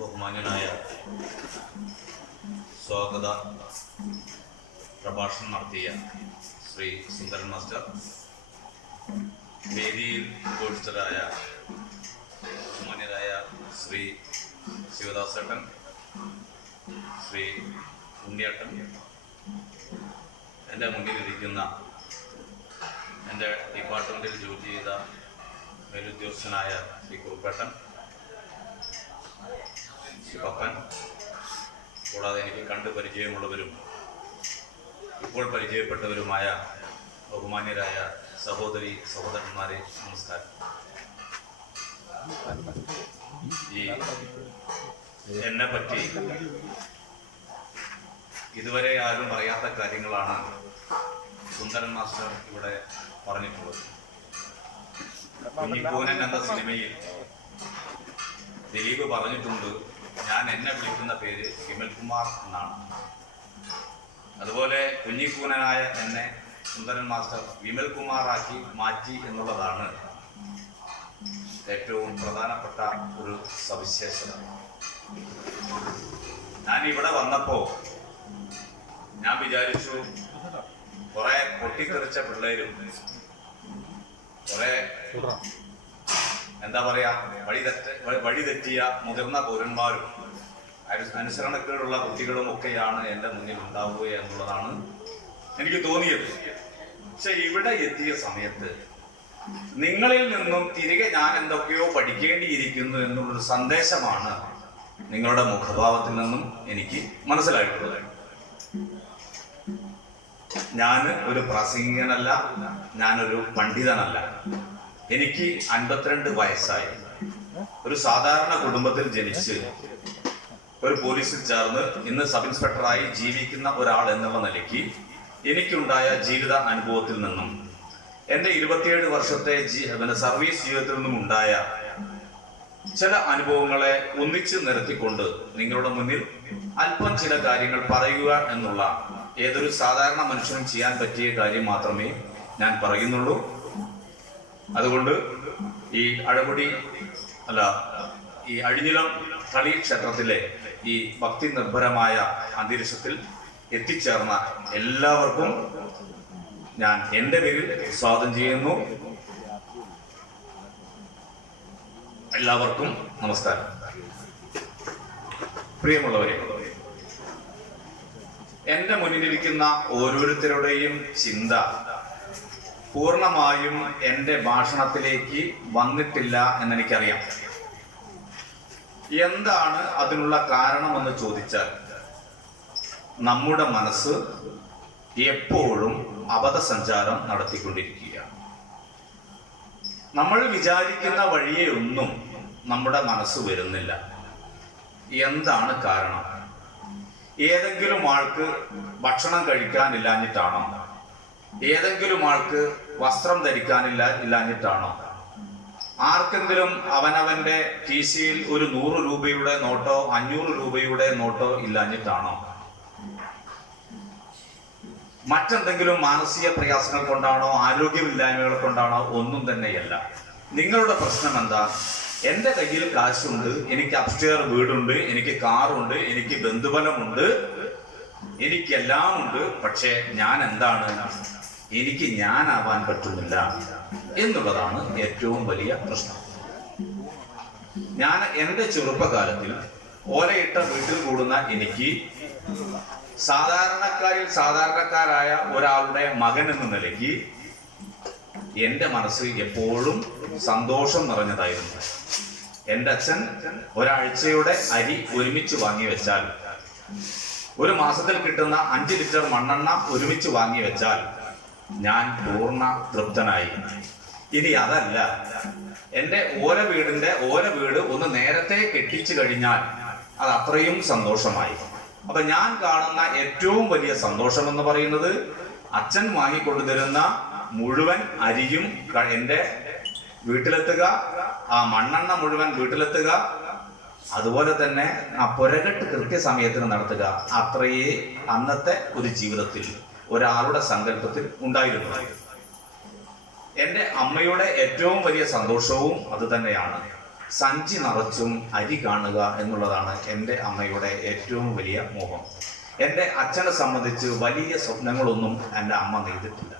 ബഹുമാന്യനായ സ്വാഗത പ്രഭാഷണം നടത്തിയ ശ്രീ സുന്ദരൻ മാസ്റ്റർ, വേദിയിൽ ഉപവിഷ്ടരായ ബഹുമാന്യരായ ശ്രീ ശിവദാസേട്ടൻ, ശ്രീ ഉണ്ണിയേട്ടൻ, എൻ്റെ മുന്നിലിരിക്കുന്ന എൻ്റെ ഡിപ്പാർട്ട്മെൻറ്റിൽ ജോലി ചെയ്ത മേലുദ്യോഗസ്ഥനായ ശ്രീ കുറുപ്പേട്ടൻ, ശിവപ്പൻ, കൂടാതെ എനിക്ക് കണ്ട് പരിചയമുള്ളവരും ഇപ്പോൾ പരിചയപ്പെട്ടവരുമായ ബഹുമാന്യരായ സഹോദരി സഹോദരന്മാരെ, നമസ്കാരം. ഈ എന്നെ പറ്റി ഇതുവരെ ആരും പറയാത്ത കാര്യങ്ങളാണ് സുന്ദരൻ മാസ്റ്റർ ഇവിടെ പറഞ്ഞിട്ടുള്ളത്. കുഞ്ഞിക്കൂനൻ എന്ന സിനിമയിൽ ദിലീപ് പറഞ്ഞിട്ടുണ്ട്, ഞാൻ എന്നെ വിളിക്കുന്ന പേര് വിമൽകുമാർ എന്നാണ്. അതുപോലെ കുഞ്ഞിക്കൂനനായ എന്നെ സുന്ദരൻ മാസ്റ്റർ വിമൽകുമാറാക്കി മാറ്റി എന്നുള്ളതാണ് ഏറ്റവും പ്രധാനപ്പെട്ട ഒരു സവിശേഷത. ഞാൻ ഇവിടെ വന്നപ്പോ ഞാൻ വിചാരിച്ചു, കുറെ പൊട്ടിത്തെറിച്ച പിള്ളേരും കുറെ എന്താ പറയാ വഴിതെറ്റിയ മുതിർന്ന പൗരന്മാരും അനുസരണക്കേടുള്ള കുട്ടികളും ഒക്കെയാണ് എൻ്റെ മുന്നിൽ ഉണ്ടാവുക എന്നുള്ളതാണ് എനിക്ക് തോന്നിയത്. പക്ഷെ ഇവിടെ എത്തിയ സമയത്ത് നിങ്ങളിൽ നിന്നും തിരികെ ഞാൻ എന്തൊക്കെയോ പഠിക്കേണ്ടിയിരിക്കുന്നു എന്നുള്ളൊരു സന്ദേശമാണ് നിങ്ങളുടെ മുഖഭാവത്തിൽ നിന്നും എനിക്ക് മനസ്സിലായിട്ടുള്ളത്. ഞാൻ ഒരു പ്രാസംഗികനല്ല, ഞാനൊരു പണ്ഡിതനല്ല. എനിക്ക് 52 വയസ്സായി. ഒരു സാധാരണ കുടുംബത്തിൽ ജനിച്ച് ഒരു പോലീസിൽ ചേർന്ന് ഇന്ന് സബ് ഇൻസ്പെക്ടറായി ജീവിക്കുന്ന ഒരാൾ എന്നുള്ള നിലയ്ക്ക് എനിക്കുണ്ടായ ജീവിത അനുഭവത്തിൽ നിന്നും എൻ്റെ 27 വർഷത്തെ സർവീസ് ജീവിതത്തിൽ നിന്നും ഉണ്ടായ ചില അനുഭവങ്ങളെ ഒന്നിച്ച് നിരത്തിക്കൊണ്ട് നിങ്ങളുടെ മുന്നിൽ അല്പം ചില കാര്യങ്ങൾ പറയുക എന്നുള്ള ഏതൊരു സാധാരണ മനുഷ്യനും ചെയ്യാൻ പറ്റിയ കാര്യം മാത്രമേ ഞാൻ പറയുന്നുള്ളൂ. അതുകൊണ്ട് ഈ അഴിഞ്ഞിലം തളി ക്ഷേത്രത്തിലെ ഈ ഭക്തി നിർഭരമായ അന്തരീക്ഷത്തിൽ എത്തിച്ചേർന്ന എല്ലാവർക്കും ഞാൻ എൻ്റെ പേരിൽ സ്വാഗതം ചെയ്യുന്നു. എല്ലാവർക്കും നമസ്കാരം. പ്രിയമുള്ളവരെ, എൻ്റെ മുന്നിലിരിക്കുന്ന ഓരോരുത്തരുടെയും ചിന്ത പൂർണ്ണമായും എൻ്റെ ഭാഷണത്തിലേക്ക് വന്നിട്ടില്ല എന്നെനിക്കറിയാം. എന്താണ് അതിനുള്ള കാരണമെന്ന് ചോദിച്ചാൽ, നമ്മുടെ മനസ്സ് എപ്പോഴും അബദ്ധസഞ്ചാരം നടത്തിക്കൊണ്ടിരിക്കുകയാണ്. നമ്മൾ വിചാരിക്കുന്ന വഴിയെ ഒന്നും നമ്മുടെ മനസ്സ് വരുന്നില്ല. എന്താണ് കാരണം? ഏതെങ്കിലും ആൾക്ക് ഭക്ഷണം കഴിക്കാനില്ലാഞ്ഞിട്ടാണോ? ഏതെങ്കിലും ആൾക്ക് വസ്ത്രം ധരിക്കാനില്ലാഞ്ഞിട്ടാണോ? ആർക്കെങ്കിലും അവനവന്റെ കീശയിൽ ഒരു 100 രൂപയുടെ നോട്ടോ 500 രൂപയുടെ നോട്ടോ ഇല്ലാഞ്ഞിട്ടാണോ? മറ്റെന്തെങ്കിലും മാനസിക പ്രയാസങ്ങൾ കൊണ്ടാണോ? ആരോഗ്യമില്ലായ്മകൾ കൊണ്ടാണോ? ഒന്നും തന്നെയല്ല. നിങ്ങളുടെ പ്രശ്നം എന്താ? എൻ്റെ കയ്യിൽ കാശുണ്ട്, എനിക്ക് അപ്സ്റ്റെയർ വീടുണ്ട്, എനിക്ക് കാറുണ്ട്, എനിക്ക് ബന്ധുബലമുണ്ട്, എനിക്കെല്ലാം ഉണ്ട്. പക്ഷെ ഞാൻ എന്താണ്? എനിക്ക് ഞാനാവാൻ പറ്റുന്നില്ല എന്നുള്ളതാണ് ഏറ്റവും വലിയ പ്രശ്നം. ഞാൻ എൻ്റെ ചെറുപ്പകാലത്തിൽ ഓലയിട്ട വീട്ടിൽ കൂടുന്ന എനിക്ക് സാധാരണക്കാരായ ഒരാളുടെ മകൻ എന്ന നിലയ്ക്ക് എൻ്റെ മനസ്സ് എപ്പോഴും സന്തോഷം നിറഞ്ഞതായിരുന്നു. എൻ്റെ അച്ഛൻ ഒരാഴ്ചയുടെ അരി ഒരുമിച്ച് വാങ്ങി വെച്ചാൽ, ഒരു മാസത്തിൽ കിട്ടുന്ന 5 ലിറ്റർ മണ്ണെണ്ണ ഒരുമിച്ച് വാങ്ങി വെച്ചാൽ ഞാൻ പൂർണ്ണ തൃപ്തനായി. ഇനി അതല്ല, എൻ്റെ ഓല വീട് ഒന്ന് നേരത്തെ കെട്ടിച്ചു കഴിഞ്ഞാൽ അത് അത്രയും സന്തോഷമായി. അപ്പൊ ഞാൻ കാണുന്ന ഏറ്റവും വലിയ സന്തോഷം എന്ന് പറയുന്നത് അച്ഛൻ വാങ്ങിക്കൊണ്ടുതരുന്ന മുഴുവൻ അരിയും എൻ്റെ വീട്ടിലെത്തുക, ആ മണ്ണെണ്ണ മുഴുവൻ വീട്ടിലെത്തുക, അതുപോലെ തന്നെ ആ പുരകെട്ട് കൃത്യസമയത്തിന് നടത്തുക. അത്രയേ അന്നത്തെ ഒരു ജീവിതത്തിൽ ഒരാളുടെ സങ്കല്പത്തിൽ ഉണ്ടായിരുന്നു. എൻ്റെ അമ്മയുടെ ഏറ്റവും വലിയ സന്തോഷവും അത് തന്നെയാണ്. സഞ്ചി നിറച്ചും അരി കാണുക എന്നുള്ളതാണ് എൻ്റെ അമ്മയുടെ ഏറ്റവും വലിയ മോഹം. എൻ്റെ അച്ഛനെ സംബന്ധിച്ച് വലിയ സ്വപ്നങ്ങളൊന്നും എൻ്റെ അമ്മ നെയ്തിട്ടില്ല.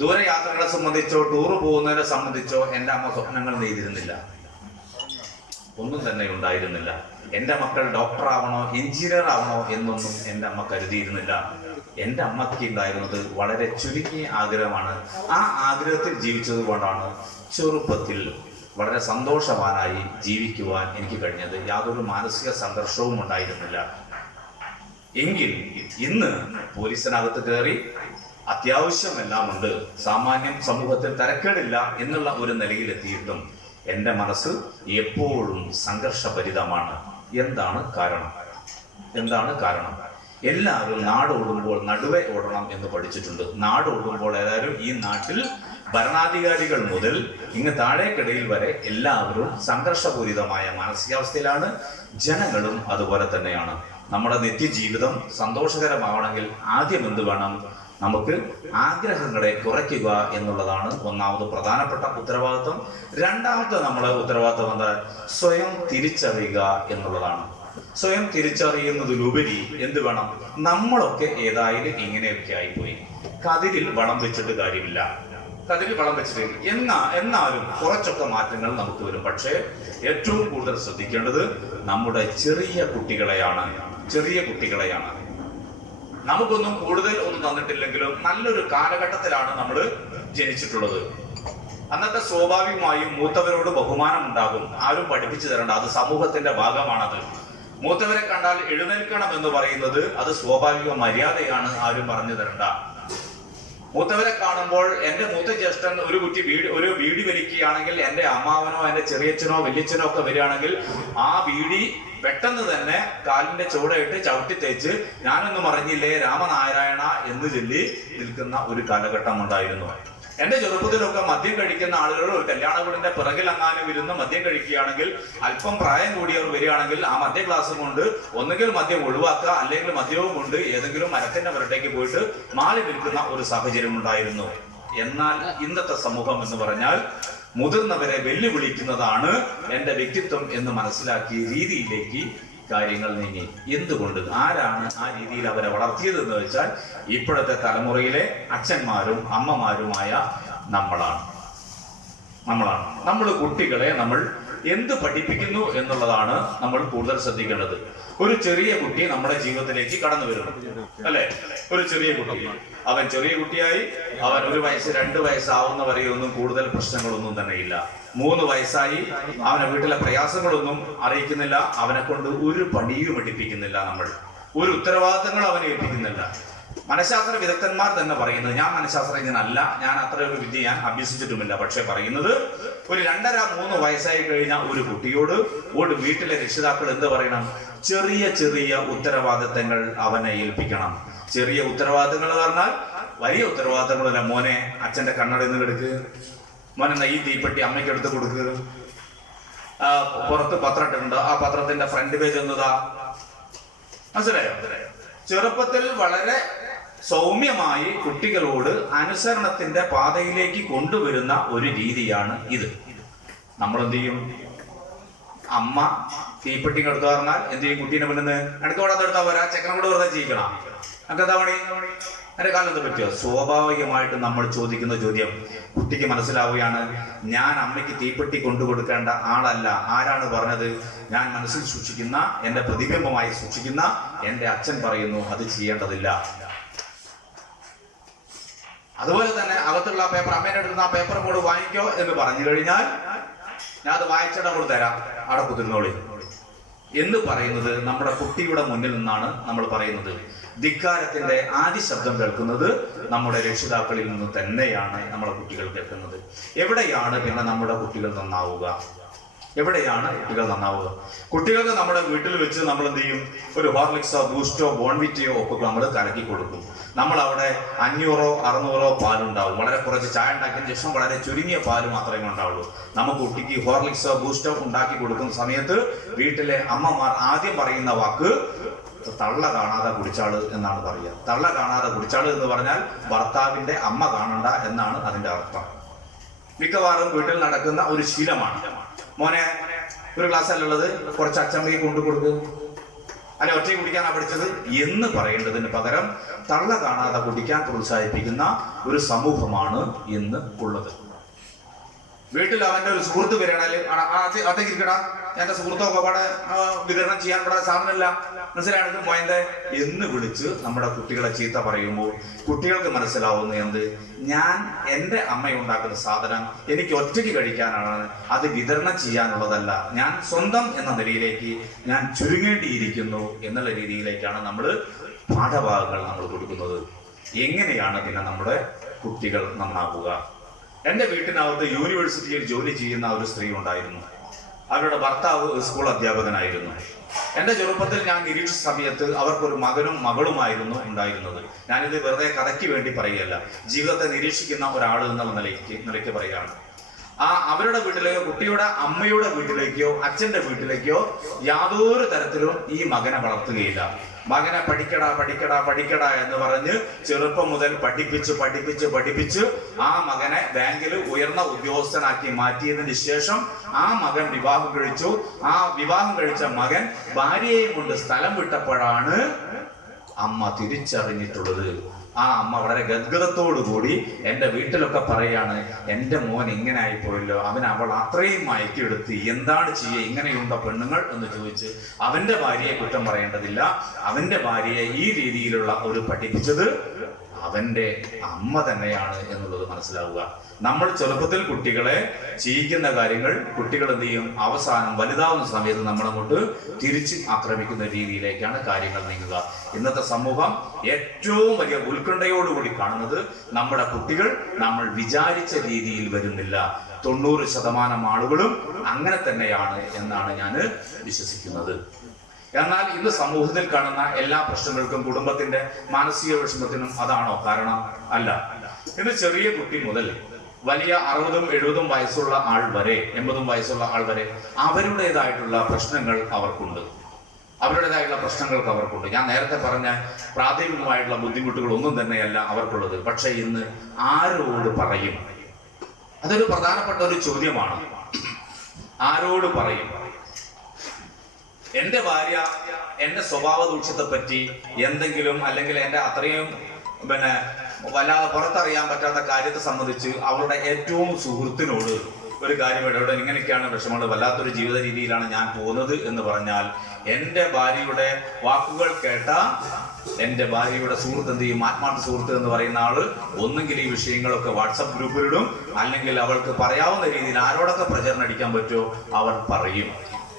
ദൂരയാത്രകളെ സംബന്ധിച്ചോ ടൂറ് പോകുന്നതിനെ സംബന്ധിച്ചോ എൻ്റെ അമ്മ സ്വപ്നങ്ങൾ നെയ്തിരുന്നില്ല. ഒന്നും തന്നെ ഉണ്ടായിരുന്നില്ല. എൻ്റെ മക്കൾ ഡോക്ടർ ആവണോ എഞ്ചിനീയർ ആവണോ എന്നൊന്നും എൻ്റെ അമ്മ കരുതിയിരുന്നില്ല. എൻ്റെ അമ്മയ്ക്ക് ഉണ്ടായിരുന്നത് വളരെ ചുരുങ്ങിയ ആഗ്രഹമാണ്. ആ ആഗ്രഹത്തിൽ ജീവിച്ചത് കൊണ്ടാണ് ചെറുപ്പത്തിൽ വളരെ സന്തോഷവാനായി ജീവിക്കുവാൻ എനിക്ക് കഴിഞ്ഞത്. യാതൊരു മാനസിക സംഘർഷവും ഉണ്ടായിരുന്നില്ല. എങ്കിൽ ഇന്ന് പോലീസിനകത്ത് കയറി അത്യാവശ്യമെല്ലാം ഉണ്ട്, സാമാന്യം സമൂഹത്തിൽ തരക്കേടില്ല എന്നുള്ള ഒരു നിലയിലെത്തിയിട്ടും എൻ്റെ മനസ്സ് എപ്പോഴും സംഘർഷഭരിതമാണ്. എന്താണ് കാരണം? എല്ലാവരും നാടോടുമ്പോൾ നടുവെ ഓടണം എന്ന് പഠിച്ചിട്ടുണ്ട്. നാടോടുമ്പോൾ ഏതായാലും ഈ നാട്ടിൽ ഭരണാധികാരികൾ മുതൽ ഇങ്ങ് താഴേക്കിടയിൽ വരെ എല്ലാവരും സംഘർഷപൂരിതമായ മാനസികാവസ്ഥയിലാണ്. ജനങ്ങളും അതുപോലെ തന്നെയാണ്. നമ്മുടെ നിത്യജീവിതം സന്തോഷകരമാവണമെങ്കിൽ ആദ്യം എന്ത് വേണം? നമുക്ക് ആഗ്രഹങ്ങളെ കുറയ്ക്കുക എന്നുള്ളതാണ് ഒന്നാമത് പ്രധാനപ്പെട്ട ഉത്തരവാദിത്വം. രണ്ടാമത്തെ നമ്മുടെ ഉത്തരവാദിത്വം എന്താ? സ്വയം തിരിച്ചറിയുക എന്നുള്ളതാണ്. സ്വയം തിരിച്ചറിയുന്നതിലുപരി എന്ത് വേണം? നമ്മളൊക്കെ ഏതായാലും ഇങ്ങനെയൊക്കെ ആയിപ്പോയി. കതിരിൽ വളം വെച്ചിട്ട് കാര്യമില്ല. എന്നാലും കുറച്ചൊക്കെ മാറ്റങ്ങൾ നമുക്ക് വരും. പക്ഷേ ഏറ്റവും കൂടുതൽ ശ്രദ്ധിക്കേണ്ടത് നമ്മുടെ ചെറിയ കുട്ടികളെയാണ്. നമുക്കൊന്നും കൂടുതൽ ഒന്നും തന്നിട്ടില്ലെങ്കിലും നല്ലൊരു കാലഘട്ടത്തിലാണ് നമ്മൾ ജനിച്ചിട്ടുള്ളത്. അന്നത്തെ സ്വാഭാവികമായും മൂത്തവരോട് ബഹുമാനം ഉണ്ടാകും. ആരും പഠിപ്പിച്ചു തരണ്ട, അത് സമൂഹത്തിന്റെ ഭാഗമാണത്. മൂത്തവരെ കണ്ടാൽ എഴുന്നേൽക്കണം എന്ന് പറയുന്നത് അത് സ്വാഭാവിക മര്യാദയാണ്, ആരും പറഞ്ഞു തരണ്ട. മൂത്തവരെ കാണുമ്പോൾ എൻ്റെ മൂത്ത ജ്യേഷ്ഠൻ ഒരു ബീഡി വലിക്കുകയാണെങ്കിൽ എൻ്റെ അമ്മാവനോ എൻ്റെ ചെറിയച്ഛനോ വല്യച്ഛനോ ഒക്കെ വരികയാണെങ്കിൽ ആ ബീഡി പെട്ടെന്ന് തന്നെ കാലിന്റെ ചുവടയിട്ട് ചവിട്ടി തേച്ച് ഞാനൊന്നും അറിഞ്ഞില്ലേ രാമനാരായണ എന്ന് ചൊല്ലി നിൽക്കുന്ന ഒരു കാലഘട്ടം ഉണ്ടായിരുന്നു. എന്റെ ചെറുപ്പത്തിലൊക്കെ മദ്യം കഴിക്കുന്ന ആളുകൾ ഒരു കല്യാണ വീടിന്റെ പിറകിൽ അങ്ങാനും ഇരുന്ന് മദ്യം കഴിക്കുകയാണെങ്കിൽ അല്പം പ്രായം കൂടിയവർ വരികയാണെങ്കിൽ ആ മദ്യ ഗ്ലാസ് കൊണ്ട് ഒന്നുകിൽ മദ്യം ഒഴിവാക്കുക, അല്ലെങ്കിൽ മദ്യവും കൊണ്ട് ഏതെങ്കിലും മരത്തിന്റെ പുറത്തേക്ക് പോയിട്ട് മാറി നിൽക്കുന്ന ഒരു സാഹചര്യം ഉണ്ടായിരുന്നു. എന്നാൽ ഇന്നത്തെ സമൂഹം എന്ന് പറഞ്ഞാൽ മുതിർന്നവരെ വെല്ലുവിളിക്കുന്നതാണ് എൻ്റെ വ്യക്തിത്വം എന്ന് മനസ്സിലാക്കിയ രീതിയിലേക്ക് കാര്യങ്ങൾ നീങ്ങി. എന്തുകൊണ്ട്? ആരാണ് ആ രീതിയിൽ അവരെ വളർത്തിയത് എന്ന് വെച്ചാൽ ഇപ്പോഴത്തെ തലമുറയിലെ അച്ഛന്മാരും അമ്മമാരുമായ നമ്മളാണ്. നമ്മൾ കുട്ടികളെ നമ്മൾ എന്ത് പഠിപ്പിക്കുന്നു എന്നുള്ളതാണ് നമ്മൾ കൂടുതൽ ശ്രദ്ധിക്കേണ്ടത്. ഒരു ചെറിയ കുട്ടി നമ്മുടെ ജീവിതത്തിലേക്ക് കടന്നു വരുന്നു, അല്ലെ? ഒരു ചെറിയ കുട്ടി, അവൻ ചെറിയ കുട്ടിയായി, അവൻ 1 വയസ്സ് 2 വയസ്സാവുന്ന വരെയൊന്നും കൂടുതൽ പ്രശ്നങ്ങളൊന്നും തന്നെ ഇല്ല. 3 വയസ്സായി, അവനെ വീട്ടിലെ പ്രയാസങ്ങളൊന്നും അറിയിക്കുന്നില്ല, അവനെ കൊണ്ട് ഒരു പണിയും എടുപ്പിക്കുന്നില്ല, നമ്മൾ ഒരു ഉത്തരവാദിത്തങ്ങൾ അവനെ ഏൽപ്പിക്കുന്നില്ല. മനഃശാസ്ത്ര വിദഗ്ധന്മാർ തന്നെ പറയുന്നത്, ഞാൻ മനഃശാസ്ത്രജ്ഞനല്ല, ഞാൻ അത്ര ഒരു വിദ്യ ഞാൻ അഭ്യസിച്ചിട്ടുമില്ല, പക്ഷെ പറയുന്നത് ഒരു 2.5-3 വയസ്സായി കഴിഞ്ഞ ഒരു കുട്ടിയോട് വീട്ടിലെ രക്ഷിതാക്കൾ എന്ത് പറയണം? ചെറിയ ചെറിയ ഉത്തരവാദിത്തങ്ങൾ അവനെ ഏൽപ്പിക്കണം. ചെറിയ ഉത്തരവാദിത്തങ്ങൾ എന്ന് പറഞ്ഞാൽ വലിയ ഉത്തരവാദിത്തങ്ങളല്ല. മോനെ അച്ഛന്റെ കണ്ണടയിൽ നിന്ന് എടുക്ക്, മോനെ ഈ തീപ്പെട്ടി അമ്മയ്ക്ക് എടുത്ത് കൊടുക്കുക, പുറത്ത് പത്രം ഇട്ടിട്ടുണ്ട്, ആ പത്രത്തിന്റെ ഫ്രണ്ട് പേജ് എന്നതാ. മനസ്സിലായോ? ചെറുപ്പത്തിൽ വളരെ സൗമ്യമായി കുട്ടികളോട് അനുസരണത്തിന്റെ പാതയിലേക്ക് കൊണ്ടുവരുന്ന ഒരു രീതിയാണ് ഇത്. നമ്മൾ എന്ത് ചെയ്യും? അമ്മ തീപ്പെട്ടി എടുത്തു പറഞ്ഞാൽ എന്ത് ചെയ്യും? കുട്ടീനെ മുന്നിന്ന് അടുത്തോടെ എടുത്താൽ പോരാ, ചെക്കനോട് വെറുതെ ചെയ്യിക്കണം. എന്താ പണി? എന്റെ കാലത്ത് പറ്റിയോ? സ്വാഭാവികമായിട്ട് നമ്മൾ ചോദിക്കുന്ന ചോദ്യം കുട്ടിക്ക് മനസ്സിലാവുകയാണ്, ഞാൻ അമ്മയ്ക്ക് തീപ്പെട്ടി കൊണ്ടുകൊടുക്കേണ്ട ആളല്ല. ആരാണ് പറഞ്ഞത്? ഞാൻ മനസ്സിൽ സൂക്ഷിക്കുന്ന, എന്റെ പ്രതിബിംബമായി സൂക്ഷിക്കുന്ന എന്റെ അച്ഛൻ പറയുന്നു അത് ചെയ്യേണ്ടതില്ല. അതുപോലെ തന്നെ അകത്തുള്ള പേപ്പർ, അമ്മേന്റെ അടുത്ത് ആ പേപ്പർ കൂടെ വാങ്ങിക്കോ എന്ന് പറഞ്ഞു കഴിഞ്ഞാൽ ഞാൻ അത് വായിച്ചിട്ട് കൂടെ തരാം, അവിടെ കുത്തിരുന്നോളി എന്ന് പറയുന്നത് നമ്മുടെ കുട്ടിയുടെ മുന്നിൽ നിന്നാണ് നമ്മൾ പറയുന്നത്. ധിക്കാരത്തിന്റെ ആദ്യ ശബ്ദം കേൾക്കുന്നത് നമ്മുടെ രക്ഷിതാക്കളിൽ നിന്ന് തന്നെയാണ് നമ്മുടെ കുട്ടികൾ കേൾക്കുന്നത്. എവിടെയാണ് പിന്നെ നമ്മുടെ കുട്ടികൾ നന്നാവുക? കുട്ടികൾക്ക് നമ്മുടെ വീട്ടിൽ വെച്ച് നമ്മൾ എന്ത് ചെയ്യും? ഒരു ഹോർലിക്സോ ബൂസ്റ്റോ ബോൺവിറ്റയോ ഒക്കെ നമ്മൾ കലക്കി കൊടുക്കും. നമ്മൾ അവിടെ 500-600 പാലുണ്ടാവും. വളരെ കുറച്ച് ചായ ഉണ്ടാക്കിയതിന് ശേഷം വളരെ ചുരുങ്ങിയ പാല് മാത്രമേ ഉണ്ടാവുള്ളൂ. നമുക്ക് കുട്ടിക്ക് ഹോർലിക്സോ ബൂസ്റ്റോ ഉണ്ടാക്കി കൊടുക്കുന്ന സമയത്ത് വീട്ടിലെ അമ്മമാർ ആദ്യം പറയുന്ന വാക്ക് തള്ള കാണാതെ കുടിച്ചാള് എന്നാണ് പറയുക. തള്ള കാണാതെ കുടിച്ചാള് എന്ന് പറഞ്ഞാൽ ഭർത്താവിന്റെ അമ്മ കാണണ്ട എന്നാണ് അതിന്റെ അർത്ഥം. മിക്കവാറും വീട്ടിൽ നടക്കുന്ന ഒരു ശീലമാണ്. മോനെ ഒരു ഗ്ലാസ് അല്ലുള്ളത്, കുറച്ച് അച്ചമ്മയ്ക്ക് കൊണ്ടു കൊടുക്കുക, അല്ലെ ഒറ്റയ്ക്ക് കുടിക്കാനാ പഠിച്ചത് എന്ന് പറയേണ്ടതിന് പകരം തള്ള കാണാതെ കുടിക്കാൻ പ്രോത്സാഹിപ്പിക്കുന്ന ഒരു സമൂഹമാണ് ഇന്ന് ഉള്ളത്. വീട്ടിൽ അവന്റെ ഒരു സുഹൃത്ത് വരണാല് അതേക്ക് ഇരിക്കടാ, എന്റെ സുഹൃത്തൊക്കെ പാടെ വിതരണം ചെയ്യാൻ ഇവിടെ സാധനമില്ല, മനസ്സിലായത് പോയന്റെ എന്ന് വിളിച്ച് നമ്മുടെ കുട്ടികളെ ചീത്ത പറയുമ്പോൾ കുട്ടികൾക്ക് മനസ്സിലാവുന്ന എന്ത്, ഞാൻ എൻ്റെ അമ്മ ഉണ്ടാക്കുന്ന സാധനം എനിക്ക് ഒറ്റയ്ക്ക് കഴിക്കാനാണ്, അത് വിതരണം ചെയ്യാനുള്ളതല്ല, ഞാൻ സ്വന്തം എന്ന നിലയിലേക്ക് ഞാൻ ചുരുങ്ങേണ്ടിയിരിക്കുന്നു എന്നുള്ള രീതിയിലേക്കാണ് നമ്മൾ പാഠഭാഗങ്ങൾ നമ്മൾ കൊടുക്കുന്നത്. എങ്ങനെയാണ് പിന്നെ നമ്മുടെ കുട്ടികൾ നന്നാവുക? എൻ്റെ വീട്ടിനകത്ത് യൂണിവേഴ്സിറ്റിയിൽ ജോലി ചെയ്യുന്ന ഒരു സ്ത്രീ ഉണ്ടായിരുന്നു. അവരുടെ ഭർത്താവ് സ്കൂൾ അധ്യാപകനായിരുന്നു. എൻ്റെ ചെറുപ്പത്തിൽ ഞാൻ നിരീക്ഷിച്ച സമയത്ത് അവർക്കൊരു മകനും മകളുമായിരുന്നു ഉണ്ടായിരുന്നത്. ഞാനിത് വെറുതെ കഥയ്ക്ക് വേണ്ടി പറയുകയല്ല, ജീവിതത്തെ നിരീക്ഷിക്കുന്ന ഒരാൾ എന്നുള്ള നിലയ്ക്ക് പറയുകയാണ്. അവരുടെ വീട്ടിലേക്കോ കുട്ടിയുടെ അമ്മയുടെ വീട്ടിലേക്കോ അച്ഛൻ്റെ വീട്ടിലേക്കോ യാതൊരു തരത്തിലും ഈ മകനെ വളർത്തുകയില്ല. മകനെ പഠിക്കടാ പഠിക്കടാ പഠിക്കടാ എന്ന് പറഞ്ഞ് ചെറുപ്പം മുതൽ പഠിപ്പിച്ച് ആ മകനെ ബാങ്കിൽ ഉയർന്ന ഉദ്യോഗസ്ഥനാക്കി മാറ്റിയതിന് ശേഷം ആ മകൻ വിവാഹം കഴിച്ചു. ആ വിവാഹം കഴിച്ച മകൻ ഭാര്യയെയും കൊണ്ട് സ്ഥലം വിട്ടപ്പോഴാണ് അമ്മ തിരിച്ചറിഞ്ഞിട്ടുള്ളത്. ആ അമ്മ വളരെ ഗദ്ഗതത്തോടു കൂടി എൻ്റെ വീട്ടിലൊക്കെ പറയാണ്, എൻ്റെ മോൻ ഇങ്ങനെ ആയിപ്പോയല്ലോ, അവൾ അത്രയും മയക്കിയെടുത്ത് എന്താണ് ചെയ്യുക, ഇങ്ങനെയുണ്ടോ പെണ്ണുങ്ങൾ എന്ന് ചോദിച്ച് അവൻ്റെ ഭാര്യയെ കുറ്റം പറയേണ്ടതില്ല. അവൻ്റെ ഭാര്യയെ ഈ രീതിയിലുള്ള ഒരു പഠിപ്പിച്ചത് അവൻ്റെ അമ്മ തന്നെയാണ് എന്നുള്ളത് മനസ്സിലാവുക. നമ്മൾ ചെറുപ്പത്തിൽ കുട്ടികളെ ചെയ്യിക്കുന്ന കാര്യങ്ങൾ കുട്ടികൾ എന്ത് ചെയ്യും, അവസാനം വലുതാവുന്ന സമയത്ത് നമ്മളങ്ങോട്ട് തിരിച്ച് ആക്രമിക്കുന്ന രീതിയിലേക്കാണ് കാര്യങ്ങൾ നീങ്ങുക. ഇന്നത്തെ സമൂഹം ഏറ്റവും വലിയ ഉത്കണ്ഠയോടുകൂടി കാണുന്നത് നമ്മുടെ കുട്ടികൾ നമ്മൾ വിചാരിച്ച രീതിയിൽ വരുന്നില്ല. 90% ആളുകളും അങ്ങനെ തന്നെയാണ് എന്നാണ് ഞാൻ വിശ്വസിക്കുന്നത്. എന്നാൽ ഇന്ന് സമൂഹത്തിൽ കാണുന്ന എല്ലാ പ്രശ്നങ്ങൾക്കും കുടുംബത്തിന്റെ മാനസിക വിഷമത്തിനും അതാണോ കാരണം? അല്ല. ഇന്ന് ചെറിയ കുട്ടി മുതൽ വലിയ 60-70 വയസ്സുള്ള ആൾ വരെ 80 വയസ്സുള്ള ആൾ വരെ അവരുടേതായിട്ടുള്ള പ്രശ്നങ്ങൾ അവർക്കുണ്ട്. ഞാൻ നേരത്തെ പറഞ്ഞ പ്രാഥമികമായിട്ടുള്ള ബുദ്ധിമുട്ടുകൾ ഒന്നും തന്നെയല്ല അവർക്കുള്ളത്. പക്ഷെ ഇന്ന് ആരോട് പറയും? അതൊരു പ്രധാനപ്പെട്ട ഒരു ചോദ്യമാണ്. ആരോട് പറയും? എൻ്റെ ഭാര്യ എൻ്റെ സ്വഭാവ ദൂഷ്യത്തെ പറ്റി എന്തെങ്കിലും, അല്ലെങ്കിൽ എൻ്റെ അത്രയും വല്ലാതെ പുറത്തറിയാൻ പറ്റാത്ത കാര്യത്തെ സംബന്ധിച്ച് അവളുടെ ഏറ്റവും സുഹൃത്തിനോട് ഒരു കാര്യം ഇവിടെ ഇങ്ങനെയൊക്കെയാണ് വിഷമങ്ങൾ, വല്ലാത്തൊരു ജീവിത രീതിയിലാണ് ഞാൻ പോകുന്നത് എന്ന് പറഞ്ഞാൽ എൻ്റെ ഭാര്യയുടെ വാക്കുകൾ കേട്ട എൻ്റെ ഭാര്യയുടെ സുഹൃത്ത് എന്ത് ചെയ്യും? ആത്മാർത്ഥ സുഹൃത്ത് എന്ന് പറയുന്ന ആള് ഒന്നെങ്കിൽ ഈ വിഷയങ്ങളൊക്കെ വാട്സപ്പ് ഗ്രൂപ്പിലിടും, അല്ലെങ്കിൽ അവൾക്ക് പറയാവുന്ന രീതിയിൽ ആരോടൊക്കെ പ്രചരണം അടിക്കാൻ പറ്റുമോ അവർ പറയും.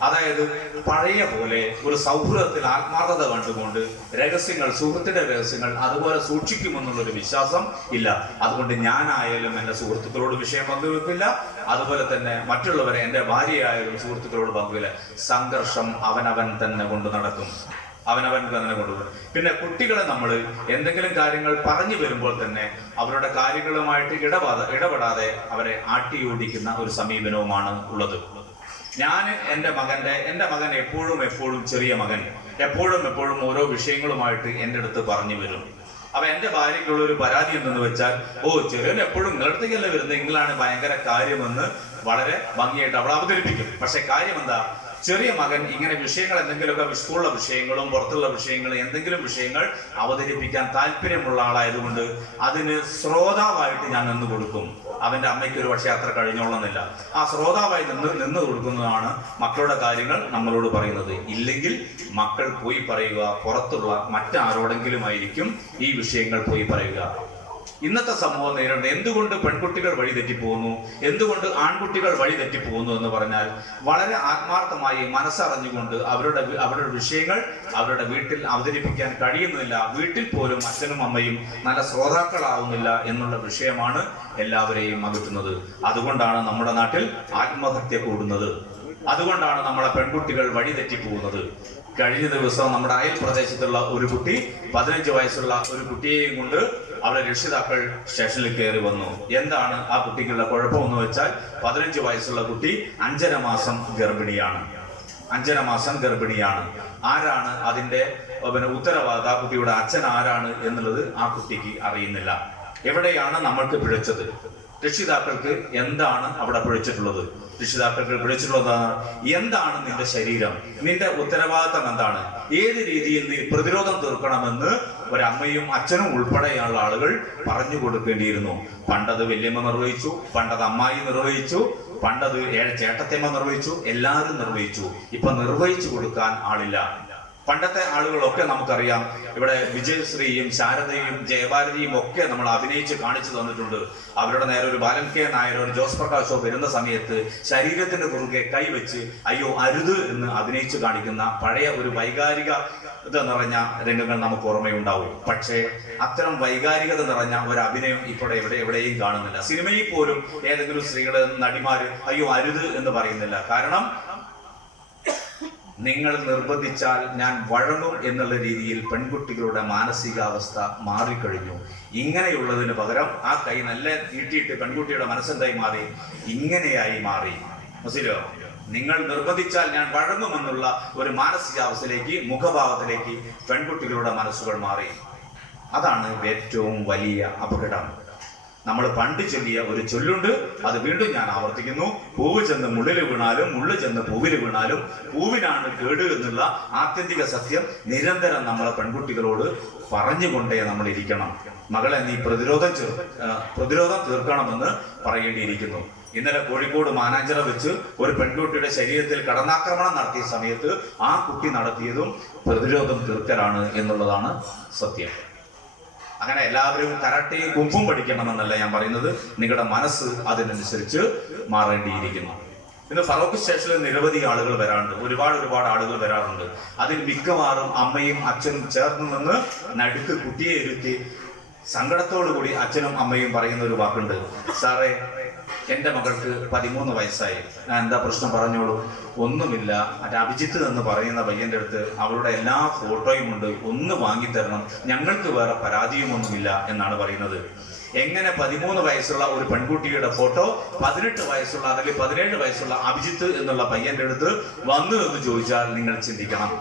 അതായത് പഴയ പോലെ ഒരു സൗഹൃദത്തിൽ ആത്മാർത്ഥത കണ്ടുകൊണ്ട് രഹസ്യങ്ങൾ, സുഹൃത്തിന്റെ രഹസ്യങ്ങൾ അതുപോലെ സൂക്ഷിക്കുമെന്നുള്ളൊരു വിശ്വാസം ഇല്ല. അതുകൊണ്ട് ഞാനായാലും എൻ്റെ സുഹൃത്തുക്കളോട് വിഷയം പങ്കുവെക്കില്ല, അതുപോലെ തന്നെ മറ്റുള്ളവരെ എൻ്റെ ഭാര്യയായാലും സുഹൃത്തുക്കളോട് പങ്കുവില്ല. സംഘർഷം അവനവൻ തന്നെ കൊണ്ട് നടക്കും, അവനവൻ തന്നെ കൊണ്ടുവരും. പിന്നെ കുട്ടികളെ നമ്മൾ എന്തെങ്കിലും കാര്യങ്ങൾ പറഞ്ഞു വരുമ്പോൾ തന്നെ അവരുടെ കാര്യങ്ങളുമായിട്ട് ഇടപെടാതെ അവരെ ആട്ടിയോടിക്കുന്ന ഒരു സമീപനവുമാണ് ഉള്ളത്. ഞാൻ എൻ്റെ മകൻ എപ്പോഴും ചെറിയ മകൻ എപ്പോഴും ഓരോ വിഷയങ്ങളുമായിട്ട് എൻ്റെ അടുത്ത് പറഞ്ഞു വരും. അപ്പൊ എൻ്റെ ഭാര്യയ്ക്കുള്ള ഒരു പരാതി എന്തെന്ന് വെച്ചാൽ, ചെറിയൻ എപ്പോഴും നിങ്ങളടുത്തേക്കല്ലേ വരുന്നത്, നിങ്ങളാണ് ഭയങ്കര കാര്യമെന്ന് വളരെ ഭംഗിയായിട്ട് അവൾ അവതരിപ്പിക്കും. പക്ഷെ കാര്യം എന്താ? ചെറിയ മകൻ ഇങ്ങനെ വിഷയങ്ങൾ എന്തെങ്കിലുമൊക്കെ സ്കൂളിലെ വിഷയങ്ങളും പുറത്തുള്ള വിഷയങ്ങളും എന്തെങ്കിലും വിഷയങ്ങൾ അവതരിപ്പിക്കാൻ താല്പര്യമുള്ള ആളായതുകൊണ്ട് അതിന് ശ്രോതാവായിട്ട് ഞാൻ നിന്ന് കൊടുക്കും. അവൻ്റെ അമ്മയ്ക്ക് ഒരു പക്ഷേ അത്ര കഴിഞ്ഞോളന്നില്ല. ആ ശ്രോതാവായി നിന്ന് കൊടുക്കുന്നതാണ് മക്കളുടെ കാര്യങ്ങൾ നമ്മളോട് പറയുന്നത്. ഇല്ലെങ്കിൽ മക്കൾ പോയി പറയുക, പുറത്തുള്ള മറ്റാരോടെങ്കിലും ആയിരിക്കും ഈ വിഷയങ്ങൾ പോയി പറയുക. ഇന്നത്തെ സമൂഹം നേരിടുന്നത് എന്തുകൊണ്ട് പെൺകുട്ടികൾ വഴി തെറ്റിപ്പോകുന്നു, എന്തുകൊണ്ട് ആൺകുട്ടികൾ വഴി തെറ്റിപ്പോകുന്നു എന്ന് പറഞ്ഞാൽ വളരെ ആത്മാർത്ഥമായി മനസ്സറിഞ്ഞുകൊണ്ട് അവരുടെ വിഷയങ്ങൾ അവരുടെ വീട്ടിൽ അവതരിപ്പിക്കാൻ കഴിയുന്നില്ല. വീട്ടിൽ പോലും അച്ഛനും അമ്മയും നല്ല ശ്രോതാക്കളാവുന്നില്ല എന്നുള്ള വിഷയമാണ് എല്ലാവരെയും അകറ്റുന്നത്. അതുകൊണ്ടാണ് നമ്മുടെ നാട്ടിൽ ആത്മഹത്യ കൂടുന്നത്. അതുകൊണ്ടാണ് നമ്മളെ പെൺകുട്ടികൾ വഴി തെറ്റിപ്പോകുന്നത്. കഴിഞ്ഞ ദിവസം നമ്മുടെ അയൽ പ്രദേശത്തുള്ള ഒരു കുട്ടി, 15 വയസ്സുള്ള ഒരു കുട്ടിയെയും കൊണ്ട് അവരുടെ രക്ഷിതാക്കൾ സ്റ്റേഷനിൽ കയറി വന്നു. എന്താണ് ആ കുട്ടിക്കുള്ള കുഴപ്പമെന്ന് വെച്ചാൽ 15 വയസ്സുള്ള കുട്ടി 5.5 മാസം ഗർഭിണിയാണ്. 5.5 മാസം ഗർഭിണിയാണ്. ആരാണ് അതിന്റെ ഉത്തരവാദിത്ത? ആ കുട്ടിയുടെ അച്ഛൻ ആരാണ് എന്നുള്ളത് ആ കുട്ടിക്ക് അറിയുന്നില്ല. എവിടെയാണ് നമ്മൾക്ക് പിഴച്ചത്? രക്ഷിതാക്കൾക്ക് എന്താണ് അവിടെ പിഴച്ചിട്ടുള്ളത്? രക്ഷിതാക്കൾക്ക് വിളിച്ചിട്ടുള്ളതാണ്, എന്താണ് നിന്റെ ശരീരം, നിന്റെ ഉത്തരവാദിത്തം എന്താണ്, ഏത് രീതിയിൽ നീ പ്രതിരോധം തീർക്കണമെന്ന് ഒരമ്മയും അച്ഛനും ഉൾപ്പെടെയുള്ള ആളുകൾ പറഞ്ഞു കൊടുക്കേണ്ടിയിരുന്നു. പണ്ടത് വല്യമ്മ നിർവഹിച്ചു, പണ്ടത് അമ്മായി നിർവഹിച്ചു, പണ്ടത് ചേട്ടത്തിയമ്മ നിർവഹിച്ചു, എല്ലാവരും നിർവഹിച്ചു. ഇപ്പൊ നിർവഹിച്ചു കൊടുക്കാൻ ആളില്ല. പണ്ടത്തെ ആളുകളൊക്കെ നമുക്കറിയാം, ഇവിടെ വിജയശ്രീയും ശാരദയും ജയഭാരതിയും ഒക്കെ നമ്മൾ അഭിനയിച്ച് കാണിച്ചു തന്നിട്ടുണ്ട്. അവരുടെ നേരെ ഒരു ബാലൻ കെ നായരോ ഒരു ജോസ് പ്രകാശോ വരുന്ന സമയത്ത് ശരീരത്തിന്റെ കുറുകെ കൈവച്ച് അയ്യോ അരുത് എന്ന് അഭിനയിച്ച് കാണിക്കുന്ന പഴയ ഒരു വൈകാരികത നിറഞ്ഞ രംഗങ്ങൾ നമുക്ക് ഓർമ്മയുണ്ടാവും. പക്ഷേ അത്തരം വൈകാരികത നിറഞ്ഞ ഒരു അഭിനയം ഇപ്പോൾ എവിടെയും കാണുന്നില്ല. സിനിമയിൽ പോലും ഏതെങ്കിലും സ്ത്രീകള് നടിമാര് അയ്യോ അരുത് എന്ന് പറയുന്നില്ല. കാരണം നിങ്ങൾ നിർബന്ധിച്ചാൽ ഞാൻ വഴങ്ങും എന്നുള്ള രീതിയിൽ പെൺകുട്ടികളുടെ മാനസികാവസ്ഥ മാറിക്കഴിഞ്ഞു. ഇങ്ങനെയുള്ളതിന് പകരം ആ കൈ നല്ല നീട്ടിയിട്ട് പെൺകുട്ടിയുടെ മനസ്സെന്തായി മാറി, ഇങ്ങനെയായി മാറി. മനസ്സിലോ? നിങ്ങൾ നിർബന്ധിച്ചാൽ ഞാൻ വഴങ്ങുമെന്നുള്ള ഒരു മാനസികാവസ്ഥയിലേക്ക്, മുഖഭാവത്തിലേക്ക് പെൺകുട്ടികളുടെ മനസ്സുകൾ മാറി. അതാണ് ഏറ്റവും വലിയ അപകടം. നമ്മൾ പണ്ട് ചൊല്ലിയ ഒരു ചൊല്ലുണ്ട്, അത് വീണ്ടും ഞാൻ ആവർത്തിക്കുന്നു. പൂവ് ചെന്ന് മുള്ളിൽ വീണാലും മുള്ളു ചെന്ന് പൂവിൽ വീണാലും പൂവിനാണ് കേട് എന്നുള്ള ആത്യന്തിക സത്യം നിരന്തരം നമ്മളെ പെൺകുട്ടികളോട് പറഞ്ഞുകൊണ്ടേ നമ്മൾ ഇരിക്കണം. മകളെ നീ പ്രതിരോധം തീർക്കണമെന്ന് പറയേണ്ടിയിരിക്കുന്നു. ഇന്നലെ കോഴിക്കോട് മാനാഞ്ചിറ വെച്ച് ഒരു പെൺകുട്ടിയുടെ ശരീരത്തിൽ കടന്നാക്രമണം നടത്തിയ സമയത്ത് ആ കുട്ടി നടത്തിയതും പ്രതിരോധം തീർക്കലാണ് എന്നുള്ളതാണ് സത്യം. അങ്ങനെ എല്ലാവരും കരാട്ടയും കുംഫും പഠിക്കണമെന്നല്ല ഞാൻ പറയുന്നത്, നിങ്ങളുടെ മനസ്സ് അതിനനുസരിച്ച് മാറേണ്ടിയിരിക്കുന്നു. ഇന്ന് ഫറോക്ക് സ്റ്റേഷനിൽ നിരവധി ആളുകൾ വരാറുണ്ട്, ഒരുപാട് ആളുകൾ വരാറുണ്ട്. അതിൽ മിക്കവാറും അമ്മയും അച്ഛനും ചേർന്ന് നിന്ന് നടുക്ക് കുട്ടിയെ ഇരുത്തി സങ്കടത്തോടു കൂടി അച്ഛനും അമ്മയും പറയുന്ന ഒരു വാക്കുണ്ട്, സാറേ എൻ്റെ മകൾക്ക് 13 വയസ്സായി, ഞാൻ എന്താ പ്രശ്നം പറഞ്ഞോളൂ. ഒന്നുമില്ല, മറ്റേ അഭിജിത്ത് എന്ന് പറയുന്ന പയ്യൻ്റെ അടുത്ത് അവളുടെ എല്ലാ ഫോട്ടോയും ഉണ്ട്, ഒന്ന് വാങ്ങിത്തരണം, ഞങ്ങൾക്ക് വേറെ പരാതിയുമൊന്നുമില്ല എന്നാണ് പറയുന്നത്. എങ്ങനെ 13 വയസ്സുള്ള ഒരു പെൺകുട്ടിയുടെ ഫോട്ടോ 18 വയസ്സുള്ള അല്ലെങ്കിൽ 17 വയസ്സുള്ള അഭിജിത്ത് എന്നുള്ള പയ്യന്റെ അടുത്ത് വന്നു എന്ന് ചോദിച്ചാൽ നിങ്ങൾ ചിന്തിക്കണം.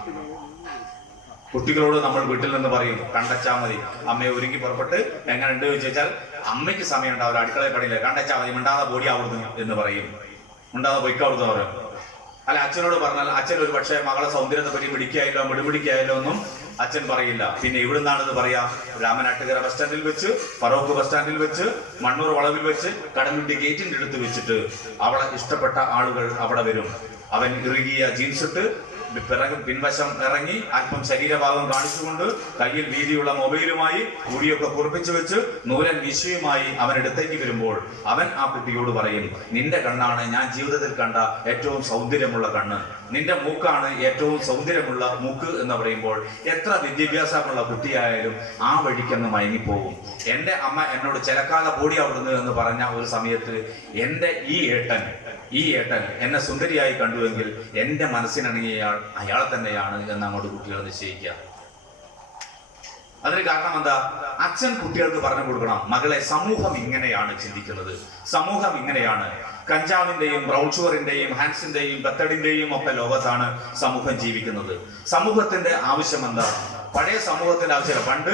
കുട്ടികളോട് നമ്മൾ വീട്ടിൽ നിന്ന് പറയും, കണ്ടച്ചാ മതി, അമ്മയെ ഒരുങ്ങി പുറപ്പെട്ട് എങ്ങനെ ഉണ്ട് ചോദിച്ചാൽ അമ്മയ്ക്ക് സമയം ഉണ്ടാവില്ല, അടുക്കളയിൽ പണിയില്ല, കണ്ടച്ചാ മതി, മിണ്ടാതെ പൊടി അവിടുന്ന് എന്ന് പറയും, മിണ്ടാതെ പൊയ്ക്ക് അവിടുന്ന് പറയും. അല്ല അച്ഛനോട് പറഞ്ഞാൽ അച്ഛൻ ഒരു പക്ഷേ മകളെ സൗന്ദര്യത്തെ പറ്റി പിടിക്കായല്ലോ മിടിപിടിക്കായല്ലോ ഒന്നും അച്ഛൻ പറയില്ല. പിന്നെ ഇവിടുന്നാണെന്ന് പറയാം, രാമനാട്ടുകര ബസ് സ്റ്റാൻഡിൽ വെച്ച്, ഫറോക്ക് ബസ് സ്റ്റാൻഡിൽ വെച്ച്, മണ്ണൂർ വളവിൽ വെച്ച്, കടലുണ്ടി ഗേറ്റിന്റെ അടുത്ത് വെച്ചിട്ട് അവളെ ഇഷ്ടപ്പെട്ട ആളുകൾ അവിടെ വരും. അവൻ ഇറുകിയ ജീൻസ് ഇട്ട് പിൻവശം ഇറങ്ങി അല്പം ശരീരഭാഗം കാണിച്ചുകൊണ്ട് കയ്യിൽ വീതിയുള്ള മൊബൈലുമായി മുടിയൊക്കെ കുറിപ്പിച്ചു വെച്ച് നൂലൻ വിഷയവുമായി അവൻ അടുത്തേക്ക് വരുമ്പോൾ അവൻ ആ കുട്ടിയോട് പറയും, നിന്റെ കണ്ണാണ് ഞാൻ ജീവിതത്തിൽ കണ്ട ഏറ്റവും സൗന്ദര്യമുള്ള കണ്ണ്, നിന്റെ മൂക്കാണ് ഏറ്റവും സൗന്ദര്യമുള്ള മൂക്ക് എന്ന് പറയുമ്പോൾ എത്ര വിദ്യാഭ്യാസമുള്ള കുട്ടിയായാലും ആ വഴിക്കെന്ന് മയങ്ങിപ്പോകും. എൻ്റെ അമ്മ എന്നോട് ചിലക്കാതെ പോടി അവിടുന്ന് എന്ന് പറഞ്ഞ ഒരു സമയത്ത് എൻ്റെ ഈ ഏട്ടൻ എന്നെ സുന്ദരിയായി കണ്ടുവെങ്കിൽ എൻ്റെ മനസ്സിനിണങ്ങിയ അയാൾ തന്നെയാണ് എന്ന് അങ്ങോട്ട് കുട്ടികൾ നിശ്ചയിക്കുക. അതിന് കാരണം എന്താ? അച്ഛൻ കുട്ടികൾക്ക് പറഞ്ഞു കൊടുക്കണം, മകളെ സമൂഹം ഇങ്ങനെയാണ് ചിന്തിക്കുന്നത്, സമൂഹം ഇങ്ങനെയാണ്. കഞ്ചാവിന്റെയും ബ്രൗൺ ഷുഗറിന്റെയും ഹാൻസിന്റെയും ബത്തഡിന്റെയും ഒക്കെ ലോകത്താണ് സമൂഹം ജീവിക്കുന്നത്. സമൂഹത്തിന്റെ ആവശ്യം എന്താ? പഴയ സമൂഹത്തിന്റെ ആവശ്യം പണ്ട്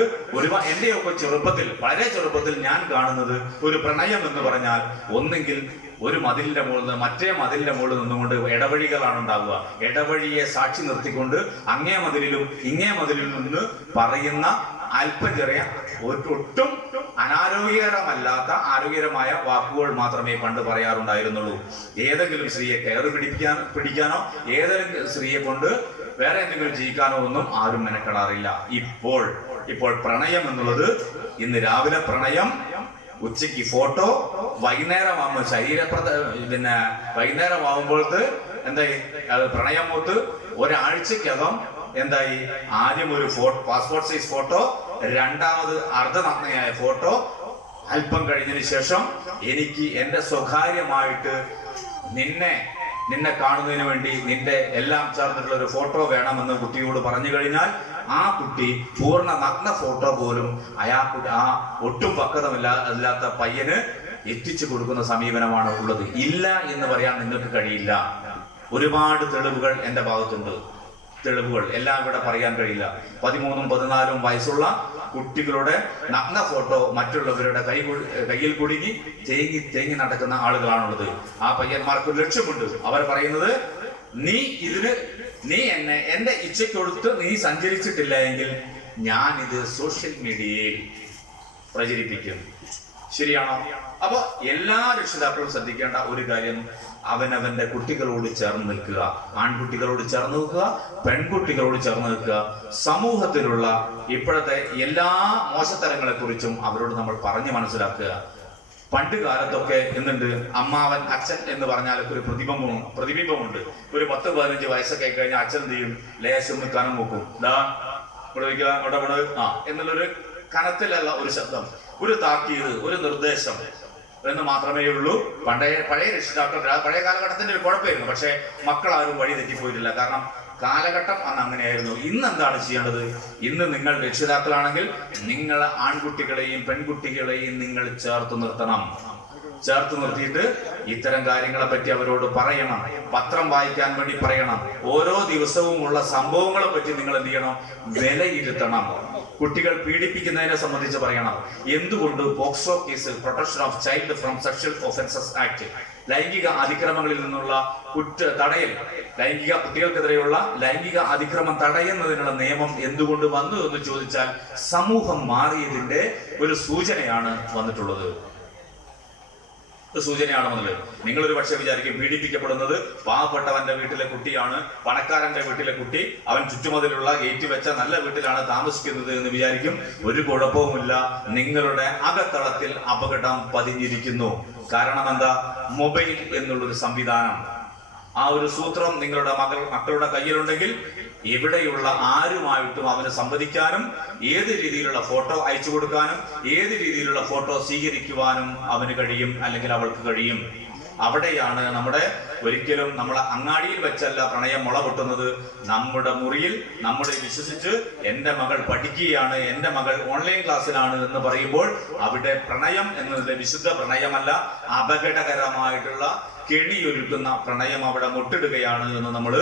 എന്റെയൊക്കെ വളരെ ചെറുപ്പത്തിൽ ഞാൻ കാണുന്നത് ഒരു പ്രണയം എന്ന് പറഞ്ഞാൽ ഒന്നെങ്കിൽ ഒരു മതിലിന്റെ മുകളിൽ നിന്ന് മറ്റേ മതിലിന്റെ മുകളിൽ നിന്നുകൊണ്ട് ഇടവഴികളാണ് ഉണ്ടാവുക. ഇടവഴിയെ സാക്ഷി നിർത്തിക്കൊണ്ട് അങ്ങേ മതിലിലും ഇങ്ങേ മതിലിലും നിന്ന് പറയുന്ന അല്പം ചെറിയ ഒട്ടും അനാരോഗ്യകരമല്ലാത്ത ആരോഗ്യകരമായ വാക്കുകൾ മാത്രമേ പണ്ട് പറയാറുണ്ടായിരുന്നുള്ളൂ. ഏതെങ്കിലും സ്ത്രീയെ കയറ് പിടിക്കാനോ ഏതെങ്കിലും സ്ത്രീയെ കൊണ്ട് വേറെ എന്തെങ്കിലും ചെയ്യിക്കാനോ ഒന്നും ആരും മെനക്കെടാറില്ല. ഇപ്പോൾ പ്രണയം എന്നുള്ളത്, ഇന്ന് രാവിലെ പ്രണയം, ഉച്ചയ്ക്ക് ഫോട്ടോ, വൈകുന്നേരമാകുമ്പോൾ വൈകുന്നേരമാകുമ്പോഴത്ത് എന്തായി അത് പ്രണയം മൂത്ത് ഒരാഴ്ചക്കകം എന്തായി ആദ്യം ഒരു പാസ്പോർട്ട് സൈസ് ഫോട്ടോ, രണ്ടാമത് അർദ്ധനഗ്നയായ ഫോട്ടോ, അല്പം കഴിഞ്ഞതിന് ശേഷം എനിക്ക് എന്റെ സ്വകാര്യമായിട്ട് നിന്നെ കാണുന്നതിന് വേണ്ടി നിന്റെ എല്ലാം ചേർന്നിട്ടുള്ള ഒരു ഫോട്ടോ വേണമെന്ന് കുട്ടിയോട് പറഞ്ഞു കഴിഞ്ഞാൽ ആ കുട്ടി പൂർണ്ണ നഗ്ന ഫോട്ടോ പോലും ആ ഒട്ടും പക്വതമില്ലാത്ത പയ്യന് എത്തിച്ചു കൊടുക്കുന്ന സമീപനമാണ് ഉള്ളത്. ഇല്ല എന്ന് പറയാൻ നിങ്ങൾക്ക് കഴിയില്ല. ഒരുപാട് തെളിവുകൾ എന്റെ ഭാഗത്തുണ്ട്. തെളിവുകൾ എല്ലാം ഇവിടെ പറയാൻ കഴിയില്ല. 13ഉം 14ഉം വയസ്സുള്ള കുട്ടികളുടെ നഗ്ന ഫോട്ടോ മറ്റുള്ളവരുടെ കയ്യിൽ കുടുങ്ങി തേങ്ങി നടക്കുന്ന ആളുകളാണുള്ളത്. ആ പയ്യന്മാർക്ക് ഒരു ലക്ഷ്യമുണ്ട്. അവർ പറയുന്നത്, നീ എന്റെ ഇച്ഛയ്ക്കൊടുത്ത് നീ സഞ്ചരിച്ചിട്ടില്ല എങ്കിൽ ഞാൻ ഇത് സോഷ്യൽ മീഡിയയിൽ പ്രചരിപ്പിക്കും. ശരിയാണോ? അപ്പൊ എല്ലാ രക്ഷിതാക്കളും ശ്രദ്ധിക്കേണ്ട ഒരു കാര്യം, അവനവന്റെ കുട്ടികളോട് ചേർന്ന് നിൽക്കുക. ആൺകുട്ടികളോട് ചേർന്ന് നിൽക്കുക, പെൺകുട്ടികളോട് ചേർന്ന് നിൽക്കുക. സമൂഹത്തിലുള്ള ഇപ്പോഴത്തെ എല്ലാ മോശത്തരങ്ങളെ കുറിച്ചും അവരോട് നമ്മൾ പറഞ്ഞു മനസ്സിലാക്കുക. പണ്ട് കാലത്തൊക്കെ എന്തുണ്ട്, അമ്മാവൻ അച്ഛൻ എന്ന് പറഞ്ഞാൽ ഒരു പ്രതിബിംബമുണ്ട്. ഒരു 10-15 വയസ്സൊക്കെ കഴിഞ്ഞാൽ അച്ഛൻ എന്ത് ചെയ്യും, ലേശം കനം നോക്കും, എന്നുള്ളൊരു കനത്തിലുള്ള ഒരു ശബ്ദം, ഒരു താക്കീത്, ഒരു നിർദ്ദേശം എന്ന് മാത്രമേ ഉള്ളൂ. പഴയ രക്ഷിതാക്കൾ പഴയ കാലഘട്ടത്തിന്റെ ഒരു കുഴപ്പമായിരുന്നു. പക്ഷെ മക്കളാരും വഴി തെറ്റിപ്പോയിട്ടില്ല. കാരണം കാലഘട്ടം അന്ന് അങ്ങനെയായിരുന്നു. ഇന്ന് എന്താണ് ചെയ്യേണ്ടത്? ഇന്ന് നിങ്ങൾ രക്ഷിതാക്കളാണെങ്കിൽ നിങ്ങൾ ആൺകുട്ടികളെയും പെൺകുട്ടികളെയും നിങ്ങൾ ചേർത്ത് നിർത്തണം. ചേർത്ത് നിർത്തിയിട്ട് ഇത്തരം കാര്യങ്ങളെ പറ്റി അവരോട് പറയണം. പത്രം വായിക്കാൻ വേണ്ടി പറയണം. ഓരോ ദിവസവും ഉള്ള സംഭവങ്ങളെ പറ്റി നിങ്ങൾ എന്ത് ചെയ്യണം, വിലയിരുത്തണം. കുട്ടികൾ പീഡിപ്പിക്കുന്നതിനെ സംബന്ധിച്ച് പറയണം. എന്തുകൊണ്ട് POCSO case, protection of child from sexual offences act, ലൈംഗിക അതിക്രമങ്ങളിൽ നിന്നുള്ള തടയൽ, കുട്ടികൾക്കെതിരെയുള്ള ലൈംഗിക അതിക്രമം തടയുന്നതിനുള്ള നിയമം എന്തുകൊണ്ട് വന്നു എന്ന് ചോദിച്ചാൽ സമൂഹം മാറിയതിന്റെ ഒരു സൂചനയാണ് വന്നിട്ടുള്ളത്. സൂചനയാണ് വന്നത്. നിങ്ങളൊരു പക്ഷെ വിചാരിക്കും പീഡിപ്പിക്കപ്പെടുന്നത് പാവപ്പെട്ടവന്റെ വീട്ടിലെ കുട്ടിയാണ്, പണക്കാരന്റെ വീട്ടിലെ കുട്ടി, അവൻ ചുറ്റുമതിലുള്ള ഗേറ്റ് വെച്ച നല്ല വീട്ടിലാണ് താമസിക്കുന്നത് എന്ന് വിചാരിക്കും. ഒരു കുഴപ്പവുമില്ല. നിങ്ങളുടെ അകത്തളത്തിൽ അപകടം പതിഞ്ഞിരിക്കുന്നു. കാരണം എന്താ? മൊബൈൽ എന്നുള്ളൊരു സംവിധാനം, ആ ഒരു സൂത്രം നിങ്ങളുടെ മക്കളുടെ കയ്യിലുണ്ടെങ്കിൽ എവിടെയുള്ള ആരുമായിട്ടും അവന് സംവദിക്കാനും ഏത് രീതിയിലുള്ള ഫോട്ടോ അയച്ചു കൊടുക്കാനും ഏത് രീതിയിലുള്ള ഫോട്ടോ സ്വീകരിക്കുവാനും അവന് കഴിയും, അല്ലെങ്കിൽ അവൾക്ക് കഴിയും. അവിടെയാണ് ഒരിക്കലും നമ്മളെ അങ്ങാടിയിൽ വെച്ചല്ല പ്രണയം മുള പൊട്ടുന്നത്. നമ്മുടെ മുറിയിൽ നമ്മളെ വിശ്വസിച്ച് എന്റെ മകൾ പഠിക്കുകയാണ്, എന്റെ മകൾ ഓൺലൈൻ ക്ലാസ്സിലാണ് എന്ന് പറയുമ്പോൾ അവിടെ പ്രണയം എന്നത് വിശുദ്ധ പ്രണയമല്ല, അപകടകരമായിട്ടുള്ള കെണിയൊരുക്കുന്ന പ്രണയം അവിടെ മുട്ടിടുകയാണ് എന്ന് നമ്മൾ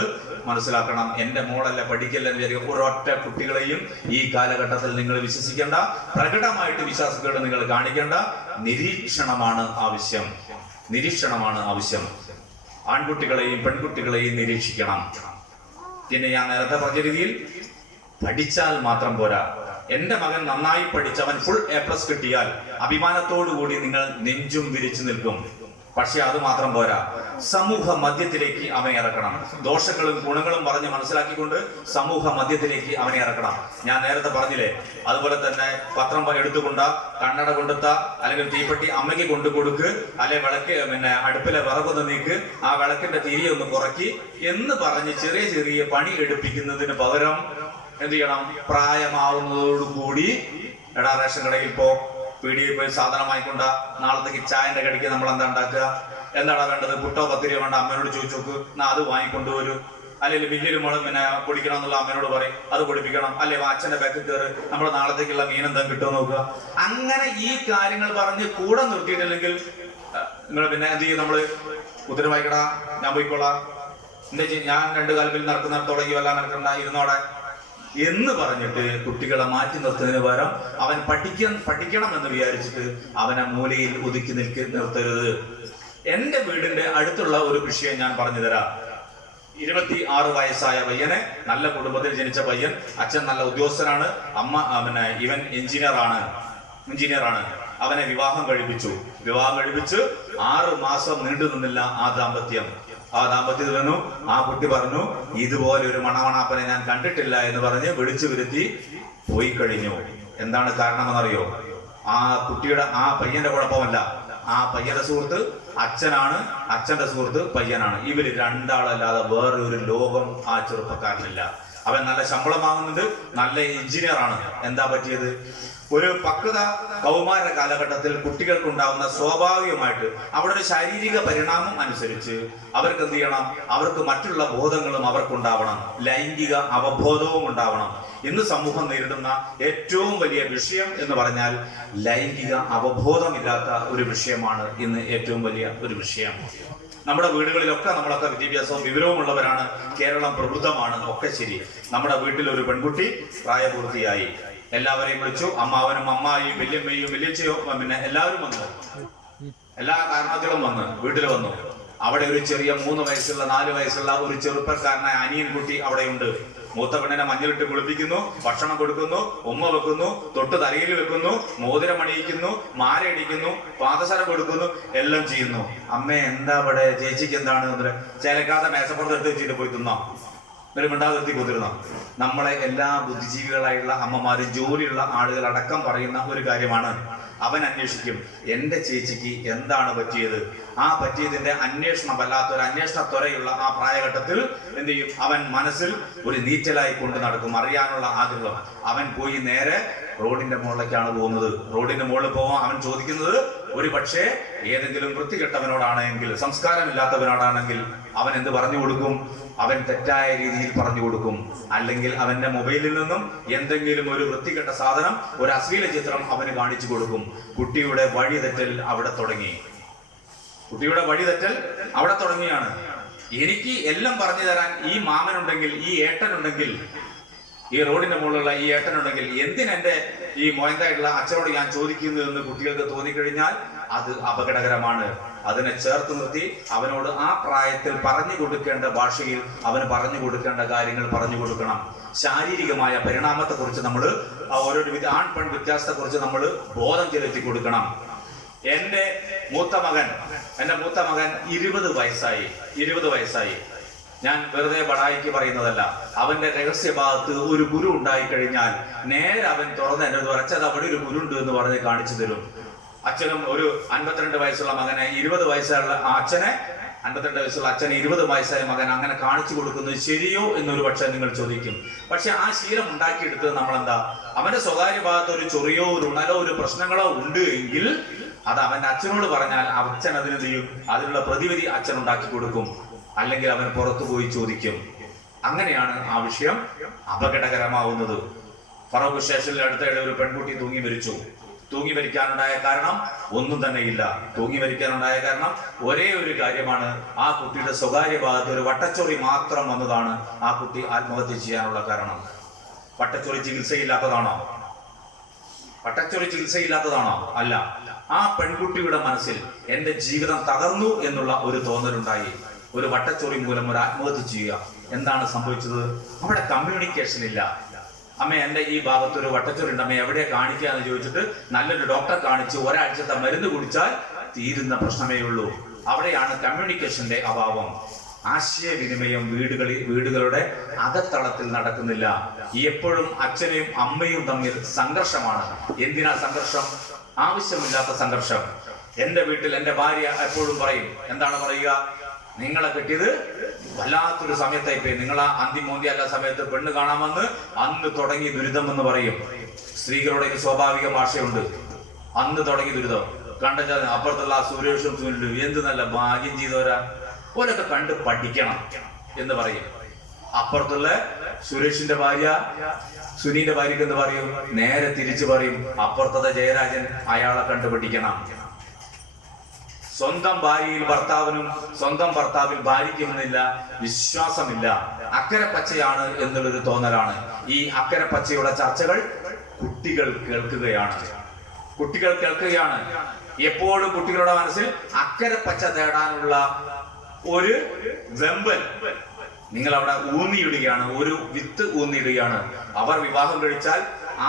മനസ്സിലാക്കണം. എന്റെ മോളല്ല പഠിക്കല്ല എന്ന് വിചാരിക്കും. ഒരൊറ്റ കുട്ടികളെയും ഈ കാലഘട്ടത്തിൽ നിങ്ങൾ വിശ്വസിക്കേണ്ട, പ്രകടമായിട്ട് വിശ്വാസത്തോടെ നിങ്ങൾ കാണിക്കേണ്ട. നിരീക്ഷണമാണ് ആവശ്യം. നിരീക്ഷണമാണ് ആവശ്യം. ആൺകുട്ടികളെയും പെൺകുട്ടികളെയും നിരീക്ഷിക്കണം. പിന്നെ ഞാൻ നേരത്തെ പറഞ്ഞ രീതിയിൽ പഠിച്ചാൽ മാത്രം പോരാ. എന്റെ മകൻ നന്നായി പഠിച്ചവൻ ഫുൾ A+ കിട്ടിയാൽ അഭിമാനത്തോടു കൂടി നിങ്ങൾ നെഞ്ചും വിരിച്ചു നിൽക്കും. പക്ഷെ അത് മാത്രം പോരാ, സമൂഹ മധ്യത്തിലേക്ക് അവനെ ഇറക്കണം. ദോഷങ്ങളും ഗുണങ്ങളും പറഞ്ഞ് മനസ്സിലാക്കിക്കൊണ്ട് സമൂഹ മധ്യത്തിലേക്ക് അവനെ ഇറക്കണം. ഞാൻ നേരത്തെ പറഞ്ഞില്ലേ, അതുപോലെ തന്നെ പത്രം എടുത്തുകൊണ്ട, കണ്ണട കൊണ്ടുത്ത, അല്ലെങ്കിൽ തീപ്പെട്ടി അമ്മയ്ക്ക് കൊണ്ടു കൊടുക്ക്, അല്ലെ വിളക്ക് അടുപ്പിലെ വിറകൊന്ന് നീക്ക്, ആ വിളക്കിന്റെ തിരിയൊന്ന് കുറയ്ക്ക് എന്ന് പറഞ്ഞ് ചെറിയ ചെറിയ പണി എടുപ്പിക്കുന്നതിന് പകരം എന്ത് ചെയ്യണം? പ്രായമാവുന്നതോടുകൂടി റേഷൻ കടയിൽ പീടികയിൽ പോയി സാധനം വാങ്ങിക്കൊണ്ട, നാളത്തേക്ക് ചായന്റെ കടിക്ക് നമ്മൾ എന്താ ഉണ്ടാക്കുക? എന്താടാ വേണ്ടത്? പുട്ടോ പത്തിരിയോ വേണ്ട, അമ്മയോട് ചോദിച്ചു നോക്ക്, എന്നാ അത് വാങ്ങിക്കൊണ്ടുവരൂ. അല്ലെങ്കിൽ മില്ലിൽ പൊടിക്കണം എന്നുള്ള അമ്മയോട് പറയും, അത് പൊടിപ്പിക്കണം. അല്ലെ അച്ഛന്റെ ബാക്കിൽ കയറ്, നമ്മൾ നാളത്തേക്കുള്ള മീൻ എന്താ കിട്ടുമോ നോക്കുക. അങ്ങനെ ഈ കാര്യങ്ങൾ പറഞ്ഞ് കൂടെ നിർത്തിയിട്ടില്ലെങ്കിൽ നിങ്ങൾ പിന്നെ എന്ത് ചെയ്യും? നമ്മള് ഉത്തരം വായിക്കടാ, ഞാൻ പോയിക്കോളാം, എന്താ ചെയ്യും? ഞാൻ 2 കാൽപ്പിൽ നടക്കുന്നിടത്തോളം ഈ വല്ല നടക്കണ്ട, ഇരുന്നോടെ എന്ന് പറഞ്ഞിട്ട് കുട്ടികളെ മാറ്റി നിർത്തുന്നതിന് പകരം അവൻ പഠിക്കണം എന്ന് വിചാരിച്ചിട്ട് അവനെ മൂലയിൽ ഒതുക്കി നിർത്തരുത്. എന്റെ വീടിന്റെ അടുത്തുള്ള ഒരു വിഷയം ഞാൻ പറഞ്ഞു തരാം. 26 വയസ്സായ പയ്യനെ, നല്ല കുടുംബത്തിൽ ജനിച്ച പയ്യൻ, അച്ഛൻ നല്ല ഉദ്യോഗസ്ഥനാണ്, അമ്മ ഇവൻ എഞ്ചിനീയറാണ്. അവനെ വിവാഹം കഴിപ്പിച്ചു. 6 മാസം നീണ്ടു നിന്നില്ല ആ ദാമ്പത്യത്തിൽ നിന്നു ആ കുട്ടി പറഞ്ഞു, ഇതുപോലെ ഒരു മണമണാപ്പനെ ഞാൻ കണ്ടിട്ടില്ല എന്ന് പറഞ്ഞ് വിളിച്ചു വരുത്തി പോയി കഴിഞ്ഞു. എന്താണ് കാരണമെന്നറിയോ? ആ പയ്യന്റെ കുഴപ്പമല്ല, ആ പയ്യന്റെ സുഹൃത്ത് അച്ഛനാണ്, അച്ഛന്റെ സുഹൃത്ത് പയ്യനാണ്. ഇവര് രണ്ടാളല്ലാതെ വേറെ ഒരു ലോകം ആ ചെറുപ്പക്കാരനില്ല. അവൻ നല്ല ശമ്പളം വാങ്ങുന്നുണ്ട്, നല്ല എഞ്ചിനീയർ ആണ്. എന്താ പറ്റിയത്? ഒരു പക്വത കൗമാര കാലഘട്ടത്തിൽ കുട്ടികൾക്കുണ്ടാവുന്ന സ്വാഭാവികമായിട്ട് അവിടെ ഒരു ശാരീരിക പരിണാമം അനുസരിച്ച് അവർക്ക് എന്ത് ചെയ്യണം? അവർക്ക് മറ്റുള്ള ബോധങ്ങളും അവർക്കുണ്ടാവണം, ലൈംഗിക അവബോധവും ഉണ്ടാവണം. ഇന്ന് സമൂഹം നേരിടുന്ന ഏറ്റവും വലിയ വിഷയം എന്ന് പറഞ്ഞാൽ ലൈംഗിക അവബോധമില്ലാത്ത ഒരു വിഷയമാണ് ഇന്ന് ഏറ്റവും വലിയ ഒരു വിഷയം. നമ്മുടെ വീടുകളിലൊക്കെ നമ്മളൊക്കെ വിദ്യാഭ്യാസവും വിവരവും ഉള്ളവരാണ്, കേരളം പ്രബുദ്ധമാണ്, ഒക്കെ ശരി. നമ്മുടെ വീട്ടിൽ ഒരു പെൺകുട്ടി പ്രായപൂർത്തിയായി, എല്ലാവരെയും വിളിച്ചു. അമ്മാവനും അമ്മായിയും വല്യമ്മയും വല്യച്ഛയോ പിന്നെ എല്ലാവരും വന്നു, എല്ലാ കാരണത്തിലും വന്ന് വീട്ടിൽ വന്നു. അവിടെ ഒരു ചെറിയ 3 വയസ്സുള്ള 4 വയസ്സുള്ള ഒരു ചെറുപ്പക്കാരനായ അനിയൻ കുട്ടി അവിടെയുണ്ട്. മൂത്ത പെണ്ണിനെ മഞ്ഞളിട്ട് കുളിപ്പിക്കുന്നു, ഭക്ഷണം കൊടുക്കുന്നു, ഉമ്മ വെക്കുന്നു, തൊട്ട് തലയിൽ വെക്കുന്നു, മോതിരം അണിയിക്കുന്നു, മാലയടിക്കുന്നു, പാദസരം കൊടുക്കുന്നു, എല്ലാം ചെയ്യുന്നു. അമ്മേ എന്താ അവിടെ, ചേച്ചിക്ക് എന്താണ്? ചേലക്കാത്ത മേശപ്പുറത്ത് എടുത്ത് വെച്ചിട്ട് പോയി തിന്നാം, ഒരു മിണ്ടാതിർത്തി കുതിർന്നാം. നമ്മളെ എല്ലാ ബുദ്ധിജീവികളായിട്ടുള്ള അമ്മമാരും ജോലിയുള്ള ആളുകൾ അടക്കം പറയുന്ന ഒരു കാര്യമാണ്, അവൻ അന്വേഷിക്കും എൻ്റെ ചേച്ചിക്ക് എന്താണ് പറ്റിയത്. ആ പറ്റിയതിന്റെ അന്വേഷണം, വല്ലാത്തൊരു അന്വേഷണ ത്വരയുള്ള ആ പ്രായഘട്ടത്തിൽ എന്ത് ചെയ്യും, അവൻ മനസ്സിൽ ഒരു നീറ്റലായി കൊണ്ട് നടക്കും, അറിയാനുള്ള ആഗ്രഹം. അവൻ പോയി നേരെ റോഡിന്റെ മുകളിലേക്കാണ് പോകുന്നത്. റോഡിന്റെ മുകളിൽ പോകാൻ അവൻ ചോദിക്കുന്നത് ഒരു പക്ഷേ ഏതെങ്കിലും വൃത്തികെട്ടവനോടാണെങ്കിൽ, സംസ്കാരമില്ലാത്തവനോടാണെങ്കിൽ അവൻ എന്ത് പറഞ്ഞു കൊടുക്കും? അവൻ തെറ്റായ രീതിയിൽ പറഞ്ഞു കൊടുക്കും. അല്ലെങ്കിൽ അവന്റെ മൊബൈലിൽ നിന്നും എന്തെങ്കിലും ഒരു വൃത്തികെട്ട സാധനം, ഒരു അശ്ലീല ചിത്രം അവന് കാണിച്ചു കൊടുക്കും. കുട്ടിയുടെ വഴിതെറ്റൽ അവിടെ തുടങ്ങി. കുട്ടിയുടെ വഴിതെറ്റൽ അവിടെ തുടങ്ങിയാണ്. എനിക്ക് എല്ലാം പറഞ്ഞു തരാൻ ഈ മാമനുണ്ടെങ്കിൽ, ഈ ഏട്ടനുണ്ടെങ്കിൽ, ഈ റോഡിന്റെ മുകളിലുള്ള ഈ ഏട്ടനുണ്ടെങ്കിൽ എന്തിനെന്റെ ഈ മോയന്തായിട്ടുള്ള അച്ഛനോട് ഞാൻ ചോദിക്കുന്നു എന്ന് കുട്ടികൾക്ക് തോന്നിക്കഴിഞ്ഞാൽ അത് അപകടകരമാണ്. അതിനെ ചേർത്ത് നിർത്തി അവനോട് ആ പ്രായത്തിൽ പറഞ്ഞു കൊടുക്കേണ്ട ഭാഷയിൽ അവന് പറഞ്ഞു കൊടുക്കേണ്ട കാര്യങ്ങൾ പറഞ്ഞു കൊടുക്കണം. ശാരീരികമായ പരിണാമത്തെക്കുറിച്ച് നമ്മൾ, ഓരോരു ആൺ പെൺ വ്യത്യാസത്തെക്കുറിച്ച് നമ്മൾ ബോധം ചെലുത്തി കൊടുക്കണം. എൻ്റെ മൂത്ത മകൻ 20 വയസ്സായി. ഞാൻ വെറുതെ ബടായിക്ക് പറയുന്നതല്ല. അവന്റെ രഹസ്യഭാഗത്ത് ഒരു ഗുരു ഉണ്ടായി കഴിഞ്ഞാൽ നേരെ അവൻ തുറന്ന് എന്നെ വരച്ചത് അവിടെ ഒരു ഗുരു ഉണ്ട് എന്ന് പറഞ്ഞ് കാണിച്ചു തരും. അച്ഛനും ഒരു 52 വയസ്സുള്ള മകനെ 20 വയസ്സുള്ള അച്ഛനെ 52 വയസ്സുള്ള അച്ഛനെ 20 വയസ്സായ മകൻ അങ്ങനെ കാണിച്ചു കൊടുക്കുന്നത് ശരിയോ എന്നൊരു പക്ഷേ നിങ്ങൾ ചോദിക്കും. പക്ഷെ ആ ശീലം ഉണ്ടാക്കിയെടുത്തത് നമ്മളെന്താ, അവന്റെ സ്വകാര്യ ഭാഗത്ത് ഒരു ചൊറിയോ ഒരു ഉണലോ ഒരു പ്രശ്നങ്ങളോ ഉണ്ട് എങ്കിൽ അത് അവന്റെ അച്ഛനോട് പറഞ്ഞാൽ അച്ഛൻ അതിന് ചെയ്യും, അതിനുള്ള പ്രതിവിധി അച്ഛൻ ഉണ്ടാക്കി കൊടുക്കും. അല്ലെങ്കിൽ അവൻ പുറത്തു പോയി ചോദിക്കും. അങ്ങനെയാണ് ആ വിഷയം അപകടകരമാവുന്നത്. ഫറൂഖ് സ്റ്റേഷനിൽ അടുത്തിടെ ഒരു പെൺകുട്ടി തൂങ്ങി മരിച്ചു. തൂങ്ങി മരിക്കാനുണ്ടായ കാരണം ഒന്നും തന്നെ ഇല്ല. തൂങ്ങി മരിക്കാനുണ്ടായ കാരണം ഒരേ ഒരു കാര്യമാണ്, ആ കുട്ടിയുടെ സ്വകാര്യ ഭാഗത്ത് ഒരു വട്ടച്ചൊറി മാത്രം വന്നതാണ് ആ കുട്ടി ആത്മഹത്യ ചെയ്യാനുള്ള കാരണം. വട്ടച്ചൊറി ചികിത്സയില്ലാത്തതാണോ? അല്ല. ആ പെൺകുട്ടിയുടെ മനസ്സിൽ എൻ്റെ ജീവിതം തകർന്നു എന്നുള്ള ഒരു തോന്നലുണ്ടായി. ഒരു വട്ടച്ചൊറി മൂലം ഒരു ആത്മഹത്യ ചെയ്യുക. എന്താണ് സംഭവിച്ചത്? അവിടെ കമ്മ്യൂണിക്കേഷൻ ഇല്ല. അമ്മ എൻ്റെ ഈ ഭാഗത്ത് ഒരു വട്ടച്ചൊറി ഉണ്ട്, അമ്മ എവിടെ കാണിക്കുക എന്ന് ചോദിച്ചിട്ട് നല്ലൊരു ഡോക്ടറെ കാണിച്ച് ഒരാഴ്ചത്തെ മരുന്ന് കുടിച്ചാൽ തീരുന്ന പ്രശ്നമേ ഉള്ളൂ. അവിടെയാണ് കമ്മ്യൂണിക്കേഷന്റെ അഭാവം. ആശയവിനിമയം വീടുകളുടെ അകത്തളത്തിൽ നടക്കുന്നില്ല. എപ്പോഴും അച്ഛനെയും അമ്മയും തമ്മിൽ സംഘർഷമാണ്. എന്തിനാ സംഘർഷം? ആവശ്യമില്ലാത്ത സംഘർഷം. എൻ്റെ വീട്ടിൽ എൻ്റെ ഭാര്യ എപ്പോഴും പറയും, എന്താണ് പറയുക, നിങ്ങളെ കെട്ടിയത് വല്ലാത്തൊരു സമയത്തായി പോയി, നിങ്ങൾ ആ അന്തിമോന്തി അല്ല സമയത്ത് പെണ്ണ് കാണാമെന്ന് അന്ന് തുടങ്ങി ദുരിതം എന്ന് പറയും. സ്ത്രീകളുടെ ഒരു സ്വാഭാവിക ഭാഷയുണ്ട്, അന്ന് തുടങ്ങി ദുരിതം. കണ്ടാൽ അപ്പുറത്തുള്ള സുരേഷും സുനിലും എന്ത് നല്ല ഭാഗ്യം ചെയ്തവരാ, ഓരൊക്കെ കണ്ട് പഠിക്കണം എന്ന് പറയും. അപ്പുറത്തുള്ള സുരേഷിന്റെ ഭാര്യ സുനീന്റെ ഭാര്യക്ക് എന്ന് പറയും, നേരെ തിരിച്ചു പറയും, അപ്പുറത്തെ ജയരാജൻ അയാളെ കണ്ട് പഠിക്കണം. സ്വന്തം ഭാര്യയിൽ ഭർത്താവിനും സ്വന്തം ഭർത്താവിൽ ഭാര്യയ്ക്കുമെന്നില്ല, വിശ്വാസമില്ല. അക്കരെ പച്ചയാണ് എന്നുള്ളൊരു തോന്നലാണ്. ഈ അക്കരെ പച്ചയുടെ ചർച്ചകൾ കുട്ടികൾ കേൾക്കുകയാണ്. എപ്പോഴും കുട്ടികളുടെ മനസ്സിൽ അക്കരെ പച്ച തേടാനുള്ള ഒരു വെമ്പൽ നിങ്ങൾ അവിടെ ഊന്നിയിടുകയാണ്, ഒരു വിത്ത് ഊന്നിയിടുകയാണ്. അവർ വിവാഹം കഴിച്ചാൽ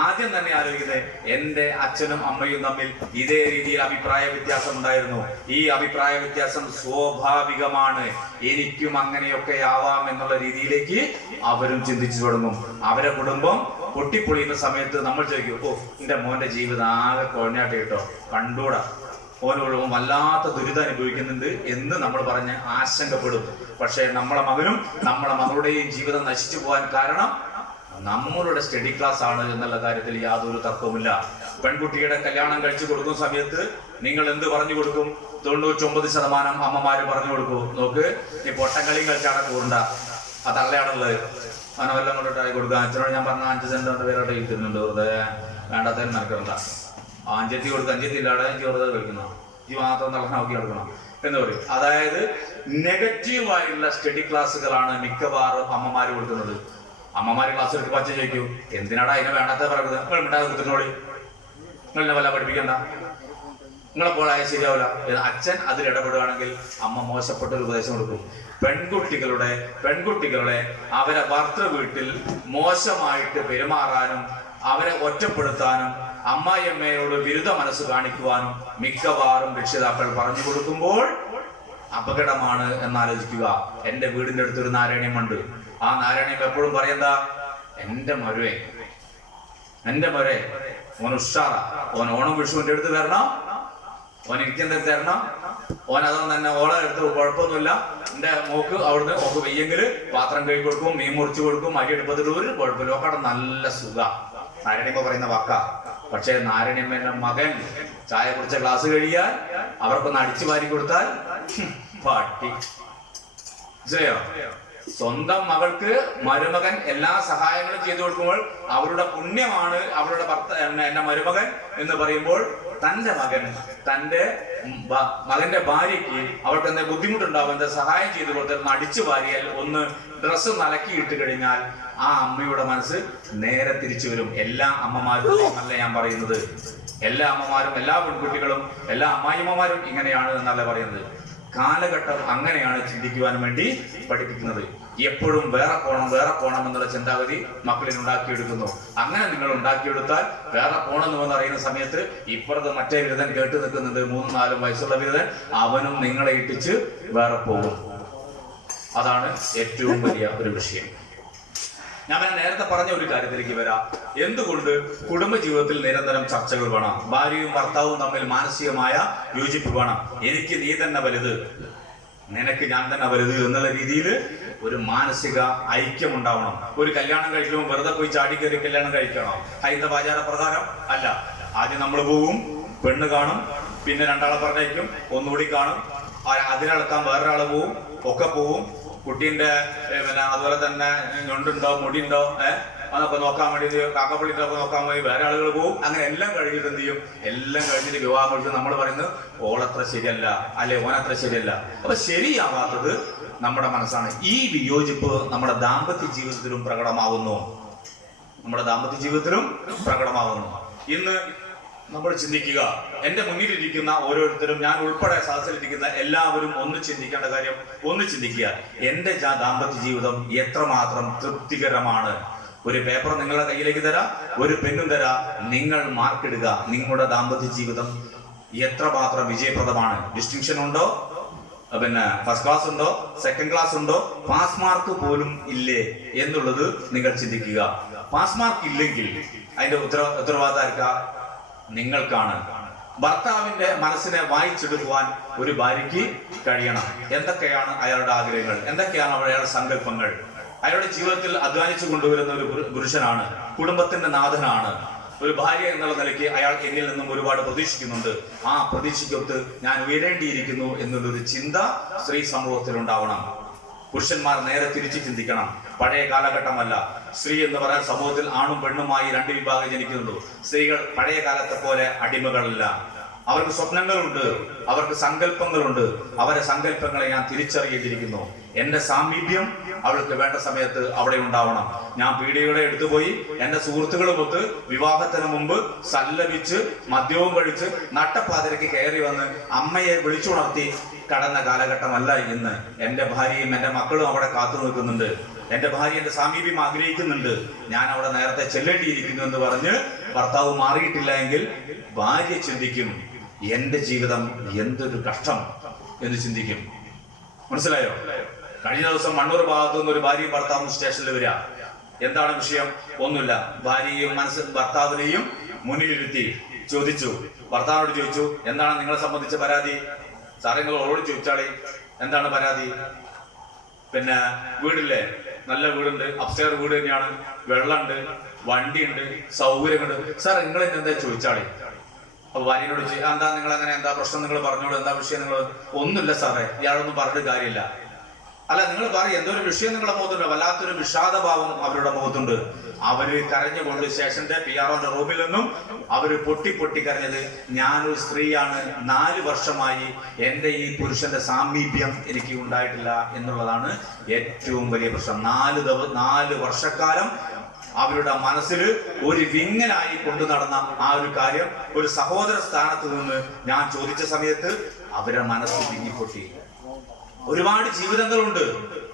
ആദ്യം തന്നെ ആലോചിക്കുന്നത് എൻ്റെ അച്ഛനും അമ്മയും തമ്മിൽ ഇതേ രീതിയിൽ അഭിപ്രായ വ്യത്യാസം ഉണ്ടായിരുന്നു, ഈ അഭിപ്രായ വ്യത്യാസം സ്വാഭാവികമാണ്, എനിക്കും അങ്ങനെയൊക്കെ ആവാം എന്നുള്ള രീതിയിലേക്ക് അവരും ചിന്തിച്ചു തുടങ്ങും. അവരെ കുടുംബം പൊട്ടിപ്പൊളിയുന്ന സമയത്ത് നമ്മൾ ചോദിക്കും, ഓ എൻ്റെ മോന്റെ ജീവിതം ആകെ കൊഴഞ്ഞാട്ട് കേട്ടോ, കണ്ടൂടാ, ഓരോഴും വല്ലാത്ത ദുരിതം അനുഭവിക്കുന്നുണ്ട് എന്ന് നമ്മൾ പറഞ്ഞ് ആശങ്കപ്പെടും. പക്ഷേ നമ്മളെ മകനും നമ്മളെ മകളുടെയും ജീവിതം നശിച്ചു പോകാൻ കാരണം നമ്മളുടെ സ്റ്റഡി ക്ലാസ് ആണ് എന്നുള്ള കാര്യത്തിൽ യാതൊരു തർക്കവുമില്ല. പെൺകുട്ടിയുടെ കല്യാണം കഴിച്ചു കൊടുക്കുന്ന സമയത്ത് നിങ്ങൾ എന്ത് പറഞ്ഞു കൊടുക്കും? 99% അമ്മമാര് പറഞ്ഞു കൊടുക്കൂ, നോക്ക് ഈ പൊട്ടക്കളിയും കളിച്ചാടെ കൂറണ്ട, ആ തള്ളയാടുള്ളത് അങ്ങനെ വല്ലതും കൊണ്ടിട്ടായി കൊടുക്കുക. അച്ഛനോട് ഞാൻ പറഞ്ഞ 5 സെന്റ് കൊണ്ട് പേരോട്ട് ഇരുത്തുന്നുണ്ട്, വെറുതെ വേണ്ടാത്തതിന് നടക്കണ്ട. അഞ്ചെത്തി കൊടുക്കുക, 5 ഇല്ലാതെ 5 വെറുതെ കളിക്കണം, ഈ മാത്രം തള്ള നോക്കി എടുക്കണം. എന്ന് പറയും. അതായത് നെഗറ്റീവായിട്ടുള്ള സ്റ്റഡി ക്ലാസ്സുകളാണ് മിക്കവാറും അമ്മമാര് കൊടുക്കുന്നത്. അമ്മമാര് ക്ലാസ് എടുത്ത് പച്ച ചോദിക്കൂ, എന്തിനാടാ അതിനെ വേണ്ടാത്ത പറയുന്നത്, നിങ്ങൾ മിണ്ടാതെ കുത്തിനോളി, നിങ്ങളെ വല്ല പഠിപ്പിക്കണ്ട, നിങ്ങളെപ്പോഴായ ശരിയാവില്ല. അച്ഛൻ അതിൽ ഇടപെടുകയാണെങ്കിൽ അമ്മ മോശപ്പെട്ട ഒരു ഉപദേശം കൊടുക്കും. പെൺകുട്ടികളെ അവരെ ഭർത്തൃ വീട്ടിൽ മോശമായിട്ട് പെരുമാറാനും അവരെ ഒറ്റപ്പെടുത്താനും അമ്മായിയമ്മയോട് വിരുദ്ധ മനസ്സ് കാണിക്കുവാനും മിക്കവാറും രക്ഷിതാക്കൾ പറഞ്ഞു കൊടുക്കുമ്പോൾ അപകടമാണ് എന്നാലോചിക്കുക. എന്റെ വീടിന്റെ അടുത്തൊരു നാരായണിയമുണ്ട്. ആ നാരായണിയം എപ്പോഴും പറയുന്ന, എന്റെ മരുവേ ഓൻ ഉഷാറാ, ഓൻ ഓണം വിഷുവിന്റെ അടുത്ത് തരണം, ഓൻ ഇരിക്കുന്നത് തരണം, ഓൻ അതൊന്നും തന്നെ ഓളെ എടുത്ത് കുഴപ്പമൊന്നുമില്ല. എന്റെ മോക്ക് അവിടുന്ന് ഓക്ക് വെയ്യെങ്കിൽ പാത്രം കഴുകി കൊടുക്കും, മീൻ മുറിച്ചു കൊടുക്കും, അരി എടുപ്പത്തിട്ട് ഒരു കുഴപ്പമില്ല, ഒക്കെ അവിടെ നല്ല സുഖ. നാരായണിയമ്മ പറയുന്ന വാക്കാ. പക്ഷെ നാരായണിയമ്മേന്റെ മകൻ ചായ കുടിച്ച ഗ്ലാസ് കഴിയാൽ അവർക്കൊന്ന് അടിച്ചു വാരി കൊടുത്താൽ പാട്ടി. സ്വന്തം മകൾക്ക് മരുമകൻ എല്ലാ സഹായങ്ങളും ചെയ്തു കൊടുക്കുമ്പോൾ അവരുടെ പുണ്യമാണ് അവരുടെ എന്റെ മരുമകൻ എന്ന് പറയുമ്പോൾ തന്റെ മകന്റെ ഭാര്യയ്ക്ക് അവർക്ക് എന്താ ബുദ്ധിമുട്ടുണ്ടാവും, എന്താ സഹായം ചെയ്തു കൊടുത്ത് അടിച്ചു വാരിയാൽ ഒന്ന് ഡ്രസ്സ് നലക്കിയിട്ട് കഴിഞ്ഞാൽ ആ അമ്മയുടെ മനസ്സ് നേരെ തിരിച്ചു വരും. എല്ലാ അമ്മമാരും എന്നല്ല ഞാൻ പറയുന്നത്, എല്ലാ അമ്മമാരും എല്ലാ പെൺകുട്ടികളും എല്ലാ അമ്മായിമ്മമാരും ഇങ്ങനെയാണ് എന്നല്ല പറയുന്നത്. കാലഘട്ടം അങ്ങനെയാണ് ചിന്തിക്കുവാൻ വേണ്ടി പഠിപ്പിക്കുന്നത്. എപ്പോഴും വേറെ പോണം എന്നുള്ള ചിന്താഗതി മക്കളിൽ ഉണ്ടാക്കിയെടുക്കുന്നു. അങ്ങനെ നിങ്ങൾ ഉണ്ടാക്കിയെടുത്താൽ വേറെ പോണമെന്ന് അറിയുന്ന സമയത്ത് ഇപ്പുറത്ത് മറ്റേ ബിരുദൻ കേട്ടു നിൽക്കുന്നുണ്ട്, 3-4 വയസ്സുള്ള ബിരുദൻ, അവനും നിങ്ങളെ ഇട്ടിച്ച് വേറെ പോകും. അതാണ് ഏറ്റവും വലിയ ഒരു വിഷയം. ഞാൻ നേരത്തെ പറഞ്ഞ ഒരു കാര്യത്തിലേക്ക് വരാം. എന്തുകൊണ്ട് കുടുംബജീവിതത്തിൽ നിരന്തരം ചർച്ചകൾ വേണം? ഭാര്യയും ഭർത്താവും തമ്മിൽ മാനസികമായ യോജിപ്പ് വേണം. എനിക്ക് നീ തന്നെ വലുത്, നിനക്ക് ഞാൻ തന്നെ വലുത് എന്നുള്ള രീതിയിൽ ഒരു മാനസിക ഐക്യം ഉണ്ടാവണം. ഒരു കല്യാണം കഴിക്കുമ്പോൾ വെറുതെ പോയി ചാടിക്കയറി കല്യാണം കഴിക്കണം ഹൈന്ദവ ആചാര പ്രകാരം അല്ല. ആദ്യം നമ്മൾ പോവും, പെണ്ണ് കാണും, പിന്നെ രണ്ടാളെ പറഞ്ഞയക്കും, ഒന്നുകൂടി കാണും, അതിനടക്കാൻ വേറൊരാള് പോവും, ഒക്കെ പോവും. കുട്ടീന്റെ അതുപോലെ തന്നെ ഞൊണ്ടുണ്ടോ മുടിയുണ്ടോ അതൊക്കെ നോക്കാൻ വേണ്ടി കാക്കപ്പള്ളിട്ടൊക്കെ നോക്കാൻ വേണ്ടി വേറെ ആളുകൾ പോകും. അങ്ങനെ എല്ലാം കഴിഞ്ഞിട്ട് എന്ത് ചെയ്യും? എല്ലാം കഴിഞ്ഞിട്ട് വിവാഹം കഴിച്ച് നമ്മൾ പറയുന്നത് ഓളത്ര ശരിയല്ല, അല്ലെ ഓനത്ര ശരിയല്ല. അപ്പൊ ശരിയാവാത്തത് നമ്മുടെ മനസ്സാണ്. ഈ വിയോജിപ്പ് നമ്മുടെ ദാമ്പത്യ ജീവിതത്തിലും പ്രകടമാകുന്നു. ഇന്ന് നമ്മൾ ചിന്തിക്കുക, എന്റെ മുന്നിലിരിക്കുന്ന ഓരോരുത്തരും, ഞാൻ ഉൾപ്പെടെ സദസ്സിലിരിക്കുന്ന എല്ലാവരും ഒന്ന് ചിന്തിക്കേണ്ട കാര്യം, ഒന്ന് ചിന്തിക്കുക, എന്റെ ദാമ്പത്യ ജീവിതം എത്രമാത്രം തൃപ്തികരമാണ്. ഒരു പേപ്പർ നിങ്ങളുടെ കയ്യിലേക്ക് തരാം, ഒരു പെന്നും തരാം, നിങ്ങൾ മാർക്കിടുക. നിങ്ങളുടെ ദാമ്പത്യ ജീവിതം എത്രമാത്രം വിജയപ്രദമാണ്. ഡിസ്റ്റിങ്ഷൻ ഉണ്ടോ, പിന്നെ ഫസ്റ്റ് ക്ലാസ് ഉണ്ടോ, സെക്കൻഡ് ക്ലാസ് ഉണ്ടോ, പാസ് മാർക്ക് പോലും ഇല്ലേ എന്നുള്ളത് നിങ്ങൾ ചിന്തിക്കുക. പാസ് മാർക്ക് ഇല്ലെങ്കിൽ അതിന്റെ ഉത്തരവാദിത്തം നിങ്ങൾക്കാണ്. ഭർത്താവിന്റെ മനസ്സിനെ വായിച്ചെടുക്കുവാൻ ഒരു ഭാര്യയ്ക്ക് കഴിയണം. എന്തൊക്കെയാണ് അയാളുടെ ആഗ്രഹങ്ങൾ, എന്തൊക്കെയാണ് അയാളുടെ സങ്കല്പങ്ങൾ. അയാളുടെ ജീവിതത്തിൽ അധ്വാനിച്ചു കൊണ്ടുവരുന്ന ഒരു പുരുഷനാണ്, കുടുംബത്തിന്റെ നാഥനാണ്. ഒരു ഭാര്യ എന്നുള്ള നിലയ്ക്ക് അയാൾ എന്നിൽ നിന്നും ഒരുപാട് പ്രതീക്ഷിക്കുന്നുണ്ട്. ആ പ്രതീക്ഷയ്ക്കൊത്ത് ഞാൻ ഉയരേണ്ടിയിരിക്കുന്നു എന്നുള്ളൊരു ചിന്ത സ്ത്രീ സമൂഹത്തിൽ ഉണ്ടാവണം. പുരുഷന്മാർ നേരെ തിരിച്ച് ചിന്തിക്കണം. പഴയ കാലഘട്ടമല്ല. സ്ത്രീ എന്ന് പറയാൻ സമൂഹത്തിൽ ആണും പെണ്ണുമായി 2 വിഭാഗം ജനിക്കുന്നുള്ളൂ. സ്ത്രീകൾ പഴയ കാലത്തെ പോലെ അടിമകളല്ല. അവർക്ക് സ്വപ്നങ്ങളുണ്ട്, അവർക്ക് സങ്കല്പങ്ങളുണ്ട്. അവരെ സങ്കല്പങ്ങളെ ഞാൻ തിരിച്ചറിയേണ്ടിയിരിക്കുന്നു. എന്റെ സാമീപ്യം അവൾക്ക് വേണ്ട സമയത്ത് അവിടെ ഉണ്ടാവണം. ഞാൻ പീഡികയുടെ എടുത്തുപോയി എന്റെ സുഹൃത്തുക്കളുമൊത്ത് വിവാഹത്തിന് മുമ്പ് സല്ലപിച്ച് മദ്യവും കഴിച്ച് നട്ടപ്പാതിരക്ക് കയറി വന്ന് അമ്മയെ വിളിച്ചുണർത്തി കടന്ന കാലഘട്ടമല്ല ഇന്ന്. എന്റെ ഭാര്യയും എന്റെ മക്കളും അവിടെ കാത്തു നിൽക്കുന്നുണ്ട്. എന്റെ ഭാര്യ എന്റെ സാമീപ്യം ആഗ്രഹിക്കുന്നുണ്ട്. ഞാൻ അവിടെ നേരത്തെ ചെല്ലേണ്ടിയിരിക്കുന്നു എന്ന് പറഞ്ഞ് ഭർത്താവ് മാറിയിട്ടില്ല എങ്കിൽ ഭാര്യ ചിന്തിക്കും, എന്റെ ജീവിതം എന്തൊരു കഷ്ടം എന്ന് ചിന്തിക്കും. മനസ്സിലായോ? കഴിഞ്ഞ ദിവസം മണ്ണൂർ ഭാഗത്തു നിന്ന് ഒരു ഭാര്യയും ഭർത്താവും സ്റ്റേഷനിൽ വരിക. എന്താണ് വിഷയം? ഒന്നുമില്ല. ഭാര്യയെയും ഭർത്താവിനെയും മുന്നിലിരുത്തി ചോദിച്ചു. ഭർത്താവിനോട് ചോദിച്ചു, എന്താണ് നിങ്ങളെ സംബന്ധിച്ച പരാതി? സാറേ, നിങ്ങൾ ഓളോട് ചോദിച്ചാളി, എന്താണ് പരാതി? പിന്നെ വീടില്ലേ, നല്ല വീടുണ്ട്, അപ്സ്റ്റെയർ വീട് തന്നെയാണ്, വെള്ളമുണ്ട്, വണ്ടിയുണ്ട്, സൗകര്യങ്ങളുണ്ട്. സാർ നിങ്ങൾ എന്താ ചോദിച്ചാളി. അപ്പൊ ഭാര്യനോട് എന്താ നിങ്ങൾ അങ്ങനെ, എന്താ പ്രശ്നം, നിങ്ങൾ പറഞ്ഞോളൂ, എന്താ വിഷയം? നിങ്ങൾ ഒന്നുമില്ല സാറേ, ഇയാളൊന്നും പറഞ്ഞിട്ട് കാര്യമില്ല. അല്ല, നിങ്ങൾ പറയും എന്തൊരു വിഷയം നിങ്ങളുടെ മുഖത്തുണ്ട്, വല്ലാത്തൊരു വിഷാദഭാവം അവരുടെ മുഖത്തുണ്ട്. അവര് കരഞ്ഞുകൊണ്ട് സ്റ്റേഷന്റെ PR-ഓന്റെ റൂമിൽ നിന്നും അവര് പൊട്ടി പൊട്ടി കരഞ്ഞത്, ഞാനൊരു സ്ത്രീയാണ്, 4 വർഷമായി എന്റെ ഈ പുരുഷന്റെ സാമീപ്യം എനിക്ക് ഉണ്ടായിട്ടില്ല എന്നുള്ളതാണ് ഏറ്റവും വലിയ പ്രശ്നം. 4 വർഷക്കാലം അവരുടെ മനസ്സിൽ ഒരു വിങ്ങനായി കൊണ്ടു നടന്ന ആ ഒരു കാര്യം ഒരു സഹോദര സ്ഥാനത്ത് നിന്ന് ഞാൻ ചോദിച്ച സമയത്ത് അവരുടെ മനസ്സ് വിങ്ങിപ്പൊട്ടി. ഒരുപാട് ജീവിതങ്ങളുണ്ട്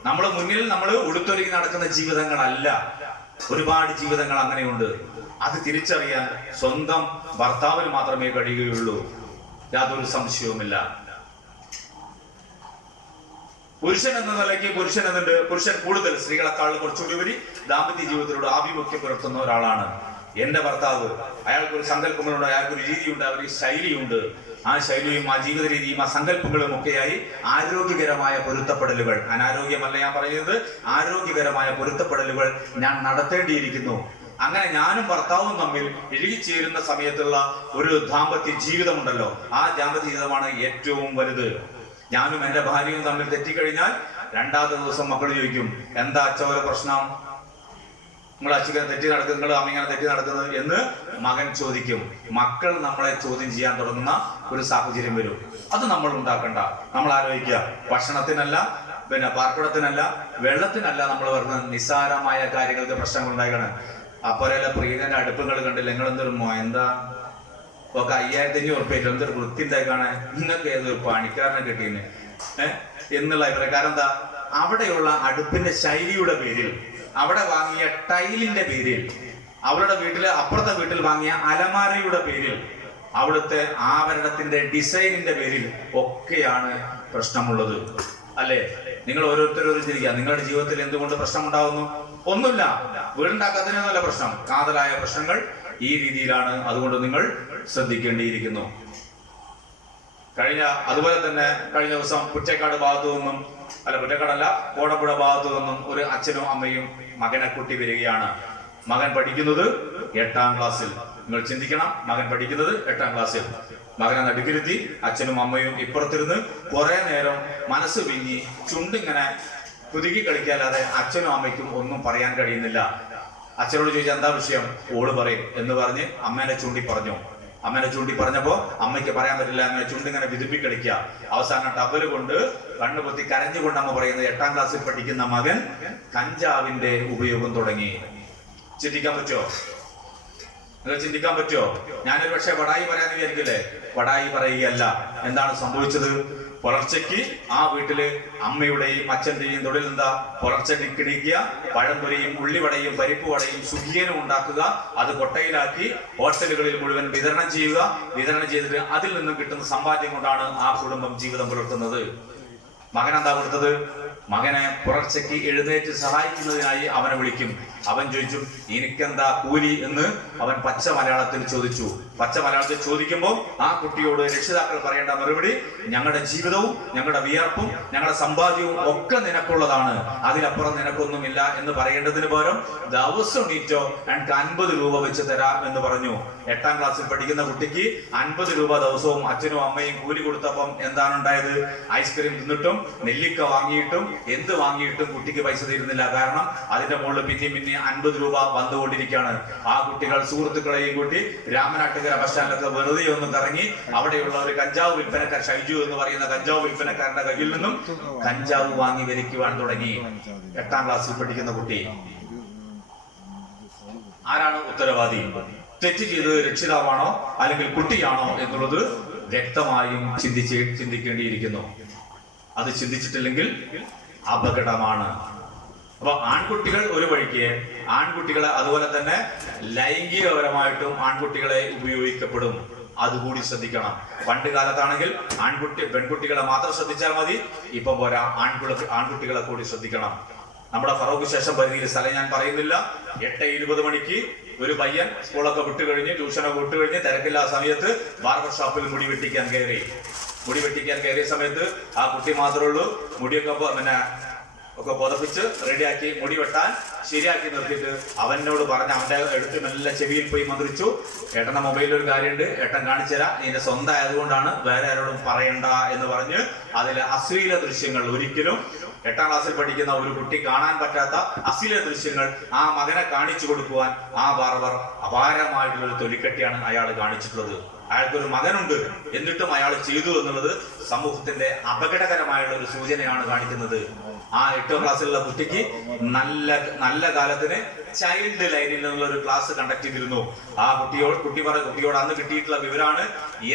നമ്മളെ മുന്നിൽ, നമ്മൾ ഉടുത്തൊരുങ്ങി നടക്കുന്ന ജീവിതങ്ങളല്ല, ഒരുപാട് ജീവിതങ്ങൾ അങ്ങനെയുണ്ട്. അത് തിരിച്ചറിയാൻ സ്വന്തം ഭർത്താവിന് മാത്രമേ കഴിയുകയുള്ളൂ, യാതൊരു സംശയവുമില്ല. പുരുഷൻ എന്ന നിലയ്ക്ക് പുരുഷൻ കൂടുതൽ സ്ത്രീകളെക്കാൾ കുറച്ചുകൂടി ഉപരി ദാമ്പത്യ ജീവിതത്തിലൂടെ ആഭിമുഖ്യം പുലർത്തുന്ന ഒരാളാണ്. എന്റെ ഭർത്താവ്, അയാൾക്കൊരു സങ്കല്പങ്ങളുണ്ട്, അയാൾക്കൊരു രീതിയുണ്ട്, അവർക്ക് ശൈലിയുണ്ട്. ആ ശൈലിയും ആ ജീവിത രീതിയും ആ സങ്കല്പങ്ങളും ഒക്കെയായി ആരോഗ്യകരമായ പൊരുത്തപ്പെടലുകൾ, അനാരോഗ്യമല്ല ഞാൻ പറയുന്നത്, ആരോഗ്യകരമായ പൊരുത്തപ്പെടലുകൾ ഞാൻ നടത്തേണ്ടിയിരിക്കുന്നു. അങ്ങനെ ഞാനും ഭർത്താവും തമ്മിൽ ഇഴുകിച്ചേരുന്ന സമയത്തുള്ള ഒരു ദാമ്പത്യ ജീവിതമുണ്ടല്ലോ, ആ ദാമ്പത്യ ജീവിതമാണ് ഏറ്റവും വലുത്. ഞാനും എന്റെ ഭാര്യയും തമ്മിൽ തെറ്റിക്കഴിഞ്ഞാൽ 2ാമത്തെ ദിവസം മക്കൾ ചോദിക്കും, എന്താ അച്ഛ ഒരു പ്രശ്നം, നിങ്ങൾ അച്ഛൻ തെറ്റി നടക്കുന്നത്, നിങ്ങൾ അമ്മങ്ങനെ തെറ്റി നടക്കുന്നത് എന്ന് മകൻ ചോദിക്കും. മക്കൾ നമ്മളെ ചോദ്യം ചെയ്യാൻ തുടങ്ങുന്ന ഒരു സാഹചര്യം വരും. അത് നമ്മൾ ഉണ്ടാക്കണ്ട. നമ്മൾ ആലോചിക്കുക, ഭക്ഷണത്തിനല്ല, പിന്നെ പാർപ്പിടത്തിനല്ല, വെള്ളത്തിനല്ല നമ്മൾ പറഞ്ഞ നിസ്സാരമായ കാര്യങ്ങൾക്ക് പ്രശ്നങ്ങൾ ഉണ്ടാക്കണം. അപ്പോഴല്ല പ്രിയന്റെ അടുപ്പങ്ങൾ കണ്ടില്ല, നിങ്ങൾ എന്തൊരു എന്താ ഒക്കെ 5500 ഉറുപ്പ്യ എന്തൊരു വൃത്തി ഉണ്ടായിക്കാണെ, നിങ്ങൾക്ക് ഏതൊരു പണിക്കാരനെ കിട്ടീന് എന്നുള്ള അഭിപ്രായം. കാരണം എന്താ, അവിടെയുള്ള അടുപ്പിന്റെ ശൈലിയുടെ പേരിൽ, അവിടെ വാങ്ങിയ ടൈലിന്റെ പേരിൽ, അവരുടെ വീട്ടില് അപ്പുറത്തെ വീട്ടിൽ വാങ്ങിയ അലമാരയുടെ പേരിൽ, അവിടുത്തെ ആഭരണത്തിന്റെ ഡിസൈനിന്റെ പേരിൽ ഒക്കെയാണ് പ്രശ്നമുള്ളത്, അല്ലേ? നിങ്ങൾ ഓരോരുത്തരും ചിന്തിക്കുക, നിങ്ങളുടെ ജീവിതത്തിൽ എന്തുകൊണ്ട് പ്രശ്നമുണ്ടാവുന്നു? ഒന്നുമില്ല, വീടുണ്ടാക്കാത്തതിനൊന്നുമല്ല പ്രശ്നം, കാതലായ പ്രശ്നങ്ങൾ ഈ രീതിയിലാണ്. അതുകൊണ്ട് നിങ്ങൾ ശ്രദ്ധിക്കേണ്ടിയിരിക്കുന്നു. അതുപോലെ തന്നെ കഴിഞ്ഞ ദിവസം കുറ്റക്കാട് ഭാഗത്തു നിന്നും, കുറ്റക്കാടല്ല, കോടമ്പുഴ ഭാഗത്തു നിന്നും ഒരു അച്ഛനും അമ്മയും മകനെ കൂട്ടി വരികയാണ്. മകൻ പഠിക്കുന്നത് 8ാം ക്ലാസ്സിൽ. നിങ്ങൾ ചിന്തിക്കണം, മകൻ പഠിക്കുന്നത് 8ാം ക്ലാസ്സിൽ. മകനെ നടുക്കിരുത്തി അച്ഛനും അമ്മയും ഇപ്പുറത്തിരുന്ന് കുറെ നേരം മനസ്സ് വിങ്ങി ചുണ്ടിങ്ങനെ കുതുക്കി കളിക്കാല്ലാതെ അച്ഛനും അമ്മയ്ക്കും ഒന്നും പറയാൻ കഴിയുന്നില്ല. അച്ഛനോട് ചോദിച്ചാൽ എന്താ വിഷയം, ഓള് പറയും എന്ന് പറഞ്ഞ് അമ്മേനെ ചൂണ്ടി പറഞ്ഞു. അമ്മേനെ ചൂണ്ടി പറഞ്ഞപ്പോ അമ്മയ്ക്ക് പറയാൻ പറ്റില്ല, അങ്ങനെ ചുണ്ടിങ്ങനെ വിതുമ്പി കളിക്കുക. അവസാനം ടവല് കൊണ്ട് കണ്ണുപൊത്തി കരഞ്ഞുകൊണ്ട് അമ്മ പറയുന്നത്, 8ാം ക്ലാസ്സിൽ പഠിക്കുന്ന മകൻ കഞ്ചാവിന്റെ ഉപയോഗം തുടങ്ങി. ചിന്തിക്കാൻ പറ്റുമോ? നിങ്ങൾ ചിന്തിക്കാൻ പറ്റുമോ? ഞാനൊരു പക്ഷെ വടായി പറയാന്ന് വിചാരിക്കില്ലേ, വടായി പറയുകയല്ല. എന്താണ് സംഭവിച്ചത്? പുലർച്ചയ്ക്ക് ആ വീട്ടില് അമ്മയുടെയും അച്ഛന്റെയും തൊഴിൽ എന്താ? പുലർച്ചയ്ക്ക് കിണിക്കുക, പഴംപൊരിയും ഉള്ളിവടയും പരിപ്പ് വടയും സുഖിയനും ഉണ്ടാക്കുക, അത് കൊട്ടയിലാക്കി ഹോട്ടലുകളിൽ മുഴുവൻ വിതരണം ചെയ്യുക. വിതരണം ചെയ്തിട്ട് അതിൽ നിന്നും കിട്ടുന്ന സമ്പാദ്യം കൊണ്ടാണ് ആ കുടുംബം ജീവിതം പുലർത്തുന്നത്. മകൻ എന്താ കൊടുത്തത്? മകനെ പുലർച്ചയ്ക്ക് എഴുന്നേറ്റ് സഹായിക്കുന്നതിനായി അവനെ വിളിക്കും. അവൻ ചോദിച്ചു, എനിക്കെന്താ കൂലി എന്ന് അവൻ പച്ച മലയാളത്തിൽ ചോദിച്ചു. പച്ച മലയാളത്തിൽ ചോദിക്കുമ്പോൾ ആ കുട്ടിയോട് രക്ഷിതാക്കൾ പറയേണ്ട മറുപടി, ഞങ്ങളുടെ ജീവിതവും ഞങ്ങളുടെ വിയർപ്പും ഞങ്ങളുടെ സമ്പാദ്യവും ഒക്കെ നിനക്കുള്ളതാണ്, അതിലപ്പുറം നിനക്കൊന്നുമില്ല എന്ന് പറയേണ്ടതിന് പകരം ദിവസം നീറ്റോ എനിക്ക് 50 രൂപ വെച്ച് തരാം എന്ന് പറഞ്ഞു. 8ാം ക്ലാസ്സിൽ പഠിക്കുന്ന കുട്ടിക്ക് 50 രൂപ ദിവസവും അച്ഛനും അമ്മയും കൂലി കൊടുത്തപ്പം എന്താണ് ഉണ്ടായത്? ഐസ്ക്രീം തിന്നിട്ടും നെല്ലിക്ക വാങ്ങിയിട്ടും എന്ത് വാങ്ങിയിട്ടും കുട്ടിക്ക് പൈസ തരുന്നില്ല. കാരണം അതിന്റെ മുകളിൽ പിന്നെ 50 രൂപ വന്നുകൊണ്ടിരിക്കുകയാണ്. ആ കുട്ടികൾ സുഹൃത്തുക്കളെയും കൂട്ടി രാമനാട്ടുകര ബസ് സ്റ്റാൻഡിലൊക്കെ വെറുതെ ഒന്ന് കറങ്ങി അവിടെയുള്ള ഒരു കഞ്ചാവ് വിൽപ്പനക്കാർ, ഷൈജു എന്ന് പറയുന്ന കഞ്ചാവ് വിൽപ്പനക്കാരന്റെ കയ്യിൽ നിന്നും കഞ്ചാവ് വാങ്ങി വലിക്കുവാൻ തുടങ്ങി. 8ാം ക്ലാസ്സിൽ പഠിക്കുന്ന കുട്ടി. ആരാണ് ഉത്തരവാദി? തെറ്റ് ചെയ്തത് രക്ഷിതാവാണോ അല്ലെങ്കിൽ കുട്ടിയാണോ എന്നുള്ളത് വ്യക്തമായും ചിന്തിക്കേണ്ടിയിരിക്കുന്നു. അത് ചിന്തിച്ചിട്ടില്ലെങ്കിൽ അപകടമാണ്. അപ്പൊ ആൺകുട്ടികൾ ഒരു വഴിക്ക്, ആൺകുട്ടികളെ അതുപോലെ തന്നെ ലൈംഗികപരമായിട്ടും ആൺകുട്ടികളെ ഉപയോഗിക്കപ്പെടും. അതുകൂടി ശ്രദ്ധിക്കണം. പണ്ട് കാലത്താണെങ്കിൽ പെൺകുട്ടികളെ മാത്രം ശ്രദ്ധിച്ചാൽ മതി, ഇപ്പം പോരാ, ആൺകുട്ടികളെ കൂടി ശ്രദ്ധിക്കണം. നമ്മുടെ ഫറോക്ക് ശേഷം പരിധിയിൽ സ്ഥലം ഞാൻ പറയുന്നില്ല. 8:20 മണിക്ക് ഒരു പയ്യൻ സ്കൂളൊക്കെ വിട്ടുകഴിഞ്ഞ് ട്യൂഷനൊക്കെ വിട്ടുകഴിഞ്ഞ് തിരക്കില്ലാത്ത സമയത്ത് ബാർബർ ഷോപ്പിൽ മുടി വെട്ടിക്കാൻ കയറിയ സമയത്ത് ആ കുട്ടി മാത്രമേ ഉള്ളൂ. മുടിയൊക്കെ ഒക്കെ പുതപ്പിച്ച് റെഡിയാക്കി മുടി വെട്ടാൻ ശരിയാക്കി നിർത്തിയിട്ട് അവനോട് പറഞ്ഞ് അവന്റെ എടുത്ത് നല്ല ചെവിയിൽ പോയി മന്ത്രിച്ചു, ഏട്ടന്റെ മൊബൈലിൽ ഒരു കാര്യമുണ്ട്, ഏട്ടൻ കാണിച്ചു തരാം, നിന്റെ സ്വന്തം ആയതുകൊണ്ടാണ്, വേറെ ആരോടും പറയണ്ട എന്ന് പറഞ്ഞ് അതിലെ അശ്ലീല ദൃശ്യങ്ങൾ ഒരിക്കലും 8ാം ക്ലാസ്സിൽ പഠിക്കുന്ന ഒരു കുട്ടി കാണാൻ പറ്റാത്ത അശ്ലീല ദൃശ്യങ്ങൾ ആ മകനെ കാണിച്ചു കൊടുക്കുവാൻ ആ ബാർബർ അപാരമായിട്ടുള്ള ഒരു തൊലിക്കെട്ടിയാണ് അയാൾ കാണിച്ചിട്ടുള്ളത്. അയാൾക്കൊരു മകനുണ്ട്, എന്നിട്ടും അയാൾ ചെയ്തു എന്നുള്ളത് സമൂഹത്തിന്റെ അപകടകരമായുള്ള ഒരു സൂചനയാണ് കാണിക്കുന്നത്. ആ 8ാം ക്ലാസ്സിലുള്ള കുട്ടിക്ക് നല്ല കാലത്തിന് ചൈൽഡ് ലൈനിൽ നിന്നുള്ള ഒരു ക്ലാസ് കണ്ടക്ട് ചെയ്തിരുന്നു. ആ കുട്ടിയോട് അന്ന് കിട്ടിയിട്ടുള്ള വിവരമാണ്,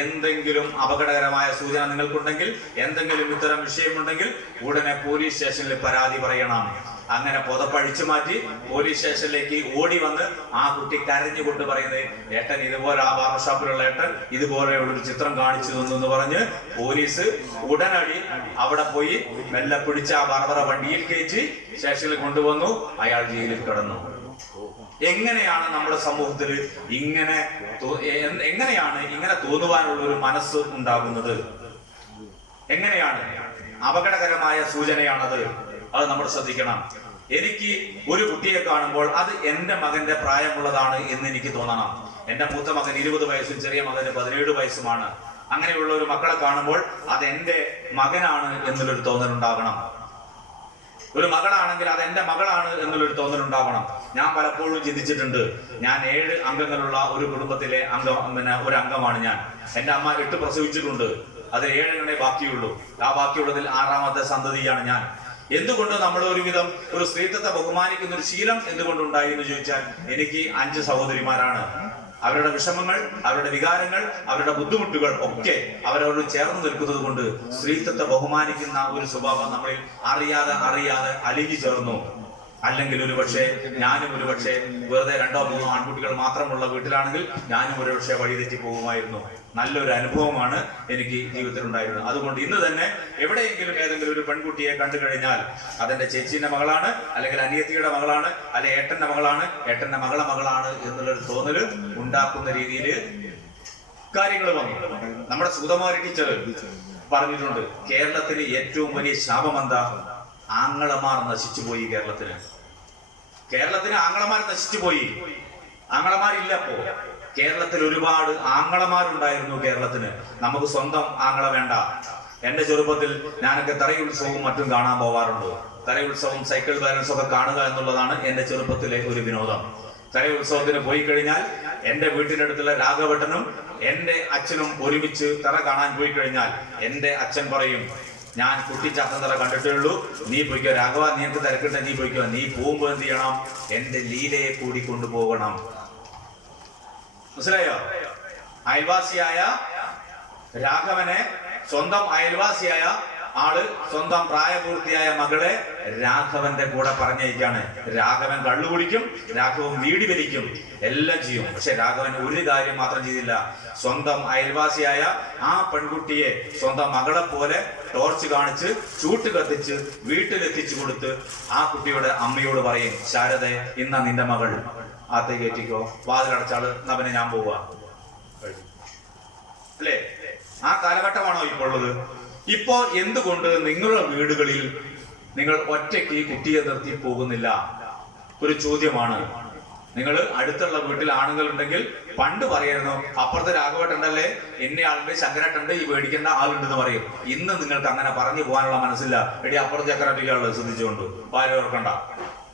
എന്തെങ്കിലും അപകടകരമായ സൂചന നിങ്ങൾക്കുണ്ടെങ്കിൽ, എന്തെങ്കിലും ഇത്തരം വിഷയമുണ്ടെങ്കിൽ ഉടനെ പോലീസ് സ്റ്റേഷനിൽ പരാതി പറയണം. അങ്ങനെ പുതപ്പഴിച്ചു മാറ്റി പോലീസ് സ്റ്റേഷനിലേക്ക് ഓടി വന്ന് ആ കുട്ടി കരഞ്ഞുകൊണ്ട് പറയുന്നത്, ഏട്ടൻ ഇതുപോലെ ആ ബാർബർ ഷോപ്പിലുള്ള ഏട്ടൻ ഇതുപോലെയുള്ളൊരു ചിത്രം കാണിച്ചു തന്നു എന്ന് പറഞ്ഞ് പോലീസ് ഉടനടി അവിടെ പോയി മെല്ലെ പിടിച്ച ആ ബാർബറെ വണ്ടിയിൽ കയറ്റി സ്റ്റേഷനിൽ കൊണ്ടുവന്നു. അയാൾ ജയിലിൽ കിടന്നു. എങ്ങനെയാണ് നമ്മുടെ സമൂഹത്തിൽ എങ്ങനെയാണ് ഇങ്ങനെ തോന്നുവാനുള്ള ഒരു മനസ്സ് ഉണ്ടാകുന്നത്? എങ്ങനെയാണ്? അപകടകരമായ സൂചനയാണത്. അത് നമ്മൾ ശ്രദ്ധിക്കണം. എനിക്ക് ഒരു കുട്ടിയെ കാണുമ്പോൾ അത് എന്റെ മകന്റെ പ്രായമുള്ളതാണ് എന്ന് എനിക്ക് തോന്നണം. എന്റെ മൂത്ത മകൻ 20 വയസ്സും ചെറിയ മകന് 17 വയസ്സുമാണ്. അങ്ങനെയുള്ള ഒരു മക്കളെ കാണുമ്പോൾ അത് എന്റെ മകനാണ് എന്നുള്ളൊരു തോന്നലുണ്ടാകണം. ഒരു മകളാണെങ്കിൽ അത് എന്റെ മകളാണ് എന്നുള്ളൊരു തോന്നലുണ്ടാവണം. ഞാൻ പലപ്പോഴും ചിന്തിച്ചിട്ടുണ്ട്, ഞാൻ 7 അംഗങ്ങളുള്ള ഒരു കുടുംബത്തിലെ ഒരു അംഗമാണ് ഞാൻ. എന്റെ അമ്മ 8 പ്രസവിച്ചിട്ടുണ്ട്. അത് 7 എണ്ണേ ബാക്കിയുള്ളൂ. ആ ബാക്കിയുള്ളതിൽ 6ാമത്തെ സന്തതിയാണ് ഞാൻ. എന്തുകൊണ്ട് നമ്മൾ ഒരുവിധം ഒരു സ്ത്രീത്വത്തെ ബഹുമാനിക്കുന്ന ഒരു ശീലം എന്തുകൊണ്ടുണ്ടായി എന്ന് ചോദിച്ചാൽ, എനിക്ക് 5 സഹോദരിമാരാണ്. അവരുടെ വിഷമങ്ങൾ, അവരുടെ വികാരങ്ങൾ, അവരുടെ ബുദ്ധിമുട്ടുകൾ ഒക്കെ അവരോട് ചേർന്ന് നിൽക്കുന്നത് കൊണ്ട് സ്ത്രീത്വത്തെ ബഹുമാനിക്കുന്ന ഒരു സ്വഭാവം നമ്മളിൽ അറിയാതെ അലിഞ്ഞു ചേർന്നു. അല്ലെങ്കിൽ ഞാനും വെറുതെ 2ഓ 3ഓ ആൺകുട്ടികൾ മാത്രമുള്ള വീട്ടിലാണെങ്കിൽ ഞാനും വഴിതെറ്റി പോകുമായിരുന്നു. നല്ലൊരു അനുഭവമാണ് എനിക്ക് ജീവിതത്തിൽ ഉണ്ടായിരുന്നത്. അതുകൊണ്ട് ഇന്ന് തന്നെ എവിടെയെങ്കിലും ഏതെങ്കിലും ഒരു പെൺകുട്ടിയെ കണ്ടു കഴിഞ്ഞാൽ അതെന്റെ ചേച്ചീന്റെ മകളാണ്, അല്ലെങ്കിൽ അനിയത്തിയുടെ മകളാണ്, അല്ലെങ്കിൽ ഏട്ടന്റെ മകളാണ്, ഏട്ടന്റെ മകളാണ് എന്നുള്ളൊരു തോന്നല് ഉണ്ടാക്കുന്ന രീതിയിൽ കാര്യങ്ങൾ വന്നു. നമ്മുടെ സുഗതകുമാരി ടീച്ചർ പറഞ്ഞിട്ടുണ്ട്, കേരളത്തിന് ഏറ്റവും വലിയ ശാപം എന്താ? ആങ്ങളമാർ നശിച്ചുപോയി. കേരളത്തിന് ആങ്ങളമാർ നശിച്ചുപോയി. ആങ്ങളമാരില്ല. അപ്പോ കേരളത്തിൽ ഒരുപാട് ആങ്ങളമാരുണ്ടായിരുന്നു. കേരളത്തിന് നമുക്ക് സ്വന്തം ആങ്ങള വേണ്ട. എന്റെ ചെറുപ്പത്തിൽ ഞാനൊക്കെ തറയുത്സവവും മറ്റും കാണാൻ പോവാറുണ്ട്. തറയുത്സവം, സൈക്കിൾ ബാലൻസ് ഒക്കെ കാണുക എന്നുള്ളതാണ് എന്റെ ചെറുപ്പത്തിലെ ഒരു വിനോദം. തറയുത്സവത്തിന് പോയി കഴിഞ്ഞാൽ എന്റെ വീട്ടിന്റെ അടുത്തുള്ള രാഘവട്ടനും എന്റെ അച്ഛനും ഒരുമിച്ച് തറ കാണാൻ പോയി കഴിഞ്ഞാൽ എന്റെ അച്ഛൻ പറയും, ഞാൻ കുട്ടിച്ചാത്തന്തറ കണ്ടിട്ടേ ഉള്ളൂ, നീ പോയിക്കോ രാഘവ, നീ എനിക്ക് തിരക്കിട്ടെ, നീ പോയിക്കോ. നീ പോകുമ്പോ എന്ത് ചെയ്യണം? എന്റെ ലീലയെ കൂടി കൊണ്ടുപോകണം. മനസ്സിലായോ? അയൽവാസിയായ രാഘവനെ, സ്വന്തം അയൽവാസിയായ ആള് സ്വന്തം പ്രായപൂർത്തിയായ മകളെ രാഘവന്റെ കൂടെ പറഞ്ഞയക്കാണ്. രാഘവൻ കള്ളു കുടിക്കും, രാഘവൻ വീടി വലിക്കും, എല്ലാം ചെയ്യും. പക്ഷെ രാഘവൻ ഒരു കാര്യം മാത്രം ചെയ്തില്ല. സ്വന്തം അയൽവാസിയായ ആ പെൺകുട്ടിയെ സ്വന്തം മകളെ പോലെ ടോർച്ച് കാണിച്ച് ചൂട്ട് കത്തിച്ച് വീട്ടിലെത്തിച്ചു കൊടുത്ത് ആ കുട്ടിയുടെ അമ്മയോട് പറയും, ശാരദേ, ഇന്ന നിന്റെ മകൾ ആത്തെ കയറ്റിക്കോ, വാതിലടച്ചാള്, നവനെ ഞാൻ പോവാ. അല്ലേ? ആ കാലഘട്ടമാണോ ഇപ്പോൾ ഉള്ളത്? ഇപ്പോ എന്തുകൊണ്ട് നിങ്ങളുടെ വീടുകളിൽ നിങ്ങൾ ഒറ്റയ്ക്ക് ഈ കുട്ടിയെ നിർത്തി പോകുന്നില്ല? ഒരു ചോദ്യമാണ്. നിങ്ങൾ അടുത്തുള്ള വീട്ടിൽ ആണുങ്ങൾ ഉണ്ടെങ്കിൽ പണ്ട് പറയായിരുന്നു, അപ്പുറത്തെ രാഘവട്ടുണ്ടല്ലേ, ഇന്ന ആളുണ്ട്, ശങ്കരട്ടുണ്ട്, ഈ പേടിക്കേണ്ട ആളുണ്ടെന്ന് പറയും. ഇന്ന് നിങ്ങൾക്ക് അങ്ങനെ പറഞ്ഞു പോകാനുള്ള മനസ്സില്ല. എടി അപ്പുറത്തെ ചക്കരട്ടികളുള്ളത് ശ്രദ്ധിച്ചുകൊണ്ട് ഭാര്യ ഓർക്കണ്ട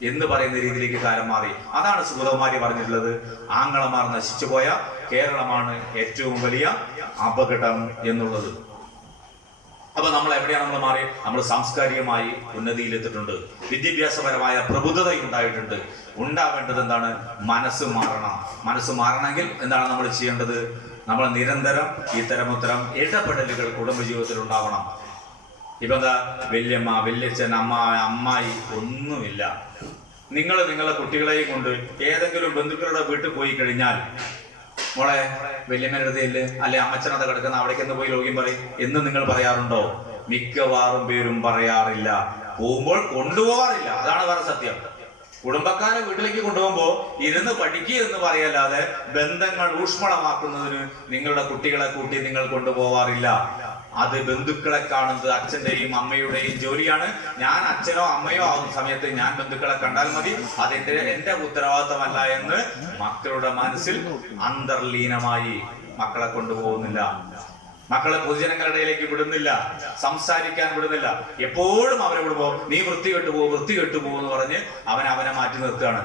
എന്ന് പറയുന്ന രീതിയിലേക്ക് കാലം മാറി. അതാണ് സുഗതകുമാരി പറഞ്ഞിട്ടുള്ളത്, ആങ്ങളമാർ നശിച്ചുപോയ കേരളമാണ് ഏറ്റവും വലിയ അപകടം എന്നുള്ളത്. അപ്പൊ നമ്മൾ എവിടെയാണ് മാറി? നമ്മൾ സാംസ്കാരികമായി ഉന്നതിയിലെത്തിയിട്ടുണ്ട്, വിദ്യാഭ്യാസപരമായ പ്രബുദ്ധത ഉണ്ടായിട്ടുണ്ട്. ഉണ്ടാവേണ്ടത് എന്താണ്? മനസ്സ് മാറണം. മനസ്സ് മാറണമെങ്കിൽ എന്താണ് നമ്മൾ ചെയ്യേണ്ടത്? നമ്മൾ നിരന്തരം ഇത്തരം ഇടപെടലുകൾ കുടുംബജീവിതത്തിൽ ഉണ്ടാവണം. ഇപ്പൊ എന്താ, വല്യമ്മ, വല്യച്ഛൻ, അമ്മായി ഒന്നുമില്ല. നിങ്ങൾ നിങ്ങളുടെ കുട്ടികളെയും കൊണ്ട് ഏതെങ്കിലും ബന്ധുക്കളുടെ വീട്ടിൽ പോയി കഴിഞ്ഞാൽ, മോളെ വല്യമ്മയുടെ അടുത്തല്ലേ, അല്ലെ അമ്മച്ചനത കിടക്കുന്ന അവിടേക്കൊന്ന് പോയി ലോകം പറയും എന്ന് നിങ്ങൾ പറയാറുണ്ടോ? മിക്കവാറും പേരും പറയാറില്ല. പോകുമ്പോൾ കൊണ്ടുപോകാറില്ല. അതാണ് വേറെ സത്യം. കുടുംബക്കാരെ വീട്ടിലേക്ക് കൊണ്ടുപോകുമ്പോ ഇരുന്ന് പഠിക്കുക എന്ന് പറയല്ലാതെ ബന്ധങ്ങൾ ഊഷ്മളമാക്കുന്നതിന് നിങ്ങളുടെ കുട്ടികളെ കൂട്ടി നിങ്ങൾ കൊണ്ടുപോകാറില്ല. അത് ബന്ധുക്കളെ കാണുന്നത് അച്ഛന്റെയും അമ്മയുടെയും ജോലിയാണ്. ഞാൻ അച്ഛനോ അമ്മയോ ആവുന്ന സമയത്ത് ഞാൻ ബന്ധുക്കളെ കണ്ടാൽ മതി, എന്റെ ഉത്തരവാദിത്തമല്ല എന്ന് മക്കളുടെ മനസ്സിൽ അന്തർലീനമായി മക്കളെ കൊണ്ടുപോകുന്നില്ല. മക്കളെ പൊതുജനങ്ങളുടെ ഇടയിലേക്ക് വിടുന്നില്ല, സംസാരിക്കാൻ വിടുന്നില്ല. എപ്പോഴും അവരെ വിടുമ്പോ നീ വൃത്തി കെട്ടുപോ എന്ന് പറഞ്ഞ് അവനെ മാറ്റി നിർത്തുകയാണ്.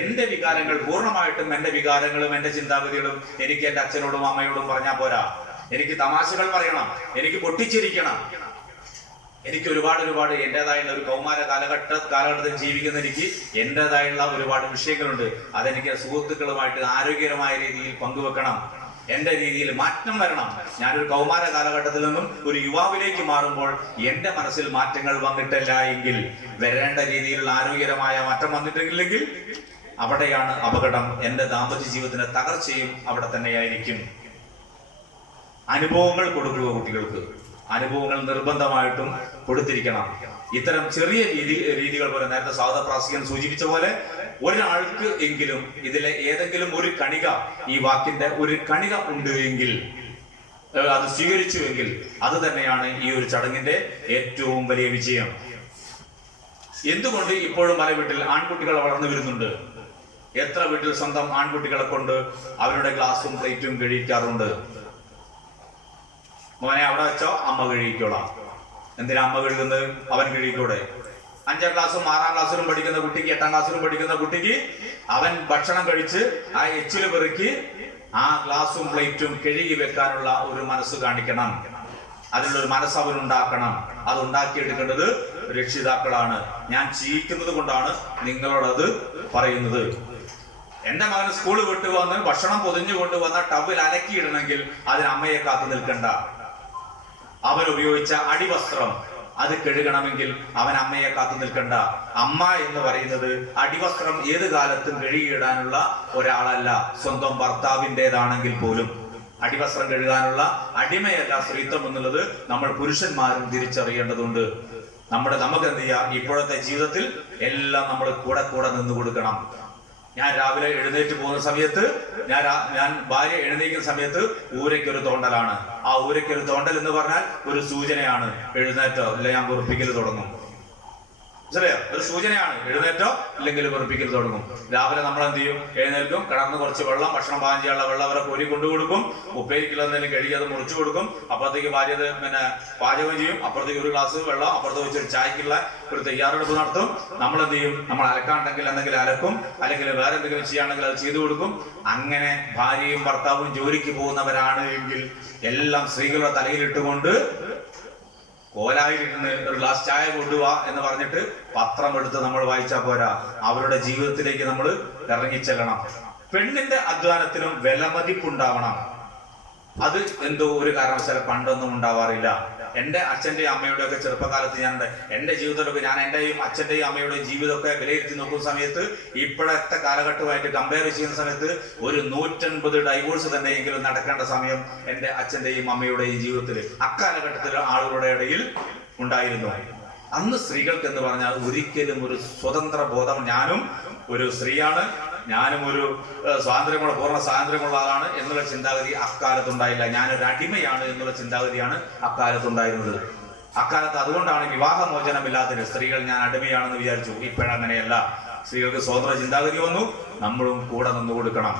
എന്റെ വികാരങ്ങൾ പൂർണ്ണമായിട്ടും എന്റെ വികാരങ്ങളും എന്റെ ചിന്താഗതികളും എനിക്ക് എന്റെ അച്ഛനോടും അമ്മയോടും പറഞ്ഞാൽ പോരാ. എനിക്ക് തമാശകൾ പറയണം, എനിക്ക് പൊട്ടിച്ചിരിക്കണം. എനിക്ക് ഒരുപാട് എന്റേതായുള്ള ഒരു കൗമാര കാലഘട്ടത്തിൽ ജീവിക്കുന്ന എനിക്ക് എന്റേതായുള്ള ഒരുപാട് വിഷയങ്ങളുണ്ട്. അതെനിക്ക് സുഹൃത്തുക്കളുമായിട്ട് ആരോഗ്യകരമായ രീതിയിൽ പങ്കുവെക്കണം. എന്റെ രീതിയിൽ മാറ്റം വരണം. ഞാനൊരു കൗമാര കാലഘട്ടത്തിൽ നിന്നും ഒരു യുവാവിലേക്ക് മാറുമ്പോൾ എന്റെ മനസ്സിൽ മാറ്റങ്ങൾ വന്നിട്ടില്ല എങ്കിൽ, വരേണ്ട രീതിയിലുള്ള ആരോഗ്യകരമായ മാറ്റം വന്നിട്ടില്ലെങ്കിൽ അവിടെയാണ് അപകടം. എന്റെ ദാമ്പത്യ ജീവിതത്തിന്റെ തകർച്ചയും അവിടെ തന്നെയായിരിക്കും. അനുഭവങ്ങൾ കൊടുക്കുക കുട്ടികൾക്ക്. അനുഭവങ്ങൾ നിർബന്ധമായിട്ടും കൊടുത്തിരിക്കണം. ഇത്തരം ചെറിയ രീതികൾ പോലെ നേരത്തെ സാധപ്രാസികൻ സൂചിപ്പിച്ച പോലെ ഒരാൾക്ക് എങ്കിലും ഇതിലെ ഏതെങ്കിലും ഒരു കണിക, ഈ വാക്കിന്റെ ഒരു കണിക ഉണ്ട് എങ്കിൽ, അത് സ്വീകരിച്ചുവെങ്കിൽ അത് തന്നെയാണ് ഈ ഒരു ചടങ്ങിന്റെ ഏറ്റവും വലിയ വിജയം. എന്തുകൊണ്ട് ഇപ്പോഴും പല വീട്ടിൽ ആൺകുട്ടികൾ വളർന്നു വരുന്നുണ്ട്? എത്ര വീട്ടിൽ സ്വന്തം ആൺകുട്ടികളെ കൊണ്ട് അവരുടെ ഗ്ലാസും പ്ലേറ്റും കഴിക്കാറുണ്ട്? മോനെ അവിടെ വെച്ചോ, അമ്മ കഴിക്കോളാം. എന്തിനാ അമ്മ കഴുകുന്നത്? അവൻ കഴിക്കൂടെ? 5ാം ക്ലാസ്സും 6ാം ക്ലാസ്സിലും പഠിക്കുന്ന കുട്ടിക്ക്, 8ാം ക്ലാസ്സിലും പഠിക്കുന്ന കുട്ടിക്ക് അവൻ ഭക്ഷണം കഴിച്ച് ആ എച്ചില് പെറുക്കി ആ ഗ്ലാസും പ്ലേറ്റും കഴുകി വെക്കാനുള്ള ഒരു മനസ്സ് കാണിക്കണം. അതിനുള്ളൊരു മനസ്സ് അവനുണ്ടാക്കണം. അത് ഉണ്ടാക്കിയെടുക്കേണ്ടത് രക്ഷിതാക്കളാണ്. ഞാൻ ചെയ്യിക്കുന്നത് കൊണ്ടാണ് നിങ്ങളോടത് പറയുന്നത്. എന്റെ മകൻ സ്കൂൾ വിട്ടു വന്ന് ഭക്ഷണം പൊതിഞ്ഞു കൊണ്ടുവന്ന ടബിൽ അലക്കിയിടണമെങ്കിൽ അതിന് അമ്മയെ കാത്തു നിൽക്കണ്ട. അവൻ ഉപയോഗിച്ച അടിവസ്ത്രം അത് കഴുകണമെങ്കിൽ അവൻ അമ്മയെ കാത്തു നിൽക്കണ്ട. അമ്മ എന്ന് പറയുന്നത് അടിവസ്ത്രം ഏത് കാലത്തും കഴുകിയിടാനുള്ള ഒരാളല്ല. സ്വന്തം ഭർത്താവിൻ്റെതാണെങ്കിൽ പോലും അടിവസ്ത്രം കഴുകാനുള്ള അടിമയല്ല സ്ത്രീത്വം എന്നുള്ളത് നമ്മൾ പുരുഷന്മാരും തിരിച്ചറിയേണ്ടതുണ്ട്. നമുക്ക് എന്ത് ചെയ്യാം? ഇപ്പോഴത്തെ ജീവിതത്തിൽ എല്ലാം നമ്മൾ കൂടെ നിന്ന് കൊടുക്കണം. ഞാൻ രാവിലെ എഴുന്നേറ്റ് പോകുന്ന സമയത്ത്, ഞാൻ ഭാര്യ എഴുന്നേക്കുന്ന സമയത്ത് ഊരയ്ക്കൊരു തോണ്ടലാണ്. ആ ഊരയ്ക്കൊരു തോണ്ടൽ എന്ന് പറഞ്ഞാൽ ഒരു സൂചനയാണ്. എഴുന്നേറ്റോ ഇല്ല ഞാൻ വെറുപ്പിക്കൽ തുടങ്ങും. ശരിയോ? ഒരു സൂചനയാണ്. എഴുന്നേറ്റോ ഇല്ലെങ്കിൽ വെറുപ്പിക്കൽ തുടങ്ങും. രാവിലെ നമ്മൾ എന്ത് ചെയ്യും? എഴുന്നേൽക്കും, കിടന്ന് കുറച്ച് വെള്ളം, ഭക്ഷണം പാകം ചെയ്യാനുള്ള വെള്ളം അവരെ കോരി കൊണ്ടുകൊടുക്കും. ഉപ്പേരിക്കുള്ള എന്തെങ്കിലും കഴുകി അത് മുറിച്ചു കൊടുക്കും. അപ്പുറത്തേക്ക് ഭാര്യ പാചകം ചെയ്യും. അപ്പുറത്തേക്ക് ഒരു ഗ്ലാസ് വെള്ളം, അപ്പുറത്ത് വെച്ചൊരു ചായക്കുള്ള ഒരു തയ്യാറെടുപ്പ് നടത്തും. നമ്മൾ എന്ത് ചെയ്യും? നമ്മൾ അലക്കാണ്ടെങ്കിൽ എന്തെങ്കിലും അലക്കും, അല്ലെങ്കിൽ വേറെ എന്തെങ്കിലും ചെയ്യാണെങ്കിൽ അത് ചെയ്തു കൊടുക്കും. അങ്ങനെ ഭാര്യയും ഭർത്താവും ജോലിക്ക് പോകുന്നവരാണ് എങ്കിൽ എല്ലാം സ്ത്രീകളുടെ തലയിലിട്ടുകൊണ്ട് കോലായിരിക്കുന്ന ഒരു ഗ്ലാസ് ചായ കൊണ്ടുപോവാ എന്ന് പറഞ്ഞിട്ട് പത്രം എടുത്ത് നമ്മൾ വായിച്ചാൽ പോരാ. അവരുടെ ജീവിതത്തിലേക്ക് നമ്മൾ ഇറങ്ങിച്ചെല്ലണം. പെണ്ണിന്റെ അധ്വാനത്തിനും വിലമതിപ്പുണ്ടാവണം. അത് എന്തോ ഒരു കാരണവശാലും പണ്ടൊന്നും ഉണ്ടാവാറില്ല. എന്റെ അച്ഛന്റെയും അമ്മയുടെ ഒക്കെ ചെറുപ്പകാലത്ത് എന്റെ ജീവിതത്തിലൊക്കെ ഞാൻ എന്റെയും അച്ഛന്റെയും അമ്മയുടെയും ജീവിതമൊക്കെ വിലയിരുത്തി നോക്കുന്ന സമയത്ത്, ഇപ്പോഴത്തെ കാലഘട്ടമായിട്ട് കമ്പയർ ചെയ്യുന്ന സമയത്ത് ഒരു 150 ഡൈവോഴ്സ് തന്നെയെങ്കിലും നടക്കേണ്ട സമയം എന്റെ അച്ഛന്റെയും അമ്മയുടെയും ജീവിതത്തിൽ അക്കാലഘട്ടത്തിൽ ആളുകളുടെ ഇടയിൽ ഉണ്ടായിരുന്നു. അന്ന് സ്ത്രീകൾക്ക് എന്ന് പറഞ്ഞാൽ ഒരിക്കലും ഒരു സ്വതന്ത്ര ബോധം, ഞാനും ഒരു സ്ത്രീയാണ്, ഞാനും ഒരു പൂർണ്ണ സ്വാതന്ത്ര്യമുള്ള ആളാണ് എന്നുള്ള ചിന്താഗതി അക്കാലത്തുണ്ടായില്ല. ഞാനൊരു അടിമയാണ് എന്നുള്ള ചിന്താഗതിയാണ് അക്കാലത്തുണ്ടായിരുന്നത്. അക്കാലത്ത് അതുകൊണ്ടാണ് വിവാഹമോചനമില്ലാത്തതിന് സ്ത്രീകൾ ഞാൻ അടിമയാണെന്ന് വിചാരിച്ചു. ഇപ്പോഴങ്ങനെയല്ല. സ്ത്രീകൾക്ക് സ്വതന്ത്ര ചിന്താഗതി വന്നു. നമ്മളും കൂടെ നിന്ന് കൊടുക്കണം.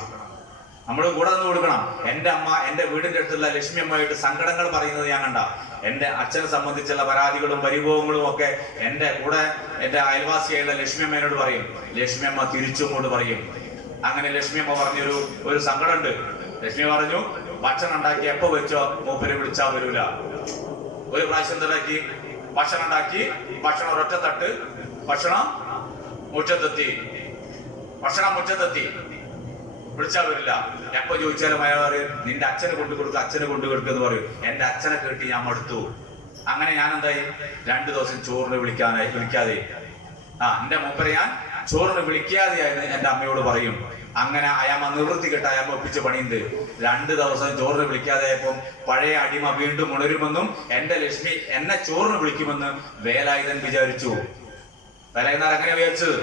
എന്റെ അമ്മ എന്റെ വീടിന്റെ അടുത്തുള്ള ലക്ഷ്മി അമ്മയായിട്ട് സങ്കടങ്ങൾ പറയുന്നത് ഞാൻ കണ്ട. എന്റെ അച്ഛനെ സംബന്ധിച്ചുള്ള പരാതികളും പരിഭവങ്ങളും ഒക്കെ എന്റെ കൂടെ എന്റെ അയൽവാസിയായുള്ള ലക്ഷ്മി അമ്മയോട് പറയും. ലക്ഷ്മി അമ്മ തിരിച്ചുകൊണ്ട് പറയും. അങ്ങനെ ലക്ഷ്മി അമ്മ പറഞ്ഞൊരു സങ്കടമുണ്ട്. ലക്ഷ്മി പറഞ്ഞു, ഭക്ഷണം ഉണ്ടാക്കി എപ്പോ വെച്ചോ മൂപ്പര് വിളിച്ചാ വരൂല. ഒരു പ്രാവശ്യം എന്താക്കി? ഭക്ഷണം ഉണ്ടാക്കി, ഭക്ഷണം ഒരൊറ്റ തട്ട്, ഭക്ഷണം മുറ്റത്തെത്തി, വിളിച്ചാൽ വരില്ല. എപ്പോ ചോദിച്ചാലും അയാൾ പറയും നിന്റെ അച്ഛനെ കൊണ്ടു കൊടുക്കുക എന്ന് പറയും. എന്റെ അച്ഛനെ കേട്ടി ഞാൻ മടുത്തു. അങ്ങനെ ഞാൻ എന്തായി? 2 ദിവസം ചോറിന് വിളിക്കാതെ എന്റെ മൂപ്പരെ ഞാൻ ചോറിന് വിളിക്കാതെയായിരുന്നു എന്റെ അമ്മയോട് പറയും. അങ്ങനെ അയാമ നിവൃത്തി കെട്ട അയാമ ഒപ്പിച്ച് പണിയുണ്ട്. 2 ദിവസം ചോറിന് വിളിക്കാതെയായപ്പം പഴയ അടിമ വീണ്ടും ഉണരുമെന്നും എന്റെ ലക്ഷ്മി എന്നെ ചോറിന് വിളിക്കുമെന്ന് വേലായുധൻ വിചാരിച്ചു. വേലായുധൻ അങ്ങനെ വിചാരിച്ചത്.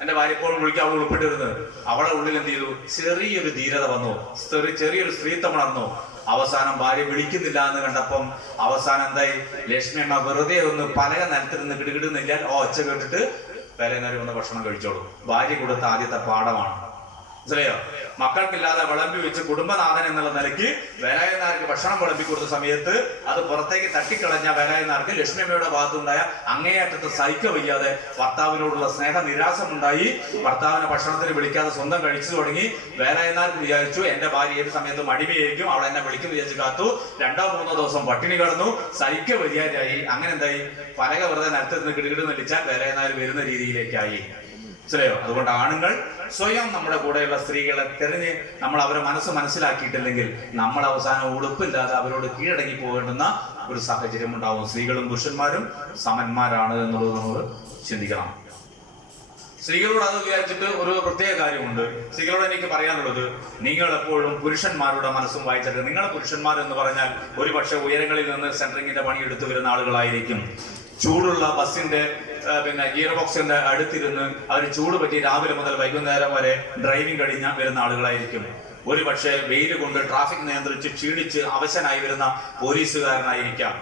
എന്റെ ഭാര്യ എപ്പോഴും വിളിക്കാൻ അവൾ ഉൾപ്പെട്ടിരുന്നത്. അവളെ ഉള്ളിൽ എന്ത് ചെയ്തു? ചെറിയൊരു ധീരത വന്നു, ചെറിയൊരു സ്ത്രീത്വം വളർന്നു. അവസാനം ഭാര്യ വിളിക്കുന്നില്ല എന്ന് കണ്ടപ്പം അവസാനം എന്തായി? ലക്ഷ്മി അമ്മ വെറുതെ ഒന്ന് പലക നിലത്തിരുന്ന് കിടുകിടുന്നില്ല ഒച്ച കേട്ടിട്ട് തലേന്നേരം ഒന്ന് ഭക്ഷണം കഴിച്ചോളൂ. ഭാര്യ കൊടുത്ത ആദ്യത്തെ പാഠമാണ്. മനസ്സിലായോ? മക്കൾക്കില്ലാതെ വിളമ്പി വെച്ച് കുടുംബനാഥൻ എന്നുള്ള നിലയ്ക്ക് വേലായുധനാർക്ക് ഭക്ഷണം വിളമ്പി കൊടുത്ത സമയത്ത് അത് പുറത്തേക്ക് തട്ടിക്കളഞ്ഞ വേലായുധനാർക്ക് ലക്ഷ്മിയമ്മയുടെ ഭാഗത്തുണ്ടായ അങ്ങേയറ്റത്ത് സഹിക്ക വയ്യാതെ ഭർത്താവിനോടുള്ള സ്നേഹ നിരാശമുണ്ടായി. ഭർത്താവിനെ ഭക്ഷണത്തിന് വിളിക്കാതെ സ്വന്തം കഴിച്ചു തുടങ്ങി. വേലായുധനാർക്ക് വിചാരിച്ചു എന്റെ ഭാര്യ ഏത് സമയത്തും അടിമയായിരിക്കും, അവൾ എന്നെ വിളിക്കുന്നു വിചാരിച്ച് കാത്തു. 2-3 ദിവസം പട്ടിണി കിടന്നു, സഹിക്ക വയ്യാതായി. അങ്ങനെ എന്തായി, പലക വെറുതെ നിലത്ത് നിന്ന് കിടുകിട് നെല്ലിച്ചാൽ വേലായുധനാർ വരുന്ന രീതിയിലേക്കായി. മനസ്സിലായോ? അതുകൊണ്ട് ആണുങ്ങൾ സ്വയം നമ്മുടെ കൂടെയുള്ള സ്ത്രീകളെ തെരഞ്ഞ് നമ്മൾ അവരെ മനസ്സിലാക്കിയിട്ടില്ലെങ്കിൽ നമ്മൾ അവസാനം ഉടുപ്പില്ലാതെ അവരോട് കീഴടങ്ങി പോകേണ്ടുന്ന ഒരു സാഹചര്യം ഉണ്ടാവും. സ്ത്രീകളും പുരുഷന്മാരും സമന്മാരാണ് എന്നുള്ളത് നമ്മൾ ചിന്തിക്കണം. സ്ത്രീകളോട് അത് വിചാരിച്ചിട്ട് ഒരു പ്രത്യേക കാര്യമുണ്ട്. സ്ത്രീകളോട് എനിക്ക് പറയാനുള്ളത്, നിങ്ങൾ എപ്പോഴും പുരുഷന്മാരുടെ മനസ്സും വായിച്ചിട്ട്, നിങ്ങളെ പുരുഷന്മാർ എന്ന് പറഞ്ഞാൽ ഒരു പക്ഷെ ഉയരങ്ങളിൽ നിന്ന് സെൻട്രിങ്ങിന്റെ പണിയെടുത്ത് വരുന്ന ആളുകളായിരിക്കും. ചൂടുള്ള ബസ്സിന്റെ ഗിയർ ബോക്സിന്റെ അടുത്തിരുന്ന് അവർ ചൂട് പറ്റി രാവിലെ മുതൽ വൈകുന്നേരം വരെ ഡ്രൈവിംഗ് കഴിഞ്ഞ വരുന്ന ആളുകളായിരിക്കും. ഒരു പക്ഷേ വെയിൽ കൊണ്ട് ട്രാഫിക് നിയന്ത്രിച്ച് ക്ഷീണിച്ച് അവശനായി വരുന്ന പോലീസുകാരനായിരിക്കാം.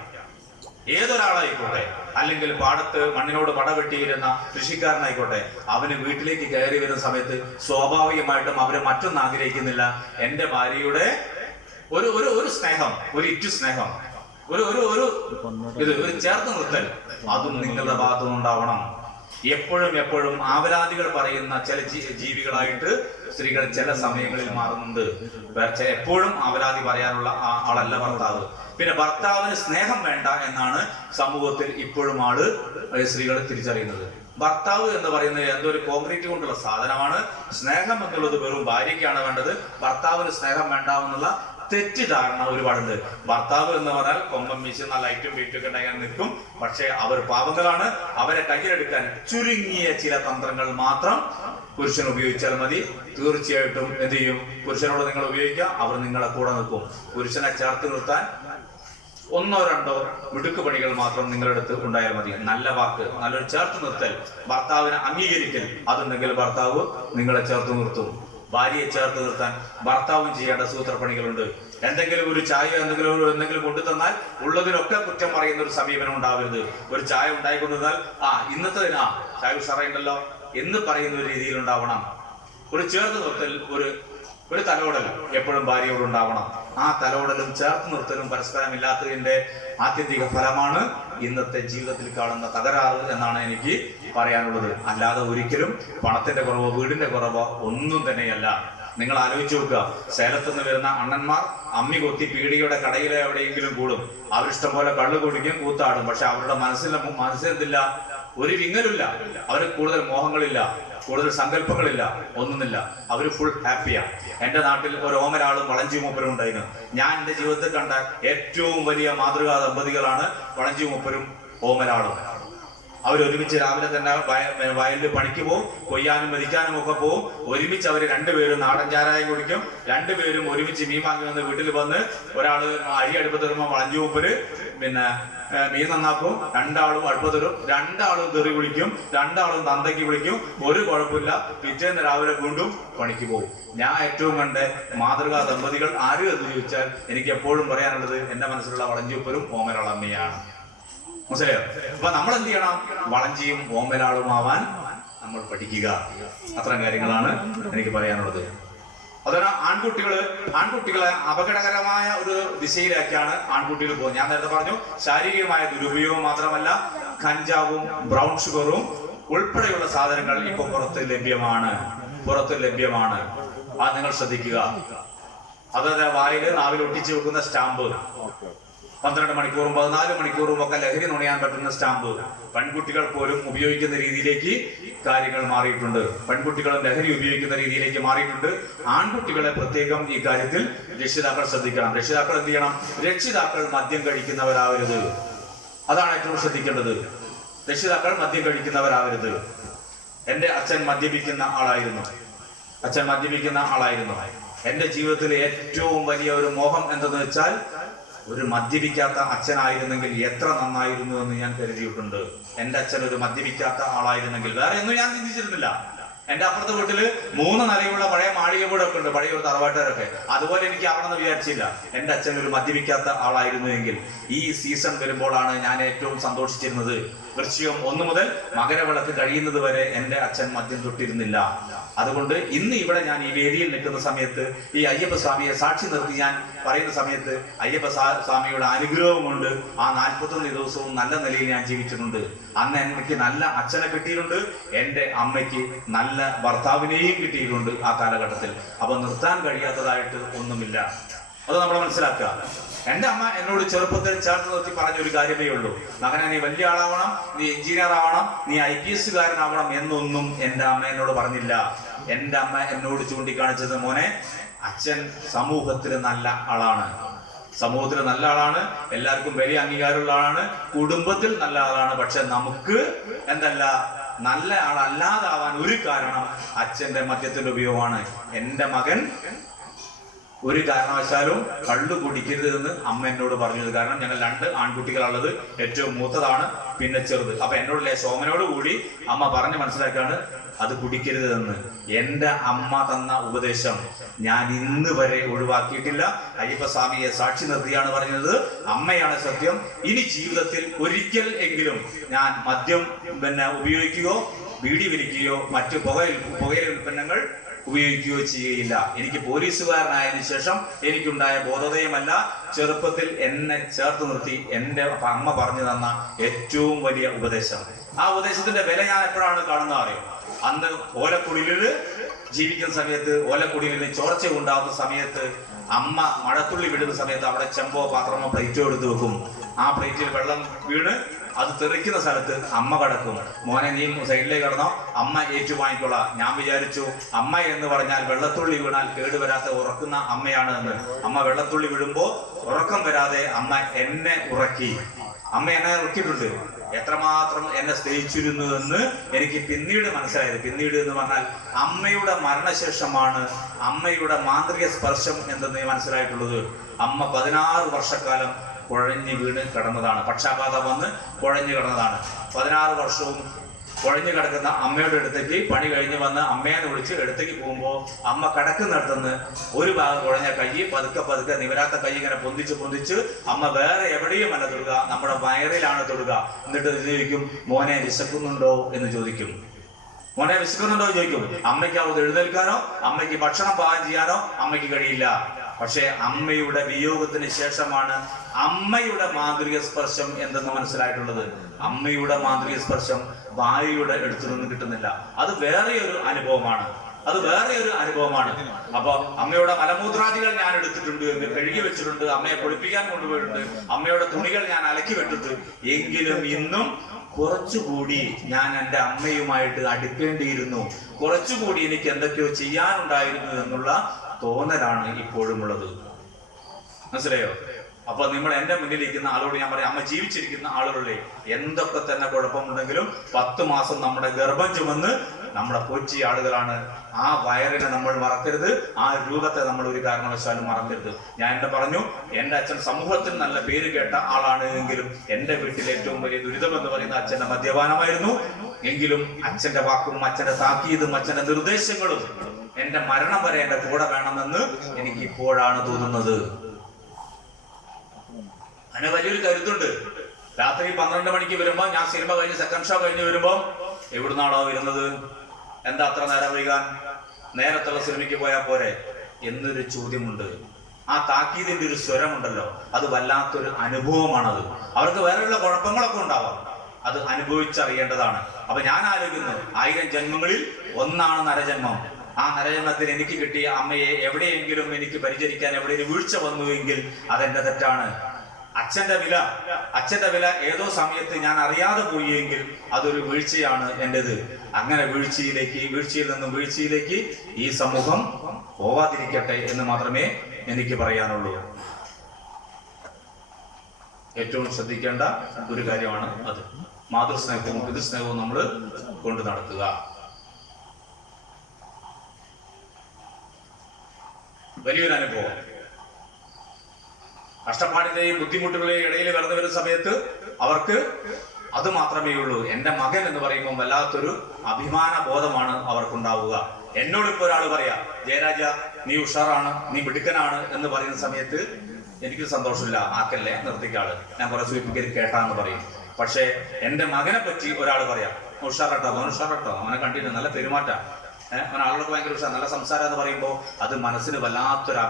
ഏതൊരാളായിക്കോട്ടെ, അല്ലെങ്കിൽ പാടത്ത് മണ്ണിനോട് പടവെട്ടിയിരുന്ന കൃഷിക്കാരനായിക്കോട്ടെ, അവന് വീട്ടിലേക്ക് കയറി വരുന്ന സമയത്ത് സ്വാഭാവികമായിട്ടും അവര് മറ്റൊന്നും ആഗ്രഹിക്കുന്നില്ല. എന്റെ ഭാര്യയുടെ ഒരു സ്നേഹം, ഒരു ഇറ്റു സ്നേഹം, ഒരു ചേർത്ത് നിർത്തൽ, അതും നിങ്ങളുടെ ഭാഗത്തുനിന്ന് ഉണ്ടാവണം. എപ്പോഴും ആവലാദികൾ പറയുന്ന ചില ജീവികളായിട്ട് സ്ത്രീകൾ ചില സമയങ്ങളിൽ മാറുന്നുണ്ട്. എപ്പോഴും ആവലാതി പറയാനുള്ള ആളല്ല ഭർത്താവ്. പിന്നെ ഭർത്താവിന് സ്നേഹം വേണ്ട എന്നാണ് സമൂഹത്തിൽ ഇപ്പോഴും സ്ത്രീകൾ തിരിച്ചറിയുന്നത്. ഭർത്താവ് എന്ന് പറയുന്നത് എന്തോ ഒരു കോൺക്രീറ്റ് കൊണ്ടുള്ള സാധനമാണ്. സ്നേഹം എന്നുള്ളത് വെറും ഭാര്യയ്ക്കാണ് വേണ്ടത്, ഭർത്താവിന് സ്നേഹം വേണ്ടാവുന്നുള്ള തെറ്റിദ്ധാരണ ഒരുപാടുണ്ട്. ഭർത്താവ് എന്ന് പറഞ്ഞാൽ കൊമ്പം വീശുന്ന ലൈറ്റും വെയിറ്റും ഒക്കെ ഉണ്ടാകാൻ നിൽക്കും. പക്ഷെ അവർ പാവങ്ങളാണ്. അവരെ കയ്യിലെടുക്കാൻ ചുരുങ്ങിയ ചില തന്ത്രങ്ങൾ മാത്രം പുരുഷൻ ഉപയോഗിച്ചാൽ മതി. തീർച്ചയായിട്ടും എന്ത് ചെയ്യും, പുരുഷനോട് നിങ്ങൾ ഉപയോഗിക്കുക, അവർ നിങ്ങളെ കൂടെ നിൽക്കും. പുരുഷനെ ചേർത്ത് നിർത്താൻ 1-2 മിടുക്ക് പണികൾ മാത്രം നിങ്ങളുടെ അടുത്ത് ഉണ്ടായാൽ മതി. നല്ല വാക്ക്, നല്ലൊരു ചേർത്ത് നിർത്തൽ, ഭർത്താവിനെ അംഗീകരിക്കൽ, അതുണ്ടെങ്കിൽ ഭർത്താവ് നിങ്ങളെ ചേർത്ത് നിർത്തും. ഭാര്യയെ ചേർത്ത് നിർത്താൻ ഭർത്താവും ചെയ്യേണ്ട സൂത്രപ്പണികളുണ്ട്. എന്തെങ്കിലും ഒരു ചായ എന്തെങ്കിലും കൊണ്ടു തന്നാൽ ഉള്ളതിനൊക്കെ കുറ്റം പറയുന്ന ഒരു സമീപനം ഉണ്ടാവരുത്. ഒരു ചായ ഉണ്ടായിക്കൊണ്ടു തന്നാൽ ഇന്നത്തെ ചായ ഉഷാറായിണ്ടല്ലോ എന്ന് പറയുന്ന ഒരു രീതിയിൽ ഉണ്ടാവണം. ഒരു ചേർത്ത് നിർത്തൽ, ഒരു തലോടൽ എപ്പോഴും ഭാര്യയോട് ഉണ്ടാവണം. ആ തലോടലും ചേർത്ത് നിർത്തലും പരസ്പരം ഇല്ലാത്തതിന്റെ ആത്യന്തിക ഫലമാണ് ഇന്നത്തെ ജീവിതത്തിൽ കാണുന്ന തകരാറ് എന്നാണ് എനിക്ക് പറയാനുള്ളത്. അല്ലാതെ ഒരിക്കലും പണത്തിന്റെ കുറവോ വീടിന്റെ കുറവോ ഒന്നും തന്നെയല്ല. നിങ്ങൾ ആലോചിച്ച് നോക്കുക, സേലത്ത് നിന്ന് വരുന്ന അണ്ണന്മാർ അമ്മി കൊത്തി പീടികയുടെ കടയിലെ എവിടെയെങ്കിലും കൂടും. അവരിഷ്ടം പോലെ കള്ളു കുടിക്കും, കൂത്താടും. പക്ഷെ അവരുടെ മനസ്സിലെന്തില്ല, ഒരു വിങ്ങലില്ല. അവർക്ക് കൂടുതൽ മോഹങ്ങളില്ല, കൂടുതൽ സങ്കല്പങ്ങളില്ല, ഒന്നുമില്ല. അവര് ഫുൾ ഹാപ്പിയാണ്. എന്റെ നാട്ടിൽ ഒരു ഓമരാളും വളഞ്ചി മൂപ്പരും ഉണ്ടായിരുന്നു. ഞാൻ എന്റെ ജീവിതത്തിൽ കണ്ട ഏറ്റവും വലിയ മാതൃകാ ദമ്പതികളാണ് വളഞ്ചി മൂപ്പരും ഓമരാളും. അവരൊരുമിച്ച് രാവിലെ തന്നെ വയലിൽ പണിക്ക് പോകും, കൊയ്യാനും മെതിക്കാനും ഒക്കെ പോകും. ഒരുമിച്ച് അവർ രണ്ടുപേരും നാടൻ ചാരായം കുടിക്കും. രണ്ടുപേരും ഒരുമിച്ച് മീൻ വാങ്ങി വന്ന് വീട്ടിൽ വന്ന് ഒരാള് അരി അടുപ്പത്ത് വരുമ്പോൾ വളഞ്ചി മൂപ്പര് മീൻ നന്നാക്കും, 2 ആളും അടുപ്പത്ത് വരും, 2 ആളും തെറി വിളിക്കും, 2 ആളും തന്തയ്ക്ക് വിളിക്കും. ഒരു കുഴപ്പമില്ല. പിറ്റേന്ന് രാവിലെ വീണ്ടും പണിക്ക് പോകും. ഞാൻ ഏറ്റവും കണ്ട മാതൃകാ ദമ്പതികൾ ആരും എന്ന് ചോദിച്ചാൽ എനിക്ക് എപ്പോഴും പറയാനുള്ളത് എന്റെ മനസ്സിലുള്ള വളഞ്ചിപ്പരും ഓമരാളമ്മയാണ്. മനസ്സിലായോ? അപ്പൊ നമ്മൾ എന്ത് ചെയ്യണം, വളഞ്ചിയും ഓമരാളുമാവാൻ നമ്മൾ പഠിക്കുക. അത്തരം കാര്യങ്ങളാണ് എനിക്ക് പറയാനുള്ളത്. അതുപോലെ ആൺകുട്ടികളെ അപകടകരമായ ഒരു ദിശയിലേക്കാണ് ആൺകുട്ടികൾ പോകുന്നത്. ഞാൻ നേരത്തെ പറഞ്ഞു, ശാരീരികമായ ദുരുപയോഗം മാത്രമല്ല, കഞ്ചാവും ബ്രൗൺ ഷുഗറും ഉൾപ്പെടെയുള്ള സാധനങ്ങൾ ഇപ്പൊ പുറത്ത് ലഭ്യമാണ്. അത് നിങ്ങൾ ശ്രദ്ധിക്കുക. അതായത് നാവിൽ ഒട്ടിച്ചു വെക്കുന്ന സ്റ്റാമ്പ്, 12 മണിക്കൂറും 14 മണിക്കൂറും ഒക്കെ ലഹരി നുണയാൻ പറ്റുന്ന സ്റ്റാമ്പ് പെൺകുട്ടികൾ പോലും ഉപയോഗിക്കുന്ന രീതിയിലേക്ക് കാര്യങ്ങൾ മാറിയിട്ടുണ്ട്. പെൺകുട്ടികളും ലഹരി ഉപയോഗിക്കുന്ന രീതിയിലേക്ക് മാറിയിട്ടുണ്ട്. ആൺകുട്ടികളെ പ്രത്യേകം ഈ കാര്യത്തിൽ രക്ഷിതാക്കൾ ശ്രദ്ധിക്കണം. രക്ഷിതാക്കൾ എന്ത് ചെയ്യണം, രക്ഷിതാക്കൾ മദ്യം കഴിക്കുന്നവരാവരുത്. അതാണ് ഏറ്റവും ശ്രദ്ധിക്കേണ്ടത്. രക്ഷിതാക്കൾ മദ്യം കഴിക്കുന്നവരാവരുത്. എന്റെ അച്ഛൻ മദ്യപിക്കുന്ന ആളായിരുന്നു. എന്റെ ജീവിതത്തിലെ ഏറ്റവും വലിയ ഒരു മോഹം എന്തെന്ന് വെച്ചാൽ, ഒരു മദ്യപിക്കാത്ത അച്ഛനായിരുന്നെങ്കിൽ എത്ര നന്നായിരുന്നു എന്ന് ഞാൻ കരുതിയിട്ടുണ്ട്. എന്റെ അച്ഛൻ ഒരു മദ്യപിക്കാത്ത ആളായിരുന്നെങ്കിൽ, വേറെ ഒന്നും ഞാൻ ചിന്തിച്ചിരുന്നില്ല. എന്റെ അപ്പുറത്തെ വീട്ടില് 3 നിലയുള്ള പഴയ മാളിക വീടൊക്കെ ഉണ്ട്, പഴയ ഒരു തറവാട്ടുകാരൊക്കെ. അതുപോലെ എനിക്ക് ആവണമെന്ന് വിചാരിച്ചില്ല. എന്റെ അച്ഛൻ ഒരു മദ്യപിക്കാത്ത ആളായിരുന്നുവെങ്കിൽ. ഈ സീസൺ വരുമ്പോഴാണ് ഞാൻ ഏറ്റവും സന്തോഷിച്ചിരുന്നത്. വൃശ്ചികം 1 മുതൽ മകരവിളക്ക് കഴിയുന്നത് വരെ എന്റെ അച്ഛൻ മദ്യം തൊട്ടിരുന്നില്ല. അതുകൊണ്ട് ഇന്ന് ഇവിടെ ഞാൻ ഈ വേദിയിൽ നിൽക്കുന്ന സമയത്ത് ഈ അയ്യപ്പ സ്വാമിയെ സാക്ഷി നിർത്തി ഞാൻ പറയുന്ന സമയത്ത് അയ്യപ്പ സ്വാമിയുടെ അനുഗ്രഹം കൊണ്ട് ആ 41 ദിവസവും നല്ല നിലയിൽ ഞാൻ ജീവിച്ചിട്ടുണ്ട്. അന്ന് എനിക്ക് നല്ല അച്ഛനെ കിട്ടിയിട്ടുണ്ട്, എൻ്റെ അമ്മയ്ക്ക് നല്ല ഭർത്താവിനെയും കിട്ടിയിട്ടുണ്ട് ആ കാലഘട്ടത്തിൽ. അപ്പൊ നിർത്താൻ കഴിയാത്തതായിട്ട് ഒന്നുമില്ല, അത് നമ്മൾ മനസ്സിലാക്കുക. എൻ്റെ അമ്മ എന്നോട് ചെറുപ്പത്തിൽ ചേർത്ത് നിർത്തി പറഞ്ഞ ഒരു കാര്യമേ ഉള്ളൂ, മകനെ നീ വലിയ ആളാവണം, നീ എഞ്ചിനീയർ ആവണം, നീ IPS കാരനാവണം എന്നൊന്നും എൻ്റെ അമ്മ എന്നോട് പറഞ്ഞില്ല. എൻ്റെ അമ്മ എന്നോട് ചൂണ്ടിക്കാണിച്ചത്, മോനെ അച്ഛൻ സമൂഹത്തിൽ നല്ല ആളാണ്, സമൂഹത്തിൽ നല്ല ആളാണ്, എല്ലാവർക്കും വലിയ അംഗീകാരമുള്ള ആളാണ്, കുടുംബത്തിൽ നല്ല ആളാണ്. പക്ഷെ നമുക്ക് എന്തല്ല നല്ല ആളല്ലാതാവാൻ ഒരു കാരണം അച്ഛന്റെ മദ്യത്തിന്റെ ഉപയോഗമാണ്. എൻ്റെ മകൻ ഒരു കാരണവശാലും കള്ളു കുടിക്കരുത് എന്ന് അമ്മ എന്നോട് പറഞ്ഞത്. കാരണം ഞങ്ങൾ 2 ആൺകുട്ടികളുള്ളത്, ഏറ്റവും മൂത്തതാണ്, പിന്നെ ചെറുത്. അപ്പൊ എന്നോടല്ലേ സോമനോട് കൂടി അമ്മ പറഞ്ഞ് മനസ്സിലാക്കാണ് അത് കുടിക്കരുത് എന്ന്. എൻ്റെ അമ്മ തന്ന ഉപദേശം ഞാൻ ഇന്ന് വരെ ഒഴിവാക്കിയിട്ടില്ല. അയ്യപ്പസ്വാമിയെ സാക്ഷി നിർത്തിയാണ് പറഞ്ഞത്, അമ്മയാണ് സത്യം. ഇനി ജീവിതത്തിൽ ഒരിക്കൽ എങ്കിലും ഞാൻ മദ്യം ഉപയോഗിക്കുകയോ ബീഡി വലിക്കുകയോ മറ്റു പുകയില ഉൽപ്പന്നങ്ങൾ ഉപയോഗിക്കുകയോ ചെയ്യുകയില്ല. എനിക്ക് പോലീസുകാരനായതിനു ശേഷം എനിക്കുണ്ടായ ബോധോദയമല്ല, ചെറുപ്പത്തിൽ എന്നെ ചേർത്ത് നിർത്തി എൻ്റെ അമ്മ പറഞ്ഞു തന്ന ഏറ്റവും വലിയ ഉപദേശം. ആ ഉപദേശത്തിന്റെ വില ഞാൻ എപ്പോഴാണ് കാണുന്നത് അറിയോ? അന്ന് ഓലക്കുടിലില് ജീവിക്കുന്ന സമയത്ത്, ഓലക്കുടിലിന് ചോർച്ച ഉണ്ടാകുന്ന സമയത്ത്, അമ്മ മഴത്തുള്ളി വിടുന്ന സമയത്ത് അവിടെ ചെമ്പോ പാത്രമോ പ്ലേറ്റോ എടുത്ത് വെക്കും. ആ പ്ലേറ്റിൽ വെള്ളം വീണ് അത് തെറിക്കുന്ന സ്ഥലത്ത് അമ്മ കിടക്കും. മോനെ നീ സൈഡിലേക്ക് കിടന്നോ, അമ്മ ഏറ്റുവാങ്ങിക്കൊള്ളാം. ഞാൻ വിചാരിച്ചു അമ്മ എന്ന് പറഞ്ഞാൽ വെള്ളത്തുള്ളി വീണാൽ കേടുവരാതെ ഉറക്കുന്ന അമ്മയാണ് എന്ന്. അമ്മ വെള്ളത്തുള്ളി വീഴുമ്പോ ഉറക്കം വരാതെ അമ്മ എന്നെ ഉറക്കി. അമ്മ എന്നെ ഉറക്കിയിട്ടുണ്ട്. എത്രമാത്രം എന്നെ സ്നേഹിച്ചിരുന്നു എന്ന് എനിക്ക് പിന്നീട് മനസ്സിലായത്. പിന്നീട് എന്ന് പറഞ്ഞാൽ അമ്മയുടെ മരണശേഷമാണ് അമ്മയുടെ മാന്ത്രിക സ്പർശം എന്തെന്ന് മനസ്സിലായിട്ടുള്ളത്. അമ്മ 16 വർഷക്കാലം കുഴഞ്ഞു വീണ് കിടന്നതാണ്, പക്ഷാഘാതം വന്ന് കുഴഞ്ഞു കിടന്നതാണ്. 16 വർഷവും കുഴഞ്ഞു കിടക്കുന്ന അമ്മയുടെ അടുത്തേക്ക് പണി കഴിഞ്ഞ് വന്ന് അമ്മയെ വിളിച്ച് അടുത്തേക്ക് പോകുമ്പോൾ അമ്മ കിടക്കുന്നിടത്തുനിന്ന് ഒരു ഭാഗം കുഴഞ്ഞ കൈ പതുക്കെ നിവരാത്ത കൈ ഇങ്ങനെ പൊന്തിച്ച് അമ്മ വേറെ എവിടെയും അല്ല തൊടുക, നമ്മുടെ വയറിലാണ് തൊടുക. എന്നിട്ട് ചോദിക്കും, മോനെ വിശക്കുന്നുണ്ടോ എന്ന് ചോദിക്കും. മോനെ വിശക്കുന്നുണ്ടോ ചോദിക്കും. അമ്മയ്ക്ക് അവിടെ എഴുന്നേൽക്കാനോ അമ്മയ്ക്ക് ഭക്ഷണം പാകം ചെയ്യാനോ അമ്മയ്ക്ക് കഴിയില്ല. പക്ഷെ അമ്മയുടെ വിയോഗത്തിന് ശേഷമാണ് അമ്മയുടെ മാന്ത്രിക സ്പർശം എന്തെന്ന് മനസ്സിലായിട്ടുള്ളത്. അമ്മയുടെ മാന്ത്രിക സ്പർശം ഭാര്യയുടെ അടുത്തു നിന്നും കിട്ടുന്നില്ല. അത് വേറെ ഒരു അനുഭവമാണ്, അത് വേറെ ഒരു അനുഭവമാണ്. അപ്പൊ അമ്മയുടെ മലമൂത്രാദികൾ ഞാൻ എടുത്തിട്ടുണ്ട്, കഴുകി വെച്ചിട്ടുണ്ട്, അമ്മയെ കുളിപ്പിക്കാൻ കൊണ്ടുപോയിട്ടുണ്ട്, അമ്മയുടെ തുണികൾ ഞാൻ അലക്കി വെട്ടിട്ടുണ്ട്. എങ്കിലും ഇന്നും കുറച്ചുകൂടി ഞാൻ എൻ്റെ അമ്മയുമായിട്ട് അടുക്കേണ്ടിയിരുന്നു, കുറച്ചുകൂടി എനിക്ക് എന്തൊക്കെയോ ചെയ്യാനുണ്ടായിരുന്നു എന്നുള്ള തോന്നലാണ് ഇപ്പോഴും ഉള്ളത്. മനസ്സിലായോ? അപ്പൊ നിങ്ങൾ എൻ്റെ മുന്നിലിരിക്കുന്ന ആളോട് ഞാൻ പറയാം, അമ്മ ജീവിച്ചിരിക്കുന്ന ആളുകളെ എന്തൊക്കെ തന്നെ കുഴപ്പമുണ്ടെങ്കിലും 10 മാസം നമ്മുടെ ഗർഭം ചുമന്ന് നമ്മുടെ കൊച്ചി ആളുകളാണ്. ആ വയറിനെ നമ്മൾ മറക്കരുത്, ആ രൂപത്തെ നമ്മൾ ഒരു കാരണവശാലും മറക്കരുത്. ഞാൻ എന്നെ പറഞ്ഞു, എൻ്റെ അച്ഛൻ സമൂഹത്തിൽ നല്ല പേര് കേട്ട ആളാണ് എങ്കിലും എൻ്റെ വീട്ടിൽ ഏറ്റവും വലിയ ദുരിതം എന്ന് പറയുന്ന അച്ഛന്റെ മദ്യപാനമായിരുന്നു. എങ്കിലും അച്ഛന്റെ വാക്കും അച്ഛന്റെ താക്കീതും അച്ഛന്റെ നിർദ്ദേശങ്ങളും എൻ്റെ മരണം വരെ എൻ്റെ കൂടെ വേണമെന്ന് എനിക്ക് ഇപ്പോഴാണ് തോന്നുന്നത്. അതിന് വലിയൊരു കരുത്തുണ്ട്. രാത്രി 12 മണിക്ക് വരുമ്പോ, ഞാൻ സിനിമ കഴിഞ്ഞ് സെക്കൻഡ് ഷോ കഴിഞ്ഞ് വരുമ്പോ, എവിടുന്നാണോ വരുന്നത്, എന്താ അത്ര നേരം വൈകാൻ, നേരത്തുള്ള സിനിമയ്ക്ക് പോയാൽ പോരെ എന്നൊരു ചോദ്യമുണ്ട്. ആ താക്കീതിന്റെ ഒരു സ്വരമുണ്ടല്ലോ, അത് വല്ലാത്തൊരു അനുഭവമാണത്. അവർക്ക് വേറെയുള്ള കുഴപ്പങ്ങളൊക്കെ ഉണ്ടാവാം, അത് അനുഭവിച്ചറിയേണ്ടതാണ്. അപ്പൊ ഞാൻ ആലോചിക്കുന്നു, 1000 ജന്മങ്ങളിൽ ഒന്നാണ് നരജന്മം. ആ നരജന്മത്തിൽ എനിക്ക് കിട്ടിയ അമ്മയെ എവിടെയെങ്കിലും എനിക്ക് പരിചരിക്കാൻ എവിടെയെങ്കിലും വീഴ്ച വന്നുവെങ്കിൽ അതെന്റെ തെറ്റാണ്. അച്ഛന്റെ വില ഏതോ സമയത്ത് ഞാൻ അറിയാതെ പോയെങ്കിൽ അതൊരു വീഴ്ചയാണ് എന്റേത്. അങ്ങനെ വീഴ്ചയിൽ നിന്നും വീഴ്ചയിലേക്ക് ഈ സമൂഹം പോവാതിരിക്കട്ടെ എന്ന് മാത്രമേ എനിക്ക് പറയാനുള്ളൂ. ഏറ്റവും ശ്രദ്ധിക്കേണ്ട ഒരു കാര്യമാണ് അത്. മാതൃസ്നേഹവും പിതൃസ്നേഹവും നമ്മൾ കൊണ്ടു നടത്തുക. വലിയൊരു അനുഭവം. കഷ്ടപ്പാടിന്റെയും ബുദ്ധിമുട്ടുകളുടെയും ഇടയിൽ കടന്നു വരുന്ന സമയത്ത് അവർക്ക് അത് മാത്രമേ ഉള്ളൂ. എൻ്റെ മകൻ എന്ന് പറയുമ്പോൾ വല്ലാത്തൊരു അഭിമാന ബോധമാണ് അവർക്കുണ്ടാവുക. എന്നോടിപ്പോ ഒരാൾ പറയാ, ജയരാജ നീ ഉഷാറാണ്, നീ മിടുക്കനാണ് എന്ന് പറയുന്ന സമയത്ത് എനിക്ക് സന്തോഷമില്ല. ആക്കല്ലേ, നിർത്തിക്കാള്, ഞാൻ കുറെ സൂചിപ്പിക്കൽ കേട്ടാന്ന് പറയും. പക്ഷെ എൻ്റെ മകനെ പറ്റി ഒരാൾ പറയാം, ഉഷാറട്ടോ, അവൻ ഉഷാറട്ടോ, അവനെ കണ്ടിട്ട് നല്ല പെരുമാറ്റ, ആളുകൾക്ക് ഭയങ്കര ഇഷ്ടം. നല്ല സംസാരം എന്ന് പറയുമ്പോൾ അത് മനസ്സിന് വല്ലാത്തൊരു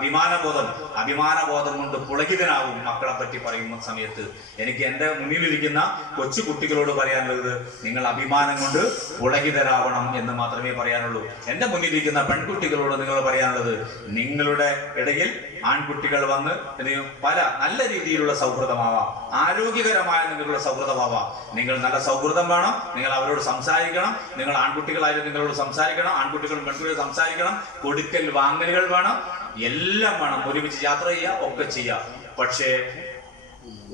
അഭിമാനബോധം കൊണ്ട് പുളകിതനാവും മക്കളെ പറ്റി പറയുന്ന സമയത്ത്. എനിക്ക് എൻ്റെ മുന്നിലിരിക്കുന്ന കൊച്ചു കുട്ടികളോട് പറയാനുള്ളത്, നിങ്ങൾ അഭിമാനം കൊണ്ട് പുളകിതരാവണം എന്ന് മാത്രമേ പറയാനുള്ളൂ. എൻ്റെ മുന്നിലിരിക്കുന്ന പെൺകുട്ടികളോട് നിങ്ങൾ പറയാനുള്ളത്, നിങ്ങളുടെ ഇടയിൽ ആൺകുട്ടികൾ വന്ന് പല നല്ല രീതിയിലുള്ള സൗഹൃദമാവാം, ആരോഗ്യകരമായ നിങ്ങളുടെ സൗഹൃദമാവാം. നിങ്ങൾ നല്ല സൗഹൃദം വേണം, നിങ്ങൾ അവരോട് സംസാരിക്കണം. നിങ്ങൾ ആൺകുട്ടികളായാലും നിങ്ങളോട് സംസാരിക്കണം, ആൺകുട്ടികളും പെൺകുട്ടികളും സംസാരിക്കണം. കൊടുക്കൽ വാങ്ങലുകൾ വേണം, എല്ലാം വേണം. ഒരുമിച്ച് യാത്ര ചെയ്യുക, ഒക്കെ ചെയ്യുക. പക്ഷേ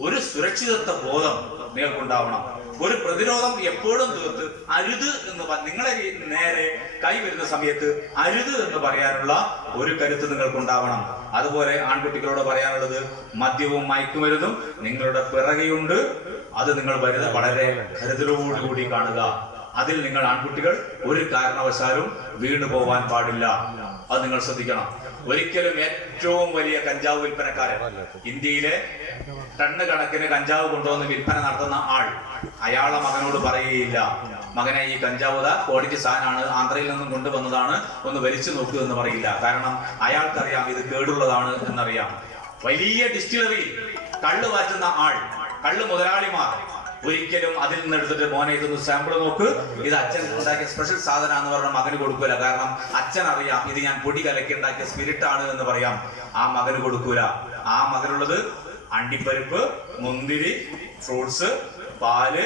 ഒരു സുരക്ഷിതത്വ ബോധം നിങ്ങൾക്കുണ്ടാവണം. ഒരു പ്രതിരോധം എപ്പോഴും തീർത്ത് അരുത് എന്ന് നിങ്ങളെ നേരെ കൈ വരുന്ന സമയത്ത് അരുത് എന്ന് പറയാനുള്ള ഒരു കരുത്ത് നിങ്ങൾക്കുണ്ടാവണം. അതുപോലെ ആൺകുട്ടികളോട് പറയാനുള്ളത്, മദ്യവും മയക്കുമരുന്നും നിങ്ങളുടെ പിറകെയുണ്ട്. അത് നിങ്ങൾ വളരെ കരുതലോടുകൂടി കാണുക. അതിൽ നിങ്ങൾ ആൺകുട്ടികൾ ഒരു കാരണവശാലും വീണു പോവാൻ പാടില്ല. അത് നിങ്ങൾ ശ്രദ്ധിക്കണം. ഒരിക്കലും ഏറ്റവും വലിയ കഞ്ചാവ് വിൽപ്പനക്കാരൻ, ഇന്ത്യയിലെ ടണ്ണ് കണക്കിന് കഞ്ചാവ് കൊണ്ടുവന്ന് വിൽപ്പന നടത്തുന്ന ആൾ, അയാളെ മകനോട് പറയുകയില്ല, മകനെ ഈ കഞ്ചാവ് ക്വാളിറ്റി സാധനമാണ്, ആന്ധ്രയിൽ നിന്നും കൊണ്ടുവന്നതാണ്, ഒന്ന് വലിച്ചു നോക്കൂ എന്ന് പറയില്ല. കാരണം അയാൾക്കറിയാം ഇത് കേടുള്ളതാണ് എന്നറിയാം. വലിയ ഡിസ്റ്റിലറി കള്ള് വാറ്റുന്ന ആൾ, കള്ള് മുതലാളിമാർ ഒരിക്കലും അതിൽ നിന്ന് എടുത്തിട്ട്, മോനെ ഇതൊന്ന് സാമ്പിൾ നോക്ക്, ഇത് അച്ഛൻ ഉണ്ടാക്കിയ സ്പെഷ്യൽ സാധനം എന്ന് പറഞ്ഞ മകന് കൊടുക്കൂല. കാരണം അച്ഛൻ അറിയാം ഇത് ഞാൻ പൊടി കലക്കി ഉണ്ടാക്കിയ സ്പിരിറ്റ് ആണ് എന്ന് പറയാം. ആ മകന് കൊടുക്കൂല. ആ മകനുള്ളത് അണ്ടിപ്പരിപ്പ്, മുന്തിരി, ഫ്രൂട്ട്സ്, പാല്,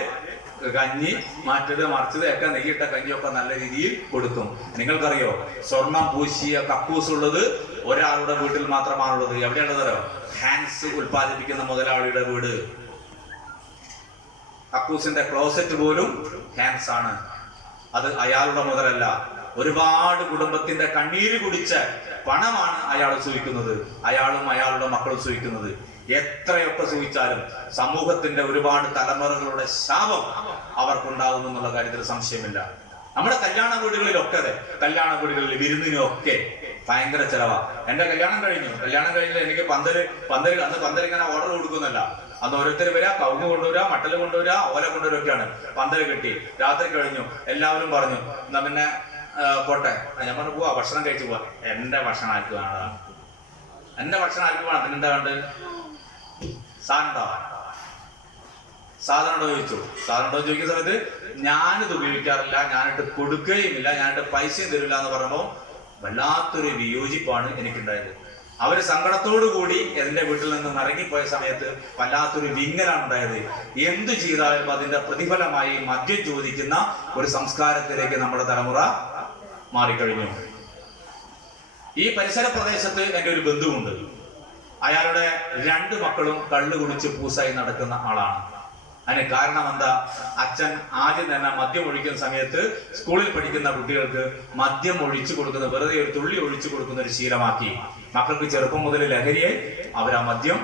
കഞ്ഞി, മറിച്ചത് ഒക്കെ നെയ്യിട്ട കഞ്ഞിയൊക്കെ നല്ല രീതിയിൽ കൊടുക്കും. നിങ്ങൾക്കറിയോ, സ്വർണം പൂശിയ കക്കൂസ് ഉള്ളത് ഒരാളുടെ വീട്ടിൽ മാത്രമാണുള്ളത്. എവിടെയാണുള്ളതോ? ഹാൻസ് ഉൽപ്പാദിപ്പിക്കുന്ന മുതലാളിയുടെ വീട്. കക്കൂസിന്റെ ക്ലോസറ്റ് പോലും ഹാൻസ് ആണ്. അത് അയാളുടെ മുതലല്ല. ഒരുപാട് കുടുംബത്തിന്റെ കണ്ണീര് കുടിച്ച പണമാണ് അയാൾ സൂഹിക്കുന്നത്, അയാളും അയാളുടെ മക്കളും സൂഹിക്കുന്നത്. എത്രയൊക്കെ സൂഹിച്ചാലും സമൂഹത്തിന്റെ ഒരുപാട് തലമുറകളുടെ ശാപം അവർക്കുണ്ടാകുന്നു എന്നുള്ള കാര്യത്തിൽ സംശയമില്ല. നമ്മുടെ കല്യാണ വീടുകളിലൊക്കെ, കല്യാണ വീടുകളിൽ വിരുന്നിനൊക്കെ ഭയങ്കര ചെലവാ. എന്റെ കല്യാണം കഴിഞ്ഞു എനിക്ക് പന്തല് അന്ന് പന്തൽ ഇങ്ങനെ ഓർഡർ കൊടുക്കുന്നല്ല. അന്ന് ഓരോരുത്തർ വരിക, കവുങ്ങ് കൊണ്ടുവരിക, മട്ടല് കൊണ്ടുവരിക, ഓല കൊണ്ടുവരൊക്കെയാണ്. പന്തല് കെട്ടി രാത്രി കഴിഞ്ഞു. എല്ലാവരും പറഞ്ഞു, എന്നാ പിന്നെ പോട്ടെ. ഞാൻ പറഞ്ഞു, പോവാ, ഭക്ഷണം കഴിച്ചു പോവാ. എന്റെ ഭക്ഷണം ആർക്ക് വേണം? എന്റെ ഭക്ഷണം ആർക്ക് വേണം? പിന്നെന്താ വേണ്ട? സാധനം ഉണ്ടോ ചോദിച്ചു. സാധനം ഉണ്ടോ ചോദിക്കുന്ന സമയത്ത് ഞാനിത് ഉപയോഗിക്കാറില്ല, ഞാനിട്ട് കൊടുക്കുകയുമില്ല, ഞാനിട്ട് പൈസയും തരില്ല എന്ന് പറയുമ്പോൾ വല്ലാത്തൊരു വിയോജിപ്പാണ് എനിക്കുണ്ടായത്. അവര് സങ്കടത്തോടു കൂടി എന്റെ വീട്ടിൽ നിന്നും ഇറങ്ങിപ്പോയ സമയത്ത് വല്ലാത്തൊരു വിങ്ങലാണ് ഉണ്ടായത്. എന്തു ചെയ്താലും അതിന്റെ പ്രതിഫലമായി മദ്യം ചോദിക്കുന്ന ഒരു സംസ്കാരത്തിലേക്ക് നമ്മുടെ തലമുറ മാറിക്കഴിഞ്ഞു. ഈ പരിസര പ്രദേശത്ത് എൻ്റെ ഒരു ബന്ധുവുണ്ട്. അയാളുടെ 2 മക്കളും കള്ളു കുടിച്ച് പൂസായി നടക്കുന്ന ആളാണ്. അതിന് കാരണം എന്താ? അച്ഛൻ ആദ്യം തന്നെ മദ്യം ഒഴിക്കുന്ന സമയത്ത് സ്കൂളിൽ പഠിക്കുന്ന കുട്ടികൾക്ക് മദ്യം ഒഴിച്ചു കൊടുക്കുന്ന, വെറുതെ ഒരു തുള്ളി ഒഴിച്ചു കൊടുക്കുന്ന ഒരു ശീലമാക്കി. മക്കൾക്ക് ചെറുപ്പം മുതൽ ലഹരിയായി അവർ ആ മദ്യം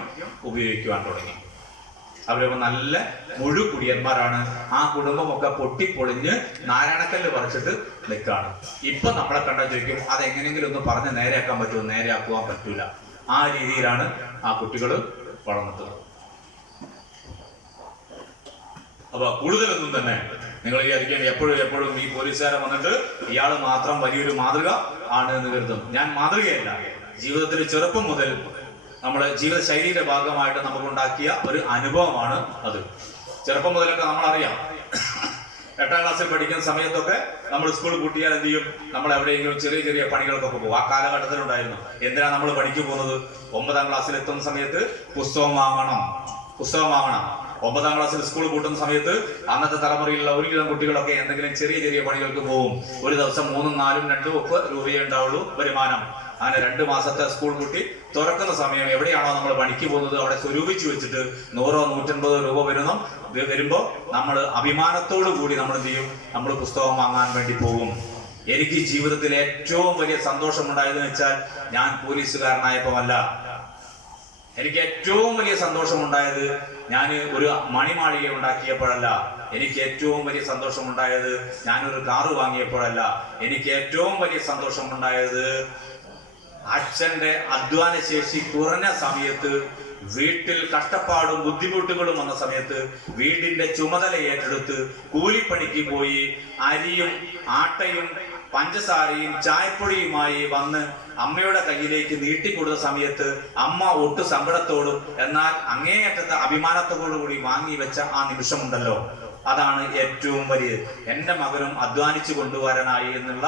ഉപയോഗിക്കുവാൻ തുടങ്ങി. അവരൊക്കെ നല്ല മുഴുകുടിയന്മാരാണ്. ആ കുടുംബമൊക്കെ പൊട്ടിപ്പൊളിഞ്ഞ് നാരായണക്കല്ല് പറിച്ചിട്ട് നിൽക്കാണ്. ഇപ്പൊ നമ്മളെ കണ്ടാൽ ചോദിക്കും, അതെങ്ങനെയെങ്കിലും ഒന്ന് പറഞ്ഞ് നേരെയാക്കാൻ പറ്റുമോ? നേരെയാക്കുവാൻ പറ്റൂല. ആ രീതിയിലാണ് ആ കുട്ടികൾ വളർന്നിട്ടുള്ളത്. അപ്പൊ കൂടുതലൊന്നും തന്നെ നിങ്ങൾ വിചാരിക്കാൻ എപ്പോഴും ഈ പോലീസുകാരെ വന്നിട്ട് ഇയാൾ മാത്രം വലിയൊരു മാതൃക ആണ് എന്ന് കരുതും. ഞാൻ മാതൃകയല്ല. ജീവിതത്തിൽ ചെറുപ്പം മുതൽ നമ്മുടെ ജീവിത ശൈലിയുടെ ഭാഗമായിട്ട് നമുക്കുണ്ടാക്കിയ ഒരു അനുഭവമാണ് അത്. ചെറുപ്പം മുതലൊക്കെ നമ്മളറിയാം, 8ാം ക്ലാസ്സിൽ പഠിക്കുന്ന സമയത്തൊക്കെ നമ്മൾ സ്കൂൾ കൂട്ടിയാൽ എന്ത് ചെയ്യും? നമ്മൾ എവിടെയെങ്കിലും ചെറിയ പണികൾക്കൊക്കെ പോകും. ആ കാലഘട്ടത്തിലുണ്ടായിരുന്നു. എന്തിനാ നമ്മൾ പണിക്ക് പോകുന്നത്? 9ാം ക്ലാസ്സിൽ എത്തുന്ന സമയത്ത് പുസ്തകം വാങ്ങണം. 9ാം ക്ലാസ്സിൽ സ്കൂൾ കൂട്ടുന്ന സമയത്ത് അന്നത്തെ തലമുറയിലുള്ള ഒരുവിധം കുട്ടികളൊക്കെ എന്തെങ്കിലും ചെറിയ പണികൾക്ക് പോകും. ഒരു ദിവസം 3, 4, 2 ഒക്കെ രൂപയേ ഉണ്ടാവുള്ളൂ വരുമാനം. അങ്ങനെ 2 മാസത്തെ സ്കൂൾ കുട്ടി തുറക്കുന്ന സമയം എവിടെയാണോ നമ്മൾ പണിക്ക് പോകുന്നത് അവിടെ സ്വരൂപിച്ചു വെച്ചിട്ട് 100, 150 രൂപ വരുമ്പോൾ നമ്മൾ അഭിമാനത്തോടു കൂടി നമ്മൾ എന്ത് ചെയ്യും? നമ്മൾ പുസ്തകം വാങ്ങാൻ വേണ്ടി പോകും. എനിക്ക് ജീവിതത്തിൽ ഏറ്റവും വലിയ സന്തോഷമുണ്ടായതെന്ന് വെച്ചാൽ ഞാൻ പോലീസുകാരനായപ്പോ അല്ല. എനിക്ക് ഏറ്റവും വലിയ സന്തോഷമുണ്ടായത് ഞാൻ ഒരു മണിമാളിക ഉണ്ടാക്കിയപ്പോഴല്ല. എനിക്ക് ഏറ്റവും വലിയ സന്തോഷമുണ്ടായത് ഞാനൊരു കാറ് വാങ്ങിയപ്പോഴല്ല. എനിക്ക് ഏറ്റവും വലിയ സന്തോഷമുണ്ടായത് അച്ഛന്റെ അധ്വാന ശേഷി കുറഞ്ഞ സമയത്ത്, വീട്ടിൽ കഷ്ടപ്പാടും ബുദ്ധിമുട്ടുകളും വന്ന സമയത്ത് വീടിന്റെ ചുമതല ഏറ്റെടുത്ത് കൂലിപ്പണിക്ക് പോയി അരിയും ആട്ടയും പഞ്ചസാരയും ചായപ്പൊടിയുമായി വന്ന് അമ്മയുടെ കയ്യിലേക്ക് നീട്ടിക്കൊടുത്ത സമയത്ത് അമ്മ ഒട്ടു സങ്കടത്തോടും എന്നാൽ അങ്ങേയറ്റത്തെ അഭിമാനത്തോടു കൂടി വാങ്ങി വെച്ച ആ നിമിഷമുണ്ടല്ലോ, അതാണ് ഏറ്റവും വലിയ. എൻ്റെ മകനും അധ്വാനിച്ചു കൊണ്ടുവരാനായി എന്നുള്ള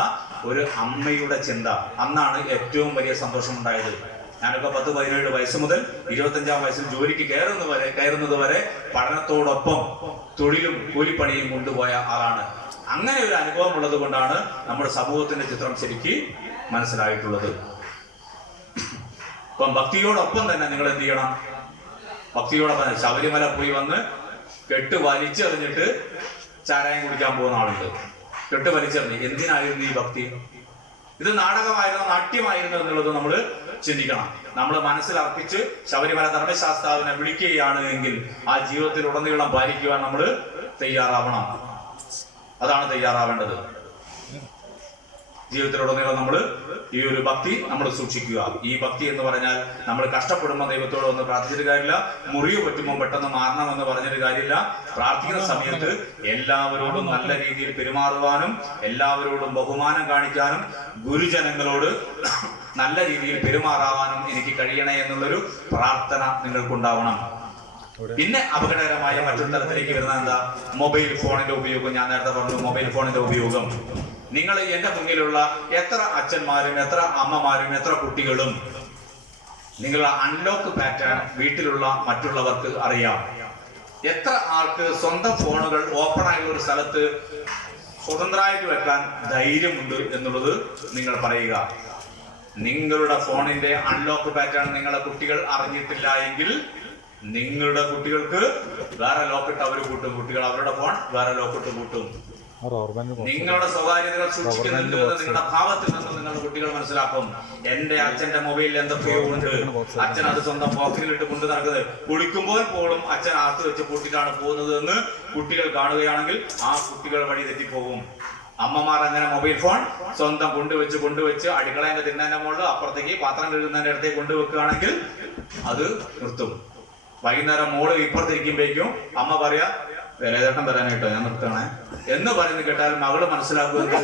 ഒരു അമ്മയുടെ ചിന്ത. അന്നാണ് ഏറ്റവും വലിയ സന്തോഷമുണ്ടായത്. ഞാനൊക്കെ 10-17 വയസ്സ് മുതൽ 25-ാം വയസ്സിൽ ജോലിക്ക് കയറുന്നത് വരെ പഠനത്തോടൊപ്പം തൊഴിലും കൂലിപ്പണിയും കൊണ്ടുപോയ ആളാണ്. അങ്ങനെ ഒരു അനുഭവം ഉള്ളത് കൊണ്ടാണ് നമ്മുടെ സമൂഹത്തിന്റെ ചിത്രം ശരിക്ക് മനസ്സിലായിട്ടുള്ളത്. ഇപ്പം ഭക്തിയോടൊപ്പം തന്നെ നിങ്ങൾ എന്ത് ചെയ്യണം? ഭക്തിയോടൊപ്പം ശബരിമല പോയി വന്ന് കെട്ട് വലിച്ചെറിഞ്ഞിട്ട് ചാരായം കുടിക്കാൻ പോകുന്ന ആളുണ്ട്. കെട്ട് വലിച്ചെറിഞ്ഞ് എന്തിനായിരുന്നു ഈ ഭക്തി? ഇത് നാടകമായിരുന്നോ നാട്യമായിരുന്നോ എന്നുള്ളത് നമ്മൾ ചിന്തിക്കണം. നമ്മൾ മനസ്സിലർപ്പിച്ച് ശബരിമല ധർമ്മശാസ്താവിനെ വിളിക്കുകയാണ് എങ്കിൽ ആ ജീവിതത്തിൽ ഉടനീളം പാലിക്കുവാൻ നമ്മൾ തയ്യാറാവണം. അതാണ് തയ്യാറാവേണ്ടത്. ജീവിതത്തിലുടനീളം നമ്മൾ ഈ ഒരു ഭക്തി നമ്മൾ സൂക്ഷിക്കുക. ഈ ഭക്തി എന്ന് പറഞ്ഞാൽ നമ്മൾ കഷ്ടപ്പെടുമ്പോൾ ദൈവത്തോട് ഒന്ന് പ്രാർത്ഥിച്ചിട്ട് കാര്യമില്ല, മുറിവ് പറ്റുമ്പോൾ പെട്ടെന്ന് മാറണമെന്ന് പറഞ്ഞിട്ട് കാര്യമില്ല. പ്രാർത്ഥിക്കുന്ന സമയത്ത് എല്ലാവരോടും നല്ല രീതിയിൽ പെരുമാറുവാനും എല്ലാവരോടും ബഹുമാനം കാണിക്കാനും ഗുരുജനങ്ങളോട് നല്ല രീതിയിൽ പെരുമാറാവാനും എനിക്ക് കഴിയണേ എന്നുള്ളൊരു പ്രാർത്ഥന നിങ്ങൾക്കുണ്ടാവണം. പിന്നെ അപകടകരമായ മറ്റൊരു തലത്തിലേക്ക് വരുന്ന എന്താ? മൊബൈൽ ഫോണിന്റെ ഉപയോഗം. ഞാൻ നേരത്തെ പറഞ്ഞു, മൊബൈൽ ഫോണിന്റെ ഉപയോഗം. നിങ്ങൾ എന്റെ മുന്നിലുള്ള എത്ര അച്ഛന്മാരും എത്ര അമ്മമാരും എത്ര കുട്ടികളും നിങ്ങളുടെ അൺലോക്ക് പാറ്റേൺ വീട്ടിലുള്ള മറ്റുള്ളവർക്ക് അറിയാം. എത്ര ആൾക്ക് സ്വന്തം ഫോണുകൾ ഓപ്പൺ ആയുള്ള ഒരു സ്ഥലത്ത് സ്വതന്ത്രമായിട്ട് വെക്കാൻ ധൈര്യമുണ്ട് എന്നുള്ളത് നിങ്ങൾ പറയുക. നിങ്ങളുടെ ഫോണിന്റെ അൺലോക്ക് പാറ്റേൺ നിങ്ങളുടെ കുട്ടികൾ അറിഞ്ഞിട്ടില്ല എങ്കിൽ നിങ്ങളുടെ കുട്ടികൾക്ക് വേറെ ലോക്കിട്ട് അവർ കൂട്ടും, കുട്ടികൾ അവരുടെ ഫോൺ വേറെ ലോക്കിട്ട് കൂട്ടും. നിങ്ങളുടെ സ്വകാര്യതകൾ സൂക്ഷിക്കുന്നുണ്ട് എന്ന് നിങ്ങളുടെ ഭാവത്തിൽ നിന്ന് നിങ്ങളുടെ കുട്ടികൾ മനസ്സിലാക്കും. എന്റെ അച്ഛന്റെ മൊബൈലിൽ എന്തൊക്കെയോ ഉണ്ട്, അച്ഛൻ അത് സ്വന്തം പോക്കറ്റിലിട്ട് കൊണ്ടു നടക്കുന്നത്, കുളിക്കുമ്പോൾ പോലും അച്ഛൻ ആർത്ത് വെച്ച് പൂട്ടിട്ടാണ് പോകുന്നത് എന്ന് കുട്ടികൾ കാണുകയാണെങ്കിൽ ആ കുട്ടികൾ വഴി തെറ്റിപ്പോകും. അമ്മമാർ അങ്ങനെ മൊബൈൽ ഫോൺ സ്വന്തം കൊണ്ടുവച്ച് അടുക്കളേന്റെ തിന്നേന്റെ മുകളിൽ അപ്പുറത്തേക്ക് പാത്രം കഴുകുന്നതിന്റെ അടുത്തേക്ക് കൊണ്ടുവെക്കുകയാണെങ്കിൽ അത് നിർത്തും. വൈകുന്നേരം മോള് ഇപ്പുറത്തിരിക്കുമ്പോഴേക്കും അമ്മ പറയാ വിലയേട്ടം വരാനായിട്ടോ ഞാൻ നിർത്തണേ എന്ന് പറയുന്നത് കേട്ടാൽ മകള് മനസ്സിലാക്കുന്നത്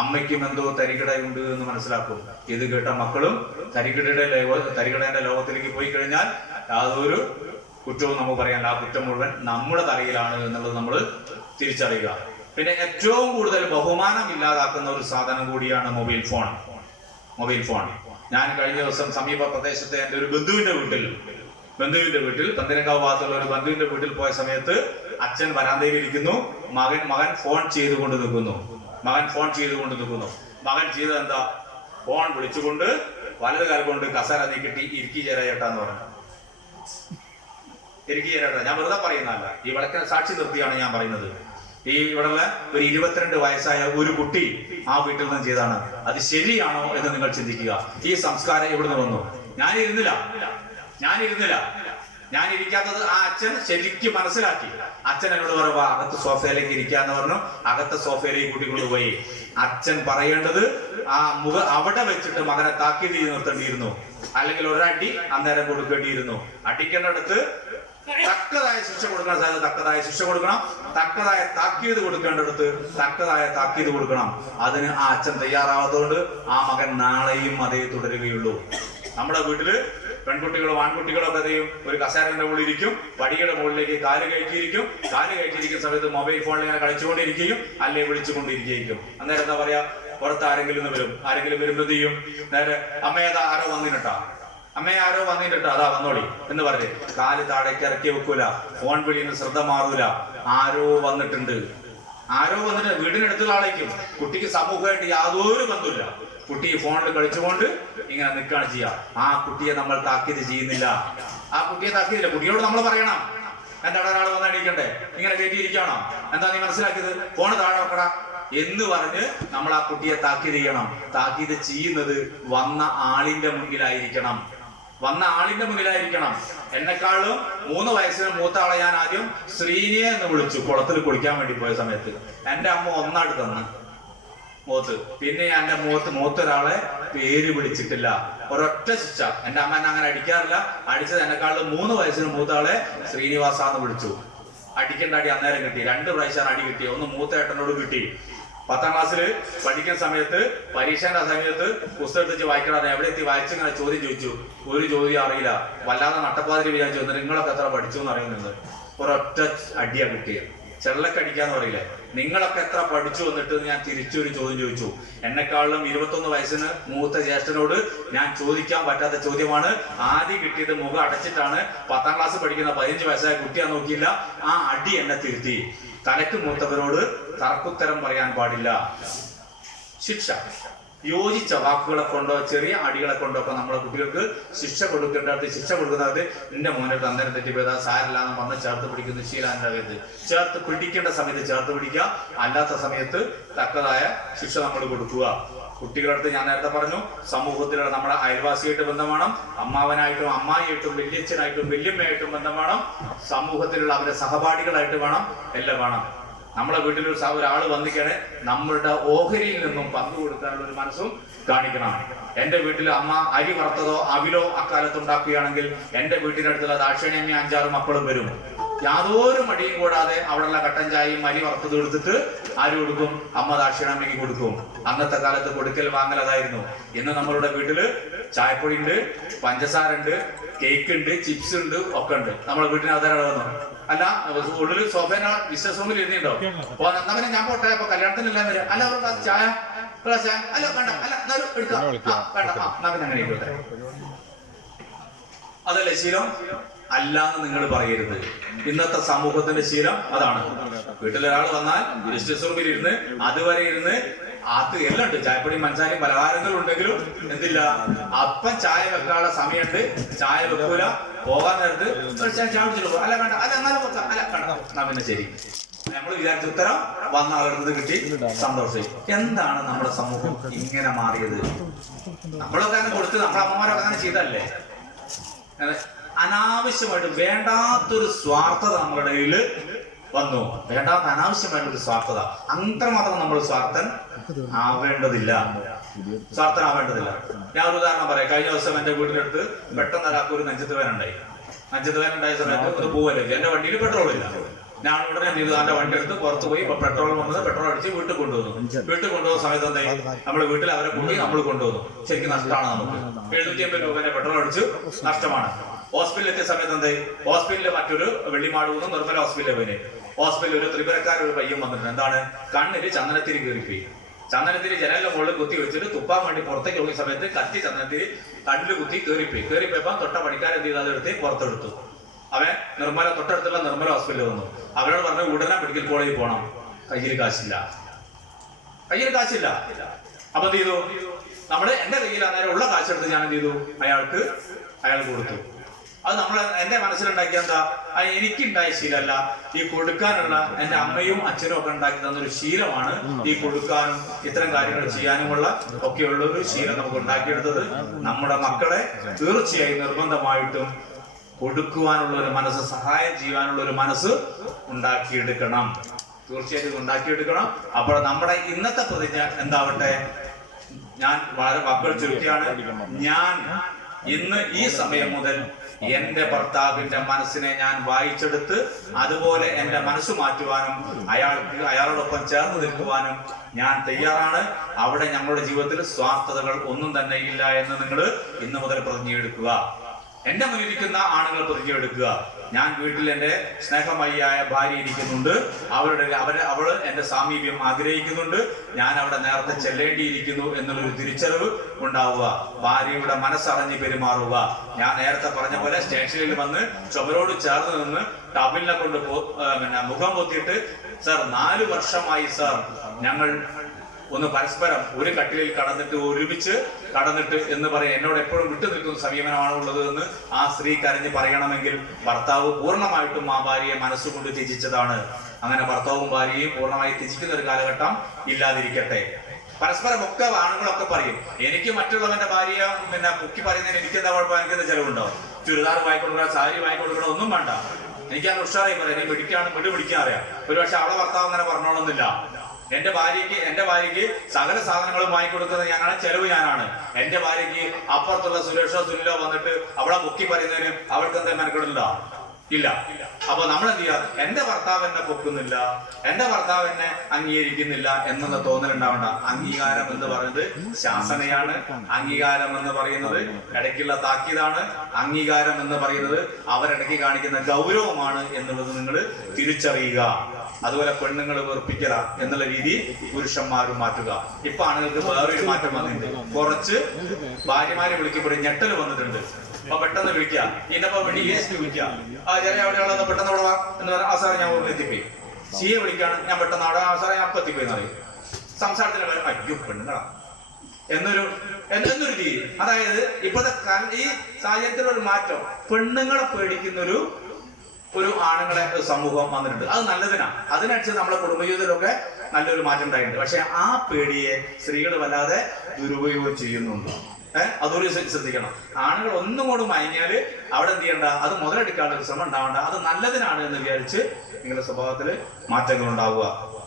അമ്മയ്ക്കും എന്തോ തരികിടയുണ്ട് എന്ന് മനസ്സിലാക്കും. ഇത് കേട്ട മക്കളും തരികിടേന്റെ ലോകത്തിലേക്ക് പോയി കഴിഞ്ഞാൽ യാതൊരു കുറ്റവും നമുക്ക് പറയാൻ, ആ കുറ്റം മുഴുവൻ നമ്മുടെ തലയിലാണ് എന്നുള്ളത് നമ്മൾ തിരിച്ചറിയുക. പിന്നെ ഏറ്റവും കൂടുതൽ ബഹുമാനം ഇല്ലാതാക്കുന്ന ഒരു സാധനം കൂടിയാണ് മൊബൈൽ ഫോൺ. ഞാൻ കഴിഞ്ഞ ദിവസം സമീപ പ്രദേശത്തെ എൻ്റെ ഒരു ബന്ധുവിന്റെ വീട്ടിൽ പന്തീരങ്കാവ് ഭാഗത്തുള്ള ഒരു ബന്ധുവിന്റെ വീട്ടിൽ പോയ സമയത്ത് അച്ഛൻ വരാന്തയിൽ ഇരിക്കുന്നു, മകൻ ഫോൺ ചെയ്തുകൊണ്ട് നിൽക്കുന്നു. മകൻ ചെയ്തത് എന്താ? ഫോൺ വിളിച്ചുകൊണ്ട് വലത് കാൽ കൊണ്ട് കസേര നീക്കിട്ടി ഇരിക്കി ചേരാട്ടാന്ന് പറഞ്ഞു. ഞാൻ വെറുതെ പറയുന്നതല്ല, ഈ വിളക്കിനെ സാക്ഷി നിർത്തിയാണ് ഞാൻ പറയുന്നത്. ഈ ഇവിടെയുള്ള ഒരു 22 വയസ്സായ ഒരു കുട്ടി ആ വീട്ടിൽ നിന്ന് ചെയ്താണ്. അത് ശരിയാണോ എന്ന് നിങ്ങൾ ചിന്തിക്കുക. ഈ സംസ്കാരം എവിടുന്ന് വന്നു? ഞാൻ ഇരിക്കാത്തത് ആ അച്ഛൻ ശരിക്കും മനസ്സിലാക്കി. അച്ഛൻ എന്നോട് പറയുമ്പോ അകത്ത് സോഫയിലേക്ക് ഇരിക്കാന്ന് പറഞ്ഞു. അകത്തെ സോഫയിലേക്ക് കൂട്ടിക്കൊണ്ടുപോയി. അച്ഛൻ പറയേണ്ടത് ആ അവിടെ വെച്ചിട്ട് മകനെ താക്കീത് ചെയ്ത് നിർത്തേണ്ടിയിരുന്നു, അല്ലെങ്കിൽ ഒരടി അന്നേരം കൊടുക്കേണ്ടിയിരുന്നു. അടിക്കേണ്ടടുത്ത് തക്കതായ ശിക്ഷ കൊടുക്കണം, തക്കതായ ശിക്ഷ കൊടുക്കണം, തക്കതായ താക്കീത് കൊടുക്കേണ്ടടുത്ത് തക്കതായ താക്കീത് കൊടുക്കണം. അതിന് ആ അച്ഛൻ തയ്യാറാവാത്തതുകൊണ്ട് ആ മകൻ നാളെയും അതേ തുടരുകയുള്ളൂ. നമ്മുടെ വീട്ടില് പെൺകുട്ടികളും ആൺകുട്ടികളും ഒക്കെ ചെയ്യും, ഒരു കസേരന്റെ മുകളിൽ ഇരിക്കും, പടിയുടെ മുകളിലേക്ക് കാല് കയറ്റിയിരിക്കുന്ന സമയത്ത് മൊബൈൽ ഫോണിൽ ഇങ്ങനെ കളിച്ചുകൊണ്ടിരിക്കുകയും അല്ലെ വിളിച്ചുകൊണ്ടിരിക്കുകയും. അന്നേരം എന്താ പറയാ, പുറത്ത് ആരെങ്കിലും വരുമ്പോ ചെയ്യും, നേരെ അമ്മയെ ആരോ വന്നിട്ടാ അതാ വന്നോളി എന്ന് പറഞ്ഞ് കാല് താഴേക്ക് ഇറക്കി വെക്കൂല, ഫോൺ വിളിയിൽ ശ്രദ്ധ മാറൂല. ആരോ വന്നിട്ടുണ്ട് വീടിനടുത്തുള്ള ആളേക്കും. കുട്ടിക്ക് സമൂഹമായിട്ട് യാതൊരു ബന്ധമില്ല. കുട്ടി ഫോണിൽ കളിച്ചുകൊണ്ട് ഇങ്ങനെ നിൽക്കുകയാണ് ചെയ്യുക. ആ കുട്ടിയെ നമ്മൾ താക്കീത് ചെയ്യുന്നില്ല. കുട്ടിയോട് നമ്മൾ പറയണം, എന്താണ് ഒരാൾ വന്ന് എണീക്കണ്ടേ, ഇങ്ങനെ കയറ്റിയിരിക്കണോ, എന്താ നീ മനസ്സിലാക്കിയത്, ഫോണ് താഴെ വെക്കടാ എന്ന് പറഞ്ഞ് നമ്മൾ ആ കുട്ടിയെ താക്കീത് ചെയ്യണം. താക്കീത് ചെയ്യുന്നത് വന്ന ആളിന്റെ മുന്നിലായിരിക്കണം. എന്നെക്കാളും 3 വയസ്സിന് മൂത്ത ആളെ ഞാൻ ആദ്യം ശ്രീനിയെ എന്ന് വിളിച്ചു. കുളത്തിൽ കുളിക്കാൻ വേണ്ടി പോയ സമയത്ത് എന്റെ അമ്മ ഒന്നാട് തന്ന് മൂത്ത്. പിന്നെ എന്റെ മൂത്തൊരാളെ പേര് വിളിച്ചിട്ടില്ല, ഒരൊറ്റ ശിക്ഷ. എന്റെ അമ്മ എന്നെ അങ്ങനെ അടിക്കാറില്ല. അടിച്ചത് എന്നെക്കാളും 3 വയസ്സിന് മൂത്ത ആളെ ശ്രീനിവാസാന്ന് വിളിച്ചു. അടിക്കേണ്ട അടി അന്നേരം കിട്ടി. 2 പ്രാവശ്യമാണ് അടി കിട്ടി. ഒന്ന് മൂത്ത ഏട്ടനോട് കിട്ടി, 10ാം ക്ലാസ്സിൽ പഠിക്കുന്ന സമയത്ത് പരീക്ഷേന്റെ സമയത്ത് പുസ്തകം എടുത്ത് വായിക്കണം. എവിടെ എത്തി വായിച്ചിങ്ങനെ ചോദ്യം ചോദിച്ചു. ഒരു ചോദ്യം അറിയില്ല. വല്ലാതെ നട്ടപ്പാതിരി വിചാരിച്ചു വന്നിട്ട് നിങ്ങളൊക്കെ എത്ര പഠിച്ചു എന്ന് അറിയുന്നുണ്ട്. ഒരൊറ്റ അടിയാ കിട്ടിയത്. ചെള്ളക്കടിക്കാന്ന് പറയില്ലേ, നിങ്ങളൊക്കെ എത്ര പഠിച്ചു വന്നിട്ട് ഞാൻ തിരിച്ചൊരു ചോദ്യം ചോദിച്ചു. എന്നെക്കാളും 21 വയസ്സിന് മൂത്ത ജ്യേഷ്ഠനോട് ഞാൻ ചോദിക്കാൻ പറ്റാത്ത ചോദ്യമാണ്. ആദ്യം കിട്ടിയത് മുഖം അടച്ചിട്ടാണ്. 10ാം ക്ലാസ് പഠിക്കുന്ന 15 വയസ്സായ കുട്ടിയാ നോക്കിയില്ല. ആ അടി എന്നെ തിരുത്തി. തലക്ക് മൂത്തവരോട് തർക്കുത്തരം പറയാൻ പാടില്ല. ശിക്ഷ യോജിച്ച വാക്കുകളെ കൊണ്ടോ ചെറിയ അടികളെ കൊണ്ടോ ഒക്കെ നമ്മളെ കുട്ടികൾക്ക് ശിക്ഷ കൊടുക്കേണ്ടത്. ശിക്ഷ കൊടുക്കുന്നത് നിന്റെ മോനെ തന്നേരം തെറ്റിപ്പോയതാ സാരില്ലാന്ന് പറഞ്ഞ് ചേർത്ത് പിടിക്കുന്ന ശീലാൻ്റെ ചേർത്ത് പിടിക്കേണ്ട സമയത്ത് ചേർത്ത് പിടിക്കുക, അല്ലാത്ത സമയത്ത് തക്കതായ ശിക്ഷ നമ്മൾ കൊടുക്കുക. കുട്ടികളുടെ അടുത്ത് ഞാൻ നേരത്തെ പറഞ്ഞു, സമൂഹത്തിലുള്ള നമ്മുടെ അയൽവാസിയായിട്ട് ബന്ധം വേണം, അമ്മാവനായിട്ടും അമ്മായിയായിട്ടും വല്യച്ഛനായിട്ടും വല്യമ്മയായിട്ടും ബന്ധം വേണം, സമൂഹത്തിലുള്ള അവരുടെ സഹപാഠികളായിട്ട് വേണം, എല്ലാം വേണം. നമ്മളെ വീട്ടിൽ ഒരാൾ വന്നിക്കാണ്, നമ്മളുടെ ഓഹരിയിൽ നിന്നും പങ്കു കൊടുക്കാനുള്ള ഒരു മനസ്സും കാണിക്കണം. എന്റെ വീട്ടിൽ അമ്മ അരി വറുത്തതോ അവിലോ അക്കാലത്ത് ഉണ്ടാക്കുകയാണെങ്കിൽ എന്റെ വീട്ടിനടുത്തുള്ള ദാക്ഷിണ്യമ്മ 5-6 മക്കളും വരും. യാതൊരു മടിയും കൂടാതെ അവിടെയുള്ള കട്ടൻ ചായയും അരി വറുത്തത് എടുത്തിട്ട് ആര് കൊടുക്കും? അമ്മ ദാക്ഷിണാമ്മയ്ക്ക് കൊടുക്കും. അന്നത്തെ കാലത്ത് കൊടുക്കൽ വാങ്ങൽ അതായിരുന്നു. ഇന്ന് നമ്മളുടെ വീട്ടില് ചായപ്പൊടി ഉണ്ട്, പഞ്ചസാര ഉണ്ട്, കേക്ക് ഉണ്ട്, ചിപ്സ് ഉണ്ട്, ഒക്കെ ഉണ്ട്. നമ്മുടെ വീട്ടിന് അതാരം വന്നു. അല്ല ഉള്ളിൽ സോഫേന ബിസിനസ് റൂമിൽ ഇരുന്നുണ്ടോ? എന്നാ പിന്നെ ഞാൻ പോട്ടെ, അപ്പൊ കല്യാണത്തിനെല്ലാം വരും. അല്ല അവർ ചായ ചായ അല്ല വേണ്ട, അല്ല എടുക്കാം, വേണ്ട, എന്നാ പിന്നെ അങ്ങനെ ഇരിക്കട്ടെ. അതല്ലേ ശീലം? അല്ലാന്ന് നിങ്ങൾ പറയരുത്. ഇന്നത്തെ സമൂഹത്തിന്റെ ശീലം അതാണ്. വീട്ടിലൊരാൾ വന്നാൽ ബിസിനസ് റൂമിൽ ഇരുന്ന് അതുവരെ ഇരുന്ന് അത് എല്ലാം ഉണ്ട്, ചായപ്പൊടിയും പഞ്ചാരയും പലഹാരങ്ങളും ഉണ്ടെങ്കിലും എന്തില്ല, അപ്പം ചായ വെക്കാനുള്ള സമയമുണ്ട്, ചായ വെക്കൂല. പോകാൻ നേരത്ത് ചായ കുടിച്ചിട്ട് അല്ല വേണ്ട, അല്ല എന്നാലും വെക്കാം, അല്ല വേണ്ട, എന്നാ പിന്നെ ശരി. നമ്മൾ വിചാരിച്ച ഉത്തരം വന്ന ആളുടെ കിട്ടി, സന്തോഷം. എന്താണ് നമ്മുടെ സമൂഹം ഇങ്ങനെ മാറിയത്? നമ്മളൊക്കെ അങ്ങനെ കൊടുത്ത് നമ്മുടെ അമ്മമാരൊക്കെ അങ്ങനെ ചെയ്തല്ലേ? അനാവശ്യമായിട്ട് വേണ്ടാത്തൊരു സ്വാർത്ഥത നമ്മുടെ കയ്യിൽ വന്നു. വേണ്ടാത്ത അനാവശ്യമായിട്ടൊരു സ്വാർത്ഥത. അത്രമാത്രം നമ്മൾ സ്വാർത്ഥൻ ആവേണ്ടതില്ല. ഞാൻ ഒരു ഉദാഹരണം പറയാം. കഴിഞ്ഞ ദിവസം എന്റെ വീട്ടിനടുത്ത് പെട്ടെന്ന് ഒരാൾക്ക് ഒരു നെഞ്ചത്ത് വേനുണ്ടായി. സമയത്ത് ഒരു പോവല്ലേ, എന്റെ വണ്ടിയിൽ പെട്രോൾ ഇല്ല. ഞാൻ ഉടനെ എന്ത് ചെയ്തു, എന്റെ വണ്ടി എടുത്ത് പുറത്ത് പോയി പെട്രോൾ വന്നത് പെട്രോൾ അടിച്ച് വീട്ടിൽ കൊണ്ടുവന്നു. വീട്ടിൽ കൊണ്ടുപോകുന്ന സമയത്ത് എന്തായി, നമ്മുടെ വീട്ടിൽ അവരെ കൂട്ടി നമ്മൾ കൊണ്ടുവന്നു. ശരിക്കും നഷ്ടമാണ്. നമുക്ക് 750 രൂപേന്റെ പെട്രോൾ അടിച്ചു, നഷ്ടമാണ്. ഹോസ്പിറ്റലിൽ എത്തിയ സമയത്ത് എന്തായി, ഹോസ്പിറ്റലിൽ മറ്റൊരു വെള്ളിമാട് നിർമ്മല ഹോസ്പിറ്റലിൽ പോയി. ഹോസ്പിറ്റലിൽ ഒരു ത്രിപുരക്കാരൊരു പയ്യൻ വന്നിട്ടുണ്ട്. എന്താണ്, കണ്ണില് ചന്ദനത്തിരി കയറിപ്പോയി. ചന്ദനത്തിരി ജനലിന്റെ മുകളിൽ കുത്തി വെച്ചിട്ട് തുപ്പാൻ വേണ്ടി പുറത്തേക്ക് പോകുന്ന സമയത്ത് കത്തി ചന്ദനത്തിരി കണ്ണില് കുത്തി കയറിപ്പോയപ്പോ തൊട്ട പണിക്കാരൻ എന്ത് ചെയ്ത് അതെടുത്ത് പുറത്തെടുത്തു. അവൻ തൊട്ടടുത്തുള്ള നിർമ്മല ഹോസ്പിറ്റലിൽ വന്നു. അവരോട് പറഞ്ഞു ഉടനെ മെഡിക്കൽ കോളേജിൽ പോകണം. കയ്യിൽ കാശില്ല. അപ്പൊ എന്ത് ചെയ്തു, എന്റെ കയ്യിൽ അന്നേരം ഉള്ള കാശെടുത്ത് ഞാൻ എന്ത് ചെയ്തു, അയാൾക്ക് കൊടുത്തു. അത് എന്റെ മനസ്സിലുണ്ടാക്കിയ എന്താ, എനിക്കുണ്ടായ ശീലമല്ല, ഈ കൊടുക്കാനുള്ള എന്റെ അമ്മയും അച്ഛനും ഒക്കെ ഉണ്ടാക്കി തന്നൊരു ശീലമാണ്. ഈ കൊടുക്കാനും ഇത്തരം കാര്യങ്ങൾ ചെയ്യാനുമുള്ള ഒക്കെയുള്ള ഒരു ശീലം നമുക്ക് ഉണ്ടാക്കിയെടുത്തത്. നമ്മുടെ മക്കളെ തീർച്ചയായും നിർബന്ധമായിട്ടും കൊടുക്കുവാനുള്ള ഒരു മനസ്സ്, സഹായം ചെയ്യാനുള്ള ഒരു മനസ്സ് ഉണ്ടാക്കിയെടുക്കണം. അപ്പോൾ നമ്മുടെ ഇന്നത്തെ പ്രതിജ്ഞ എന്താവട്ടെ? ഞാൻ വളരെ വാക്കുകൾ ചുരുക്കിയാണ്. ഞാൻ ഇന്ന് ഈ സമയം മുതൽ എന്റെ ഭർത്താവിന്റെ മനസ്സിനെ ഞാൻ വായിച്ചെടുത്ത് അതുപോലെ എന്റെ മനസ്സ് മാറ്റുവാനും അയാളോടൊപ്പം ചേർന്ന് നിൽക്കുവാനും ഞാൻ തയ്യാറാണ്. അവിടെ ഞങ്ങളുടെ ജീവിതത്തിൽ സ്വാർത്ഥതകൾ ഒന്നും തന്നെ ഇല്ല എന്ന് നിങ്ങൾ ഇന്ന് മുതൽ പ്രതിജ്ഞയെടുക്കുക. എന്റെ മുന്നിലിരിക്കുന്ന ആണുങ്ങൾ പ്രതിജ്ഞയെടുക്കുക. ഞാൻ വീട്ടിൽ എന്റെ സ്നേഹമയ്യായ ഭാര്യ ഇരിക്കുന്നുണ്ട്. അവള് എന്റെ സാമീപ്യം ആഗ്രഹിക്കുന്നുണ്ട്. ഞാൻ അവിടെ നേരത്തെ ചെല്ലേണ്ടിയിരിക്കുന്നു എന്നുള്ളൊരു തിരിച്ചറിവ് ഉണ്ടാവുക. ഭാര്യയുടെ മനസ്സറിഞ്ഞ് പെരുമാറുക. ഞാൻ നേരത്തെ പറഞ്ഞ പോലെ സ്റ്റേഷനിൽ വന്ന് ചുമരോട് ചേർന്ന് നിന്ന് ടബിലിനെ കൊണ്ട് മുഖം പൊത്തിയിട്ട്, സർ 4 വർഷമായി സർ ഞങ്ങൾ ഒന്ന് പരസ്പരം ഒരു കട്ടിലിൽ ഒരുമിച്ച് കടന്നിട്ട് എന്ന് പറയാം. എന്നോട് എപ്പോഴും വിട്ടു നിൽക്കുന്ന സമീപനമാണ് ഉള്ളത് എന്ന് ആ സ്ത്രീ കരഞ്ഞ് പറയണമെങ്കിൽ ഭർത്താവ് പൂർണ്ണമായിട്ടും ആ ഭാര്യയെ മനസ്സുകൊണ്ട് ത്യജിച്ചതാണ്. അങ്ങനെ ഭർത്താവും ഭാര്യയും പൂർണ്ണമായി ത്യജിക്കുന്ന ഒരു കാലഘട്ടം ഇല്ലാതിരിക്കട്ടെ. പരസ്പരം ഒക്കെ ആണുങ്ങളൊക്കെ പറയും, എനിക്ക് മറ്റുള്ളവന്റെ ഭാര്യ പൊക്കി പറയുന്നതിന് എനിക്കെന്താ കുഴപ്പം, എനിക്കെന്താ ചെലവുണ്ടാവും? ചുരിദാർ വാങ്ങിക്കൊടുക്കണം, സാരി വാങ്ങിക്കൊടുക്കണം, ഒന്നും വേണ്ട. എനിക്കത് ഉഷാറായി പറയാം. എനിക്ക് പിടിക്കാൻ അറിയാം. ഒരുപക്ഷെ അവളെ ഭർത്താവ് അങ്ങനെ പറഞ്ഞോളന്നില്ല. എന്റെ ഭാര്യയ്ക്ക് സകല സാധനങ്ങളും വാങ്ങിക്കൊടുക്കുന്നത് ഞാനാണ്, ചെലവ് ഞാനാണ്. എന്റെ ഭാര്യയ്ക്ക് അപ്പുറത്തുള്ള സുരേഷോ സുനിലോ വന്നിട്ട് അവളെ മുക്കി പറയുന്നതിന് അവൾക്ക് എന്താ മെനക്കെടില്ല. ഇല്ല. അപ്പൊ നമ്മൾ എന്ത് ചെയ്യുക? എന്റെ ഭർത്താവ് എന്നെ പൊക്കുന്നില്ല, എന്റെ ഭർത്താവ് എന്നെ അംഗീകരിക്കുന്നില്ല എന്നുള്ള തോന്നലുണ്ടാവണ്ട. അംഗീകാരം എന്ന് പറയുന്നത് ശാസനയാണ്. അംഗീകാരം എന്ന് പറയുന്നത് ഇടയ്ക്കുള്ള താക്കീതാണ്. അംഗീകാരം എന്ന് പറയുന്നത് അവരിടയ്ക്ക് കാണിക്കുന്ന ഗൗരവമാണ് എന്നുള്ളത് നിങ്ങൾ തിരിച്ചറിയുക. അതുപോലെ പെണ്ണുങ്ങൾ വെറുപ്പിക്കല എന്നുള്ള രീതി പുരുഷന്മാരും മാറ്റുക. ഇപ്പൊ ആണുങ്ങൾക്ക് വേറൊരു മാറ്റം വന്നിട്ടുണ്ട്. കുറച്ച് ഭാര്യമാരെ വിളിക്കുമ്പോഴും ഞെട്ടൽ വന്നിട്ടുണ്ട്. അപ്പൊ പെട്ടെന്ന് വിളിക്കുക, ഇതിനപ്പോ വേണ്ടി വിളിക്കുക, ആ ചില എവിടെയുള്ള പെട്ടെന്ന് അവിടെ വാ എന്ന് പറഞ്ഞാൽ ആ സാറ് ഞാൻ എത്തിപ്പോയി. സിയെ വിളിക്കാണ്, ഞാൻ പെട്ടെന്ന് അവിടെ ആ സാറെ ഞാൻ അപ്പൊ എത്തിപ്പോയി എന്ന് പറയും. സംസാരത്തിന് വരും അയ്യോ പെണ്ണുങ്ങളാ എന്നൊരു രീതി. അതായത് ഇപ്പോഴത്തെ ഈ സാഹചര്യത്തിലൊരു മാറ്റം, പെണ്ണുങ്ങളെ പേടിക്കുന്ന ഒരു ആണുങ്ങളെ സമൂഹം വന്നിട്ടുണ്ട്. അത് നല്ലതിനാണ്. അതിനനുസരിച്ച് നമ്മളെ കുടുംബജീവിതത്തിലൊക്കെ നല്ലൊരു മാറ്റം ഉണ്ടായിട്ടുണ്ട്. പക്ഷെ ആ പേടിയെ സ്ത്രീകൾ വല്ലാതെ ദുരുപയോഗം ചെയ്യുന്നുണ്ട്. അതൊരു ശ്രദ്ധിക്കണം. ആണുങ്ങൾ ഒന്നും കൂടെ മയങ്ങിയാൽ അവിടെ എന്ത് ചെയ്യണ്ട, അത് മുതലെടുക്കാനുള്ള ഒരു ശ്രമം ഉണ്ടാവണ്ട. അത് നല്ലതിനാണ് എന്ന് വിചാരിച്ച് നിങ്ങളുടെ സ്വഭാവത്തിൽ മാറ്റങ്ങൾ ഉണ്ടാവുക.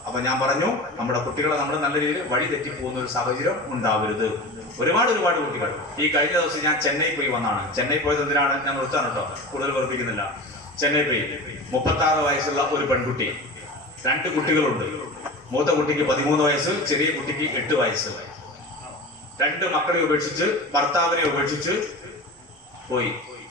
അപ്പൊ ഞാൻ പറഞ്ഞു, നമ്മുടെ കുട്ടികളെ നമ്മൾ നല്ല രീതിയിൽ വഴി തെറ്റിപ്പോകുന്ന ഒരു സാഹചര്യം ഉണ്ടാവരുത്. ഒരുപാട് കുട്ടികൾ ഈ കഴിഞ്ഞ ദിവസം ഞാൻ ചെന്നൈ പോയി വന്നാണ്. ചെന്നൈ പോയത് എന്തിനാണ് ഞാൻ നിർത്താൻ കേട്ടോ, കൂടുതൽ വെറുപ്പിക്കുന്നില്ല. ചെന്നൈ പോയി 36 വയസ്സുള്ള ഒരു പെൺകുട്ടി, 2 കുട്ടികളുണ്ട്. മൂത്ത കുട്ടിക്ക് 13 വയസ്സ്, ചെറിയ കുട്ടിക്ക് 8 വയസ്സ്. 2 മക്കളെ ഉപേക്ഷിച്ച്, ഭർത്താവിനെ ഉപേക്ഷിച്ച് പോയി,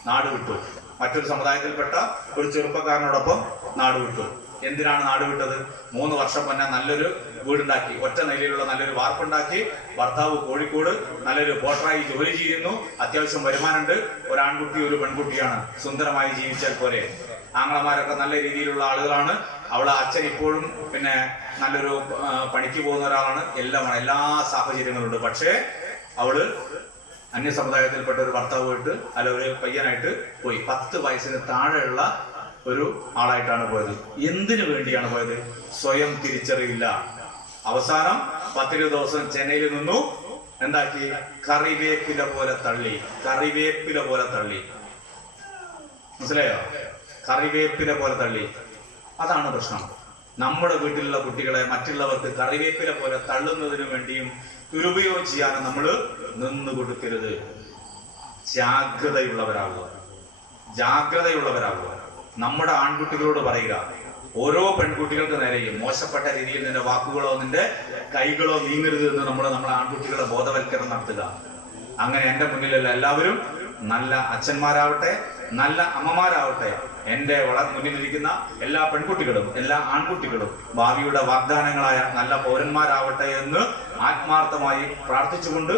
നാട് വിട്ടു. മറ്റൊരു സമുദായത്തിൽപ്പെട്ട ഒരു ചെറുപ്പക്കാരനോടൊപ്പം നാട് വിട്ടു. എന്തിനാണ് നാട് വിട്ടത്? 3 വർഷം മുന്നേ നല്ലൊരു വീടുണ്ടാക്കി, ഒറ്റ നിലയിലുള്ള നല്ലൊരു വാർപ്പുണ്ടാക്കി. ഭർത്താവ് കോഴിക്കോട് നല്ലൊരു പോട്ടറായി ജോലി ചെയ്യുന്നു, അത്യാവശ്യം വരുമാനമുണ്ട്. ഒരു ആൺകുട്ടി ഒരു പെൺകുട്ടിയാണ്, സുന്ദരമായി ജീവിച്ചാൽ പോരെ. ആങ്ങളമാരൊക്കെ നല്ല രീതിയിലുള്ള ആളുകളാണ്. അവളെ അച്ഛൻ ഇപ്പോഴും പിന്നെ നല്ലൊരു പണിക്ക് പോകുന്ന ഒരാളാണ്. എല്ലാ സാഹചര്യങ്ങളുണ്ട്. പക്ഷേ അവള് അന്യ സമുദായത്തിൽപ്പെട്ട ഒരു ഭർത്താവുമായിട്ട് അല്ല ഒരു പയ്യനായിട്ട് പോയി. 10 വയസ്സിന് താഴെയുള്ള ഒരു ആളായിട്ടാണ് പോയത്. എന്തിനു വേണ്ടിയാണ് പോയത്? സ്വയം തിരിച്ചറിയില്ല. അവസാനം 10 ദിവസം ചെന്നൈയിൽ നിന്നു. എന്താക്കി? കറിവേപ്പില പോലെ തള്ളി. മനസ്സിലായോ? കറിവേപ്പില പോലെ തള്ളി. അതാണ് പ്രശ്നം. നമ്മുടെ വീട്ടിലുള്ള കുട്ടികളെ മറ്റുള്ളവർക്ക് കറിവേപ്പില പോലെ തള്ളുന്നതിനു വേണ്ടിയും ദുരുപയോഗം ചെയ്യാനും നമ്മൾ നിന്ന് കൊടുക്കരുത്. ജാഗ്രതയുള്ളവരാകുക. നമ്മുടെ ആൺകുട്ടികളോട് പറയുക, ഓരോ പെൺകുട്ടികൾക്ക് നേരെയും മോശപ്പെട്ട രീതിയിൽ നിന്റെ വാക്കുകളോ നിന്റെ കൈകളോ നീങ്ങരുത് എന്ന് നമ്മളെ ആൺകുട്ടികളെ ബോധവൽക്കരണം നടത്തുക. അങ്ങനെ എന്റെ മുന്നിലുള്ള എല്ലാവരും നല്ല അച്ഛന്മാരാവട്ടെ, നല്ല അമ്മമാരാവട്ടെ. എന്റെ മുന്നിലിരിക്കുന്ന എല്ലാ പെൺകുട്ടികളും എല്ലാ ആൺകുട്ടികളും ഭാവിയുടെ വാഗ്ദാനങ്ങളായ നല്ല പൗരന്മാരാവട്ടെ എന്ന് ആത്മാർത്ഥമായി പ്രാർത്ഥിച്ചുകൊണ്ട്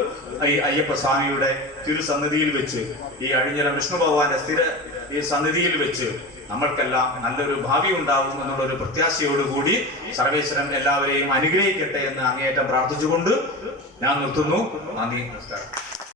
ഈ അയ്യപ്പസ്വാമിയുടെ തിരുസന്നിധിയിൽ വെച്ച്, ഈ അഴിഞ്ഞില വിഷ്ണു ഭഗവാന്റെ ഈ സന്നിധിയിൽ വെച്ച് നമ്മൾക്കെല്ലാം നല്ലൊരു ഭാവി ഉണ്ടാവും എന്നുള്ളൊരു പ്രത്യാശയോടുകൂടി സർവേശ്വരൻ എല്ലാവരെയും അനുഗ്രഹിക്കട്ടെ എന്ന് അങ്ങേയറ്റം പ്രാർത്ഥിച്ചുകൊണ്ട് ഞാൻ നിർത്തുന്നു. നന്ദി, നമസ്കാരം.